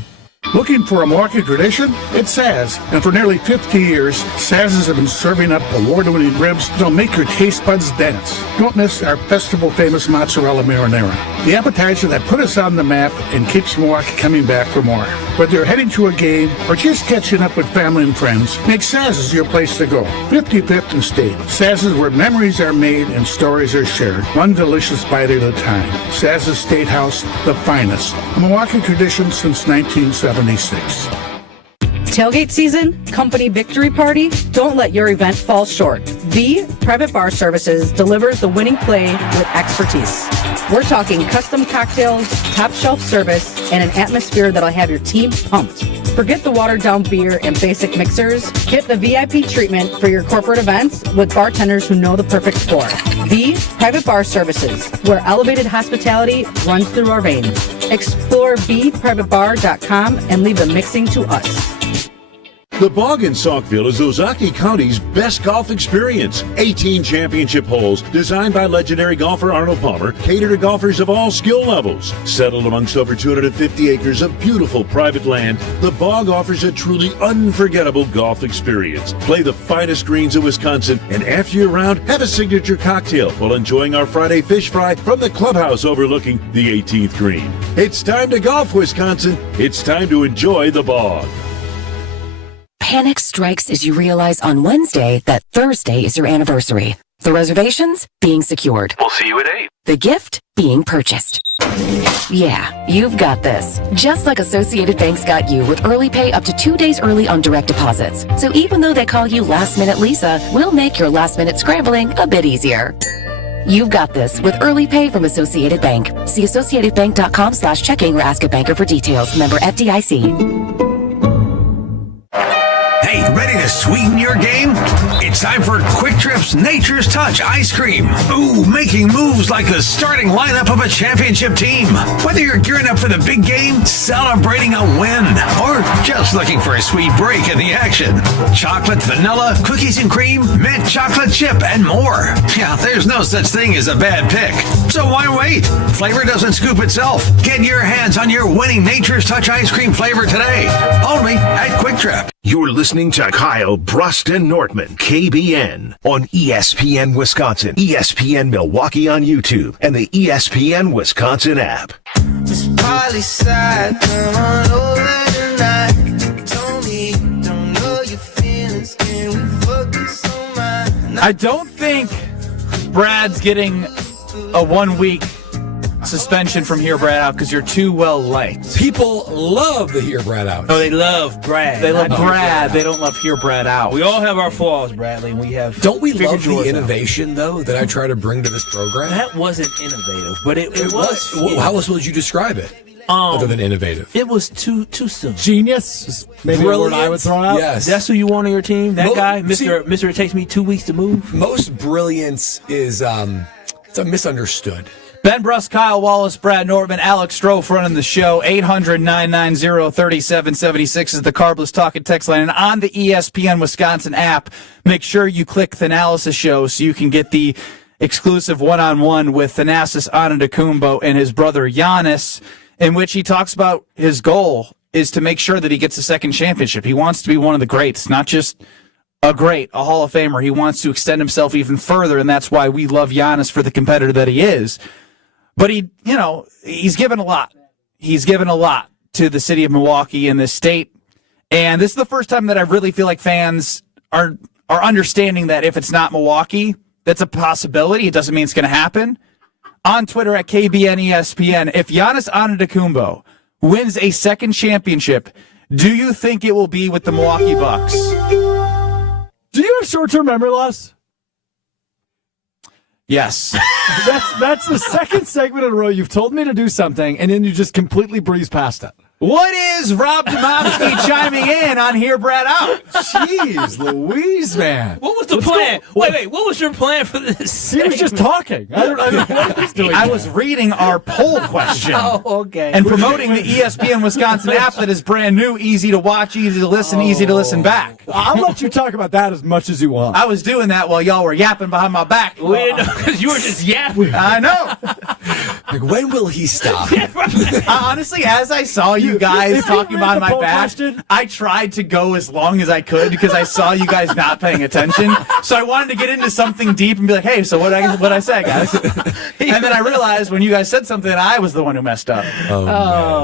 Looking for a Milwaukee tradition? It's Saz. And for nearly 50 years, Saz's have been serving up award-winning ribs that'll make your taste buds dance. Don't miss our festival-famous mozzarella marinara, the appetizer that put us on the map and keeps Milwaukee coming back for more. Whether you're heading to a game or just catching up with family and friends, make Saz's your place to go. 55th and State. Saz's, where memories are made and stories are shared. One delicious bite at a time. Saz's Steakhouse, the finest. A Milwaukee tradition since 1976. Tailgate season, company victory party, don't let your event fall short. V Private Bar Services delivers the winning play with expertise. We're talking custom cocktails, top shelf service, and an atmosphere that'll have your team pumped. Forget the watered down beer and basic mixers. Hit the VIP treatment for your corporate events with bartenders who know the perfect pour. V Private Bar Services, where elevated hospitality runs through our veins. Explore vprivatebar.com and leave the mixing to us. The Bog in Saukville is Ozaki County's best golf experience. 18 championship holes designed by legendary golfer Arnold Palmer cater to golfers of all skill levels. Settled amongst over 250 acres of beautiful private land, the Bog offers a truly unforgettable golf experience. Play the finest greens of Wisconsin, and after your round, have a signature cocktail while enjoying our Friday fish fry from the clubhouse overlooking the 18th green. It's time to golf, Wisconsin. It's time to enjoy the Bog. Panic strikes as you realize on Wednesday that Thursday is your anniversary. The reservations being secured. We'll see you at 8. The gift being purchased. Yeah, you've got this. Just like Associated Bank's got you with early pay up to 2 days early on direct deposits. So even though they call you Last Minute Lisa, we'll make your last minute scrambling a bit easier. You've got this with early pay from Associated Bank. See associatedbank.com/checking or ask a banker for details. Member FDIC. Hey, ready to sweeten your game? It's time for Quick Trip's Nature's Touch Ice Cream. Ooh, making moves like the starting lineup of a championship team. Whether you're gearing up for the big game, celebrating a win, or just looking for a sweet break in the action. Chocolate, vanilla, cookies and cream, mint chocolate chip, and more. Yeah, there's no such thing as a bad pick. So why wait? Flavor doesn't scoop itself. Get your hands on your winning Nature's Touch Ice Cream flavor today. Only at Quick Trip. You're listening to Kyle Bruston Nortman, KBN, on ESPN Wisconsin, ESPN Milwaukee on YouTube, and the ESPN Wisconsin app. Miss Polly side, come on over tonight. Tony, don't know your feelings, can we focus on mine? I don't think Brad's getting a 1 week suspension from Hear Brad Out because you're too well liked. People love the Hear Brad Out. No, they love Brad. They love Brad. They don't love Hear Brad Out. We all have our flaws, Bradley, and we have. Don't we love the innovation, though, that I try to bring to this program? That wasn't innovative, but it was. How else would you describe it? Other than innovative. It was too soon. Genius is maybe a word I would throw out. Yes. That's who you want on your team? That guy? Mr. It takes me 2 weeks to move? Most brilliance is it's a misunderstood. Ben Bruss, Kyle Wallace, Brad Nortman, Alex Strofe running the show. 800-990-3776 is the Carbless Talking text line. And on the ESPN Wisconsin app, make sure you click Thanasis Show so you can get the exclusive one-on-one with Thanasis Antetokounmpo and his brother Giannis, in which he talks about his goal is to make sure that he gets a second championship. He wants to be one of the greats, not just a great, a Hall of Famer. He wants to extend himself even further, and that's why we love Giannis for the competitor that he is. But he's given a lot. He's given a lot to the city of Milwaukee and this state. And this is the first time that I really feel like fans are understanding that if it's not Milwaukee, that's a possibility. It doesn't mean it's going to happen. On Twitter at KBN ESPN, if Giannis Antetokounmpo wins a second championship, do you think it will be with the Milwaukee Bucks? Do you have short-term memory loss? Yes. That's the second segment in a row you've told me to do something, and then you just completely breeze past it. What is Rob Domofsky chiming in on Hear Brad Out? Jeez Louise, man. What was the plan? Wait, what was your plan for this segment? He was just talking. I don't know what he's doing. I was reading our poll question. Oh, okay. And promoting the ESPN Wisconsin app that is brand new, easy to watch, easy to listen, easy to listen back. I'll let you talk about that as much as you want. I was doing that while y'all were yapping behind my back. We didn't know because you were just yapping. I know. Like, when will he stop? Honestly, as I saw you guys talking behind my back, I tried to go as long as I could because I saw you guys not paying attention. So I wanted to get into something deep and be like, hey, so what I say, guys? And then I realized when you guys said something, I was the one who messed up.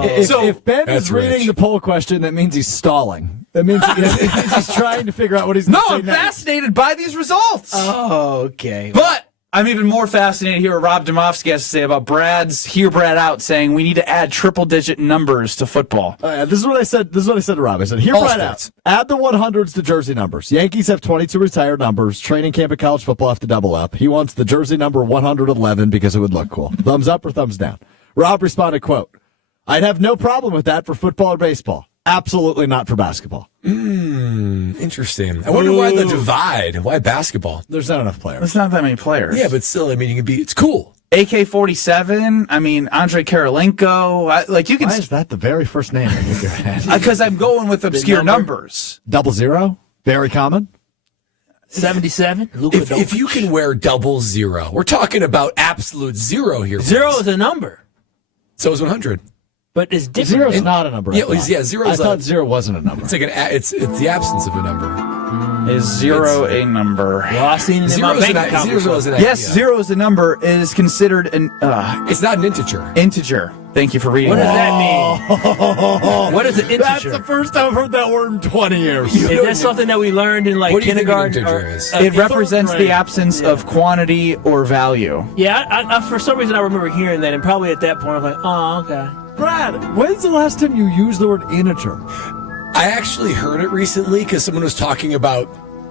If Ben is reading the poll question, that means he's stalling. That means he's trying to figure out what he's going to say I'm fascinated by these results. Oh, okay. But I'm even more fascinated to hear what Rob Domofsky has to say about Brad's Hear Brad Out, saying we need to add triple-digit numbers to football. This is what I said. This is what I said to Rob. I said, "Hear Brad Out. Add the 100s to jersey numbers. Yankees have 22 retired numbers. Training camp at college football have to double up. He wants the jersey number 111 because it would look cool. Thumbs up or thumbs down?" Rob responded, "Quote: I'd have no problem with that for football or baseball. Absolutely not for basketball." Interesting. I wonder why the divide. Why basketball? There's not enough players. There's not that many players. Yeah, but still, I mean, you can be. It's cool. AK-47. I mean, Andrei Kirilenko. You can. Why is that the very first name in your head? Because I'm going with obscure numbers. 00, very common. 77. If you can wear 00, we're talking about absolute zero here. 0 is a number. So is 100. But it's different. 0 is not a number. Yeah, 0 I is thought 0 wasn't a number. It's like it's the absence of a number. Is 0 a number? Well, I've seen it in my bank account. Yes, 0 is a number. It is considered an. It's not an integer. Integer. Thank you for reading. What does that mean? What is an integer? That's the first time I've heard that word in 20 years. Is that something that we learned in kindergarten? It represents the absence of quantity or value. Yeah, I for some reason I remember hearing that, and probably at that point I was like, oh, okay. Brad, when's the last time you used the word integer? I actually heard it recently because someone was talking about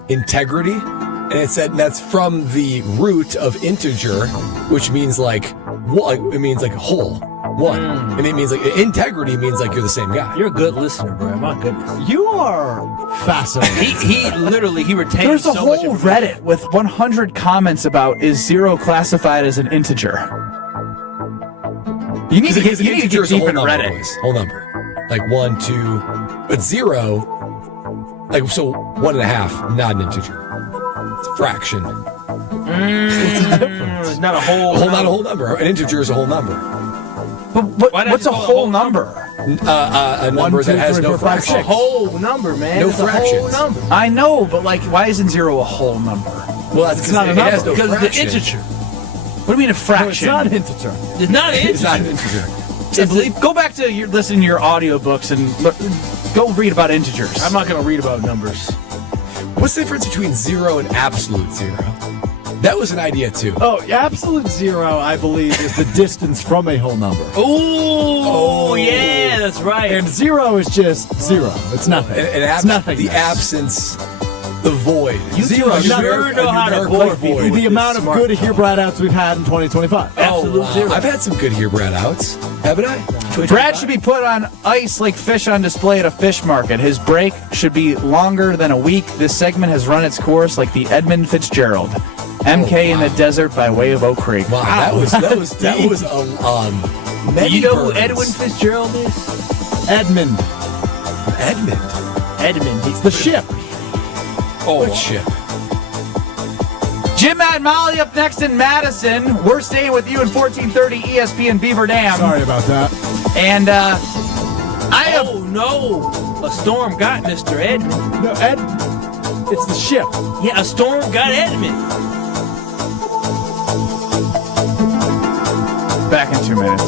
integrity, and it said that's from the root of integer, which means like it means like whole. One. And it means like integrity means like you're the same guy. You're a good listener, bro. My goodness. You are fascinating. he literally retains There's a so much whole Reddit with 100 comments about is 0 classified as an integer. You need to get deep in Reddit. Whole number. Like 1, 2, but 0, like, so 1.5, not an integer. It's a fraction. It's not a whole number. Not a whole number. An integer is a whole number. But what's a whole number? A number that has no fraction. A whole number, man. No it's fractions. A whole number. I know, but why isn't 0 a whole number? Well, that's not a number. It has no because fraction. it's an integer. What do you mean a fraction? No, it's not an integer. It's not an integer. It's not an integer. Go back to listen to your audiobooks and go read about integers. I'm not going to read about numbers. What's the difference between 0 and absolute 0? That was an idea too. Oh, absolute 0, I believe, is the distance from a whole number. Oh, yeah, that's right. And 0 is just 0. It's nothing. It's nothing. The absence, the void. You Zero. sure know how to bore people. The amount of good Hear Brad Outs we've had in 2025. Absolute 0. I've had some good Hear Brad Outs, haven't I? Brad should be put on ice like fish on display at a fish market. His break should be longer than a week. This segment has run its course like the Edmund Fitzgerald. MK in the desert by way of Oak Creek. Wow, that was You know who Edwin Fitzgerald is? Edmund. He's the ship. Oh, what ship? Jim, Matt, and Molly up next in Madison. We're staying with you in 1430 ESPN Beaver Dam. Sorry about that. And Oh no! A storm got Mr. Edmund. No, it's the ship. Yeah, a storm got Edmund. Back in 2 minutes.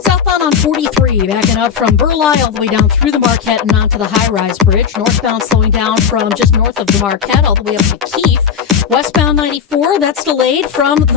Southbound on 43, backing up from Burleigh all the way down through the Marquette and onto the high-rise bridge. Northbound slowing down from just north of the Marquette all the way up to Keefe. Westbound 94, that's delayed from